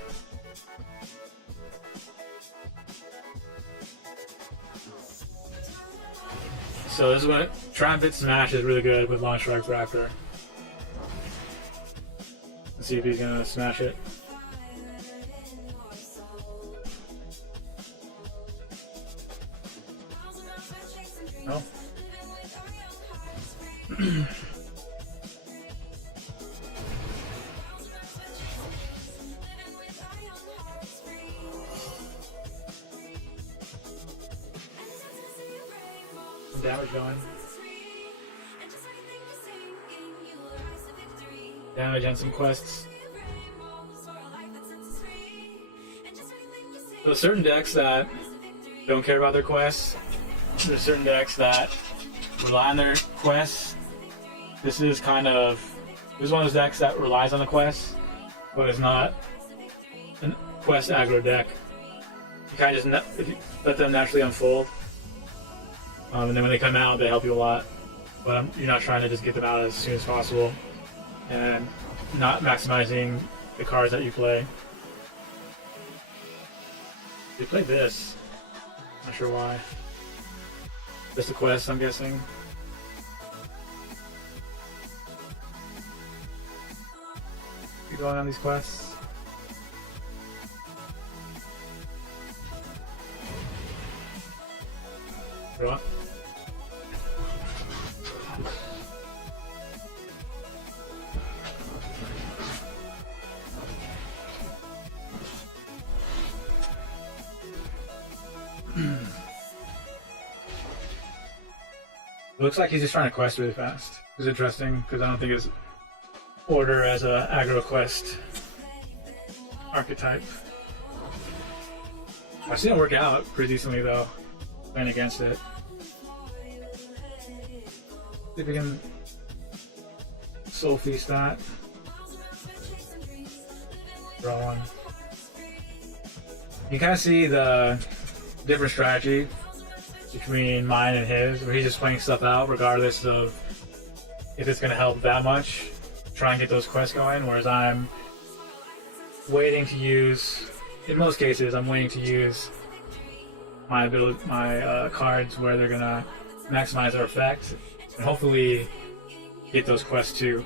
So this is when Triumphant Smash is really good with Launch Strike Raptor. Let's see if he's gonna smash it. No. Some damage going. Damage and some quests. There's certain decks that don't care about their quests. There's certain decks that rely on their quests. This is one of those decks that relies on the quests, but it's not a quest aggro deck. You kind of just let them naturally unfold, and then when they come out, they help you a lot. But you're not trying to just get them out as soon as possible, and not maximizing the cards that you play. They played this. Not sure why. Just a quest, I'm guessing. Keep going on these quests. Draw. Looks like he's just trying to quest really fast. It's interesting because I don't think his order as a aggro quest archetype. I've seen it work out pretty decently though, playing against it. See if we can soul feast that. Draw 1. You kind of see the different strategy between mine and his, where he's just playing stuff out regardless of if it's going to help that much, try and get those quests going, whereas I'm waiting to use, in most cases, I'm waiting to use my cards where they're going to maximize their effect, and hopefully get those quests too.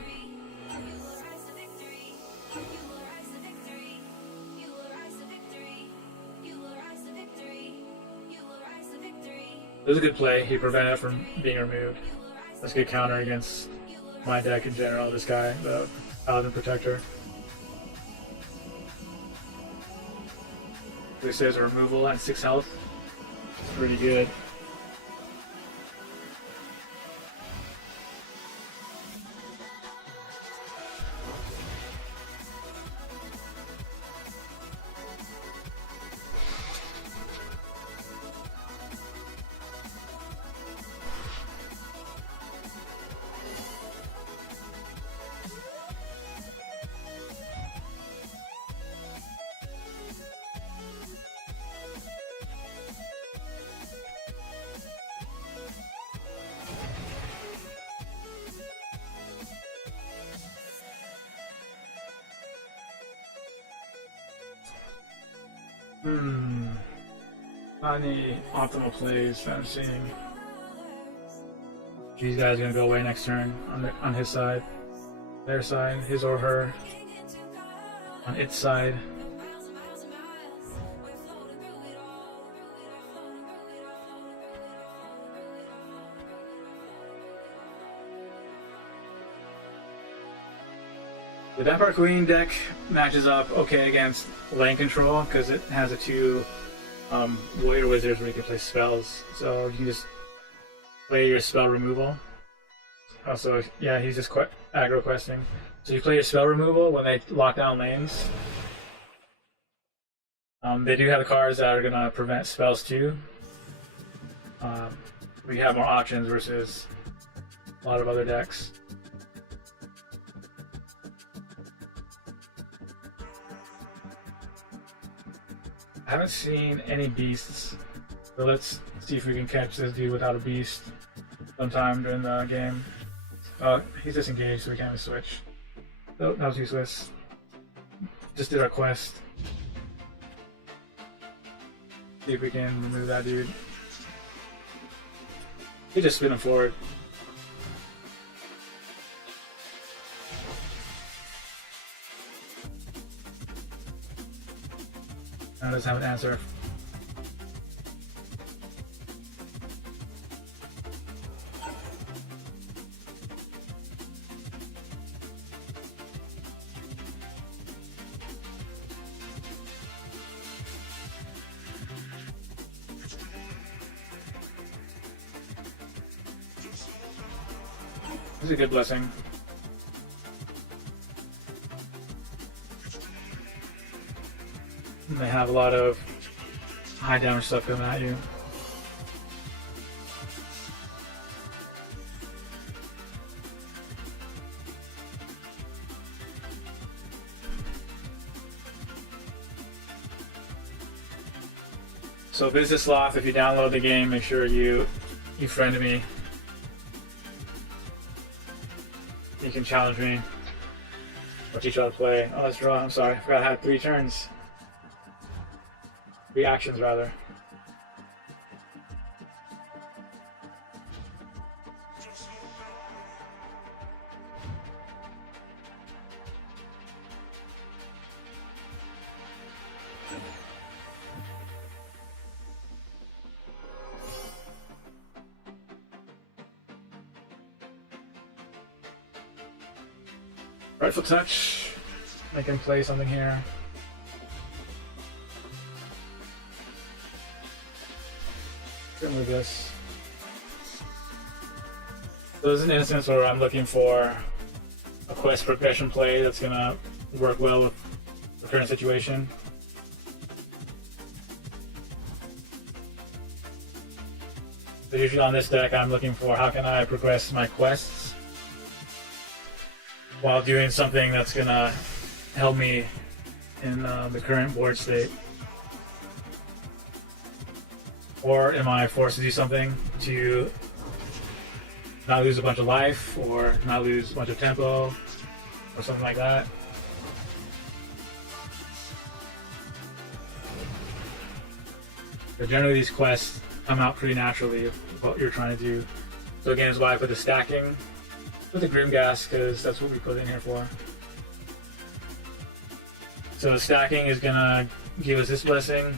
It was a good play. He prevented it from being removed. That's a good counter against my deck in general. This guy, the Paladin Protector. He says a removal and 6 health. It's pretty good. Not any optimal plays that I'm seeing. These guys are gonna go away next turn on his side, their side, his or her, on its side. The Vampire Queen deck matches up okay against lane control because it has a 2 warrior wizards where you can play spells. So you can just play your spell removal. Also, yeah, he's just aggro questing. So you play your spell removal when they lock down lanes. They do have the cards that are going to prevent spells too. We have more options versus a lot of other decks. I haven't seen any beasts, so let's see if we can catch this dude without a beast sometime during the game. He's disengaged, so we can't even switch. Oh, that was useless. Just did our quest. See if we can remove that dude. He just spin him forward. Now doesn't have an answer. This is a good blessing. And they have a lot of high damage stuff coming at you. So Business Sloth, if you download the game, make sure you friend me. You can challenge me or teach you how to play. Oh, let's draw. I'm sorry. I forgot I had 3 turns. 3 actions, rather. Rightful touch. I can play something here. Remove this. So this is an instance where I'm looking for a quest progression play that's gonna work well with the current situation. So usually on this deck, I'm looking for how can I progress my quests while doing something that's gonna help me in the current board state. Or am I forced to do something to not lose a bunch of life, or not lose a bunch of tempo, or something like that? But generally these quests come out pretty naturally of what you're trying to do. So again, is why I put the stacking with the Grimgas, because that's what we put in here for. So the stacking is gonna give us this blessing.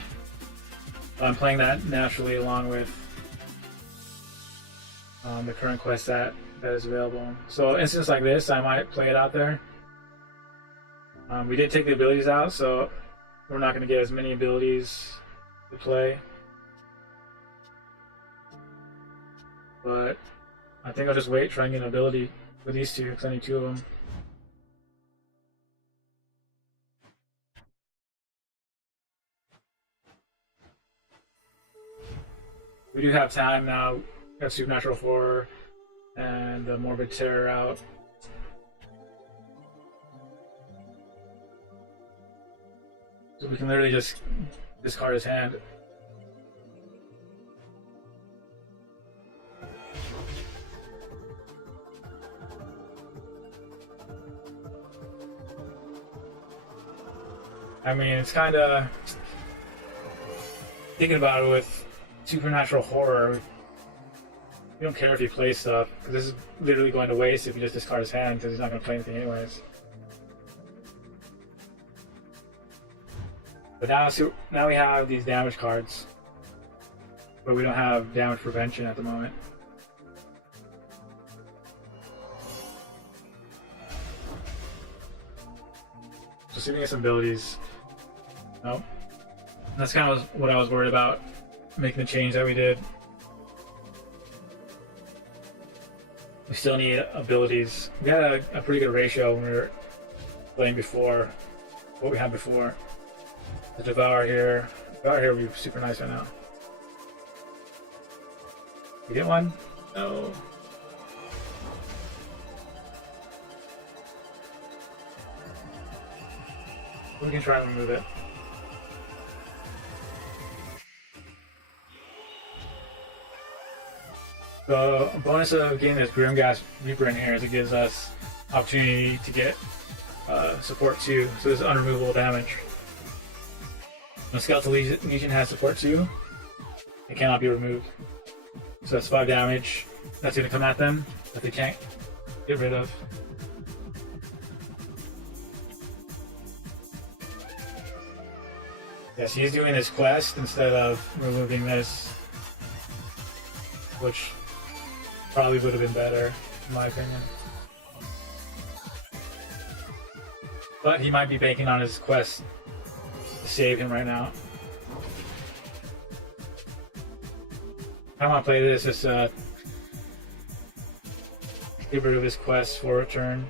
I'm playing that naturally along with the current quest that is available. So instance like this, I might play it out there. We did take the abilities out, so we're not going to get as many abilities to play. But I think I'll just wait, try and get an ability with these two, because I need 2 of them. We do have time now. We have Supernatural Horror and the Morbid Terror out. So we can literally just discard his hand. I mean, it's kind of thinking about it with Supernatural Horror. You don't care if he plays stuff, because this is literally going to waste if you just discard his hand, because he's not going to play anything anyways. But now we have these damage cards, but we don't have damage prevention at the moment. So see if we get some abilities. Nope. That's kind of what I was worried about, making the change that we did. We still need abilities. We had a pretty good ratio when we were playing before, what we had before. The Devour here would be super nice right now. We get one? No. We can try and remove it. The bonus of getting this Grimgas Reaper in here is it gives us opportunity to get support 2, so this is unremovable damage. When Skeletal Legion has support 2, it cannot be removed. So that's 5 damage that's going to come at them that they can't get rid of. Yes, he's doing his quest instead of removing this, which probably would have been better, in my opinion. But he might be banking on his quest to save him right now. I want to play this as get rid of his quest for a turn.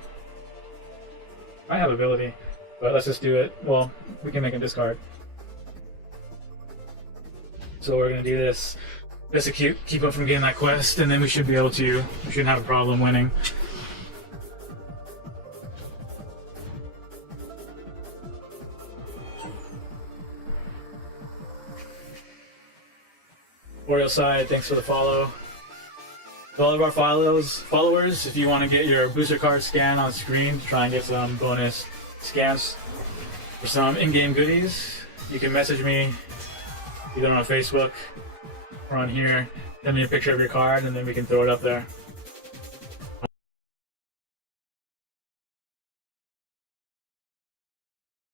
I have ability, but let's just do it. Well, we can make him discard. So we're gonna do this. Just to keep him from getting that quest, and then we should be able to. We shouldn't have a problem winning. Oriel Side, thanks for the follow. To all of our followers, if you want to get your booster card scan on screen, try and get some bonus scans for some in-game goodies, you can message me either on Facebook or on here. Send me a picture of your card, and then we can throw it up there.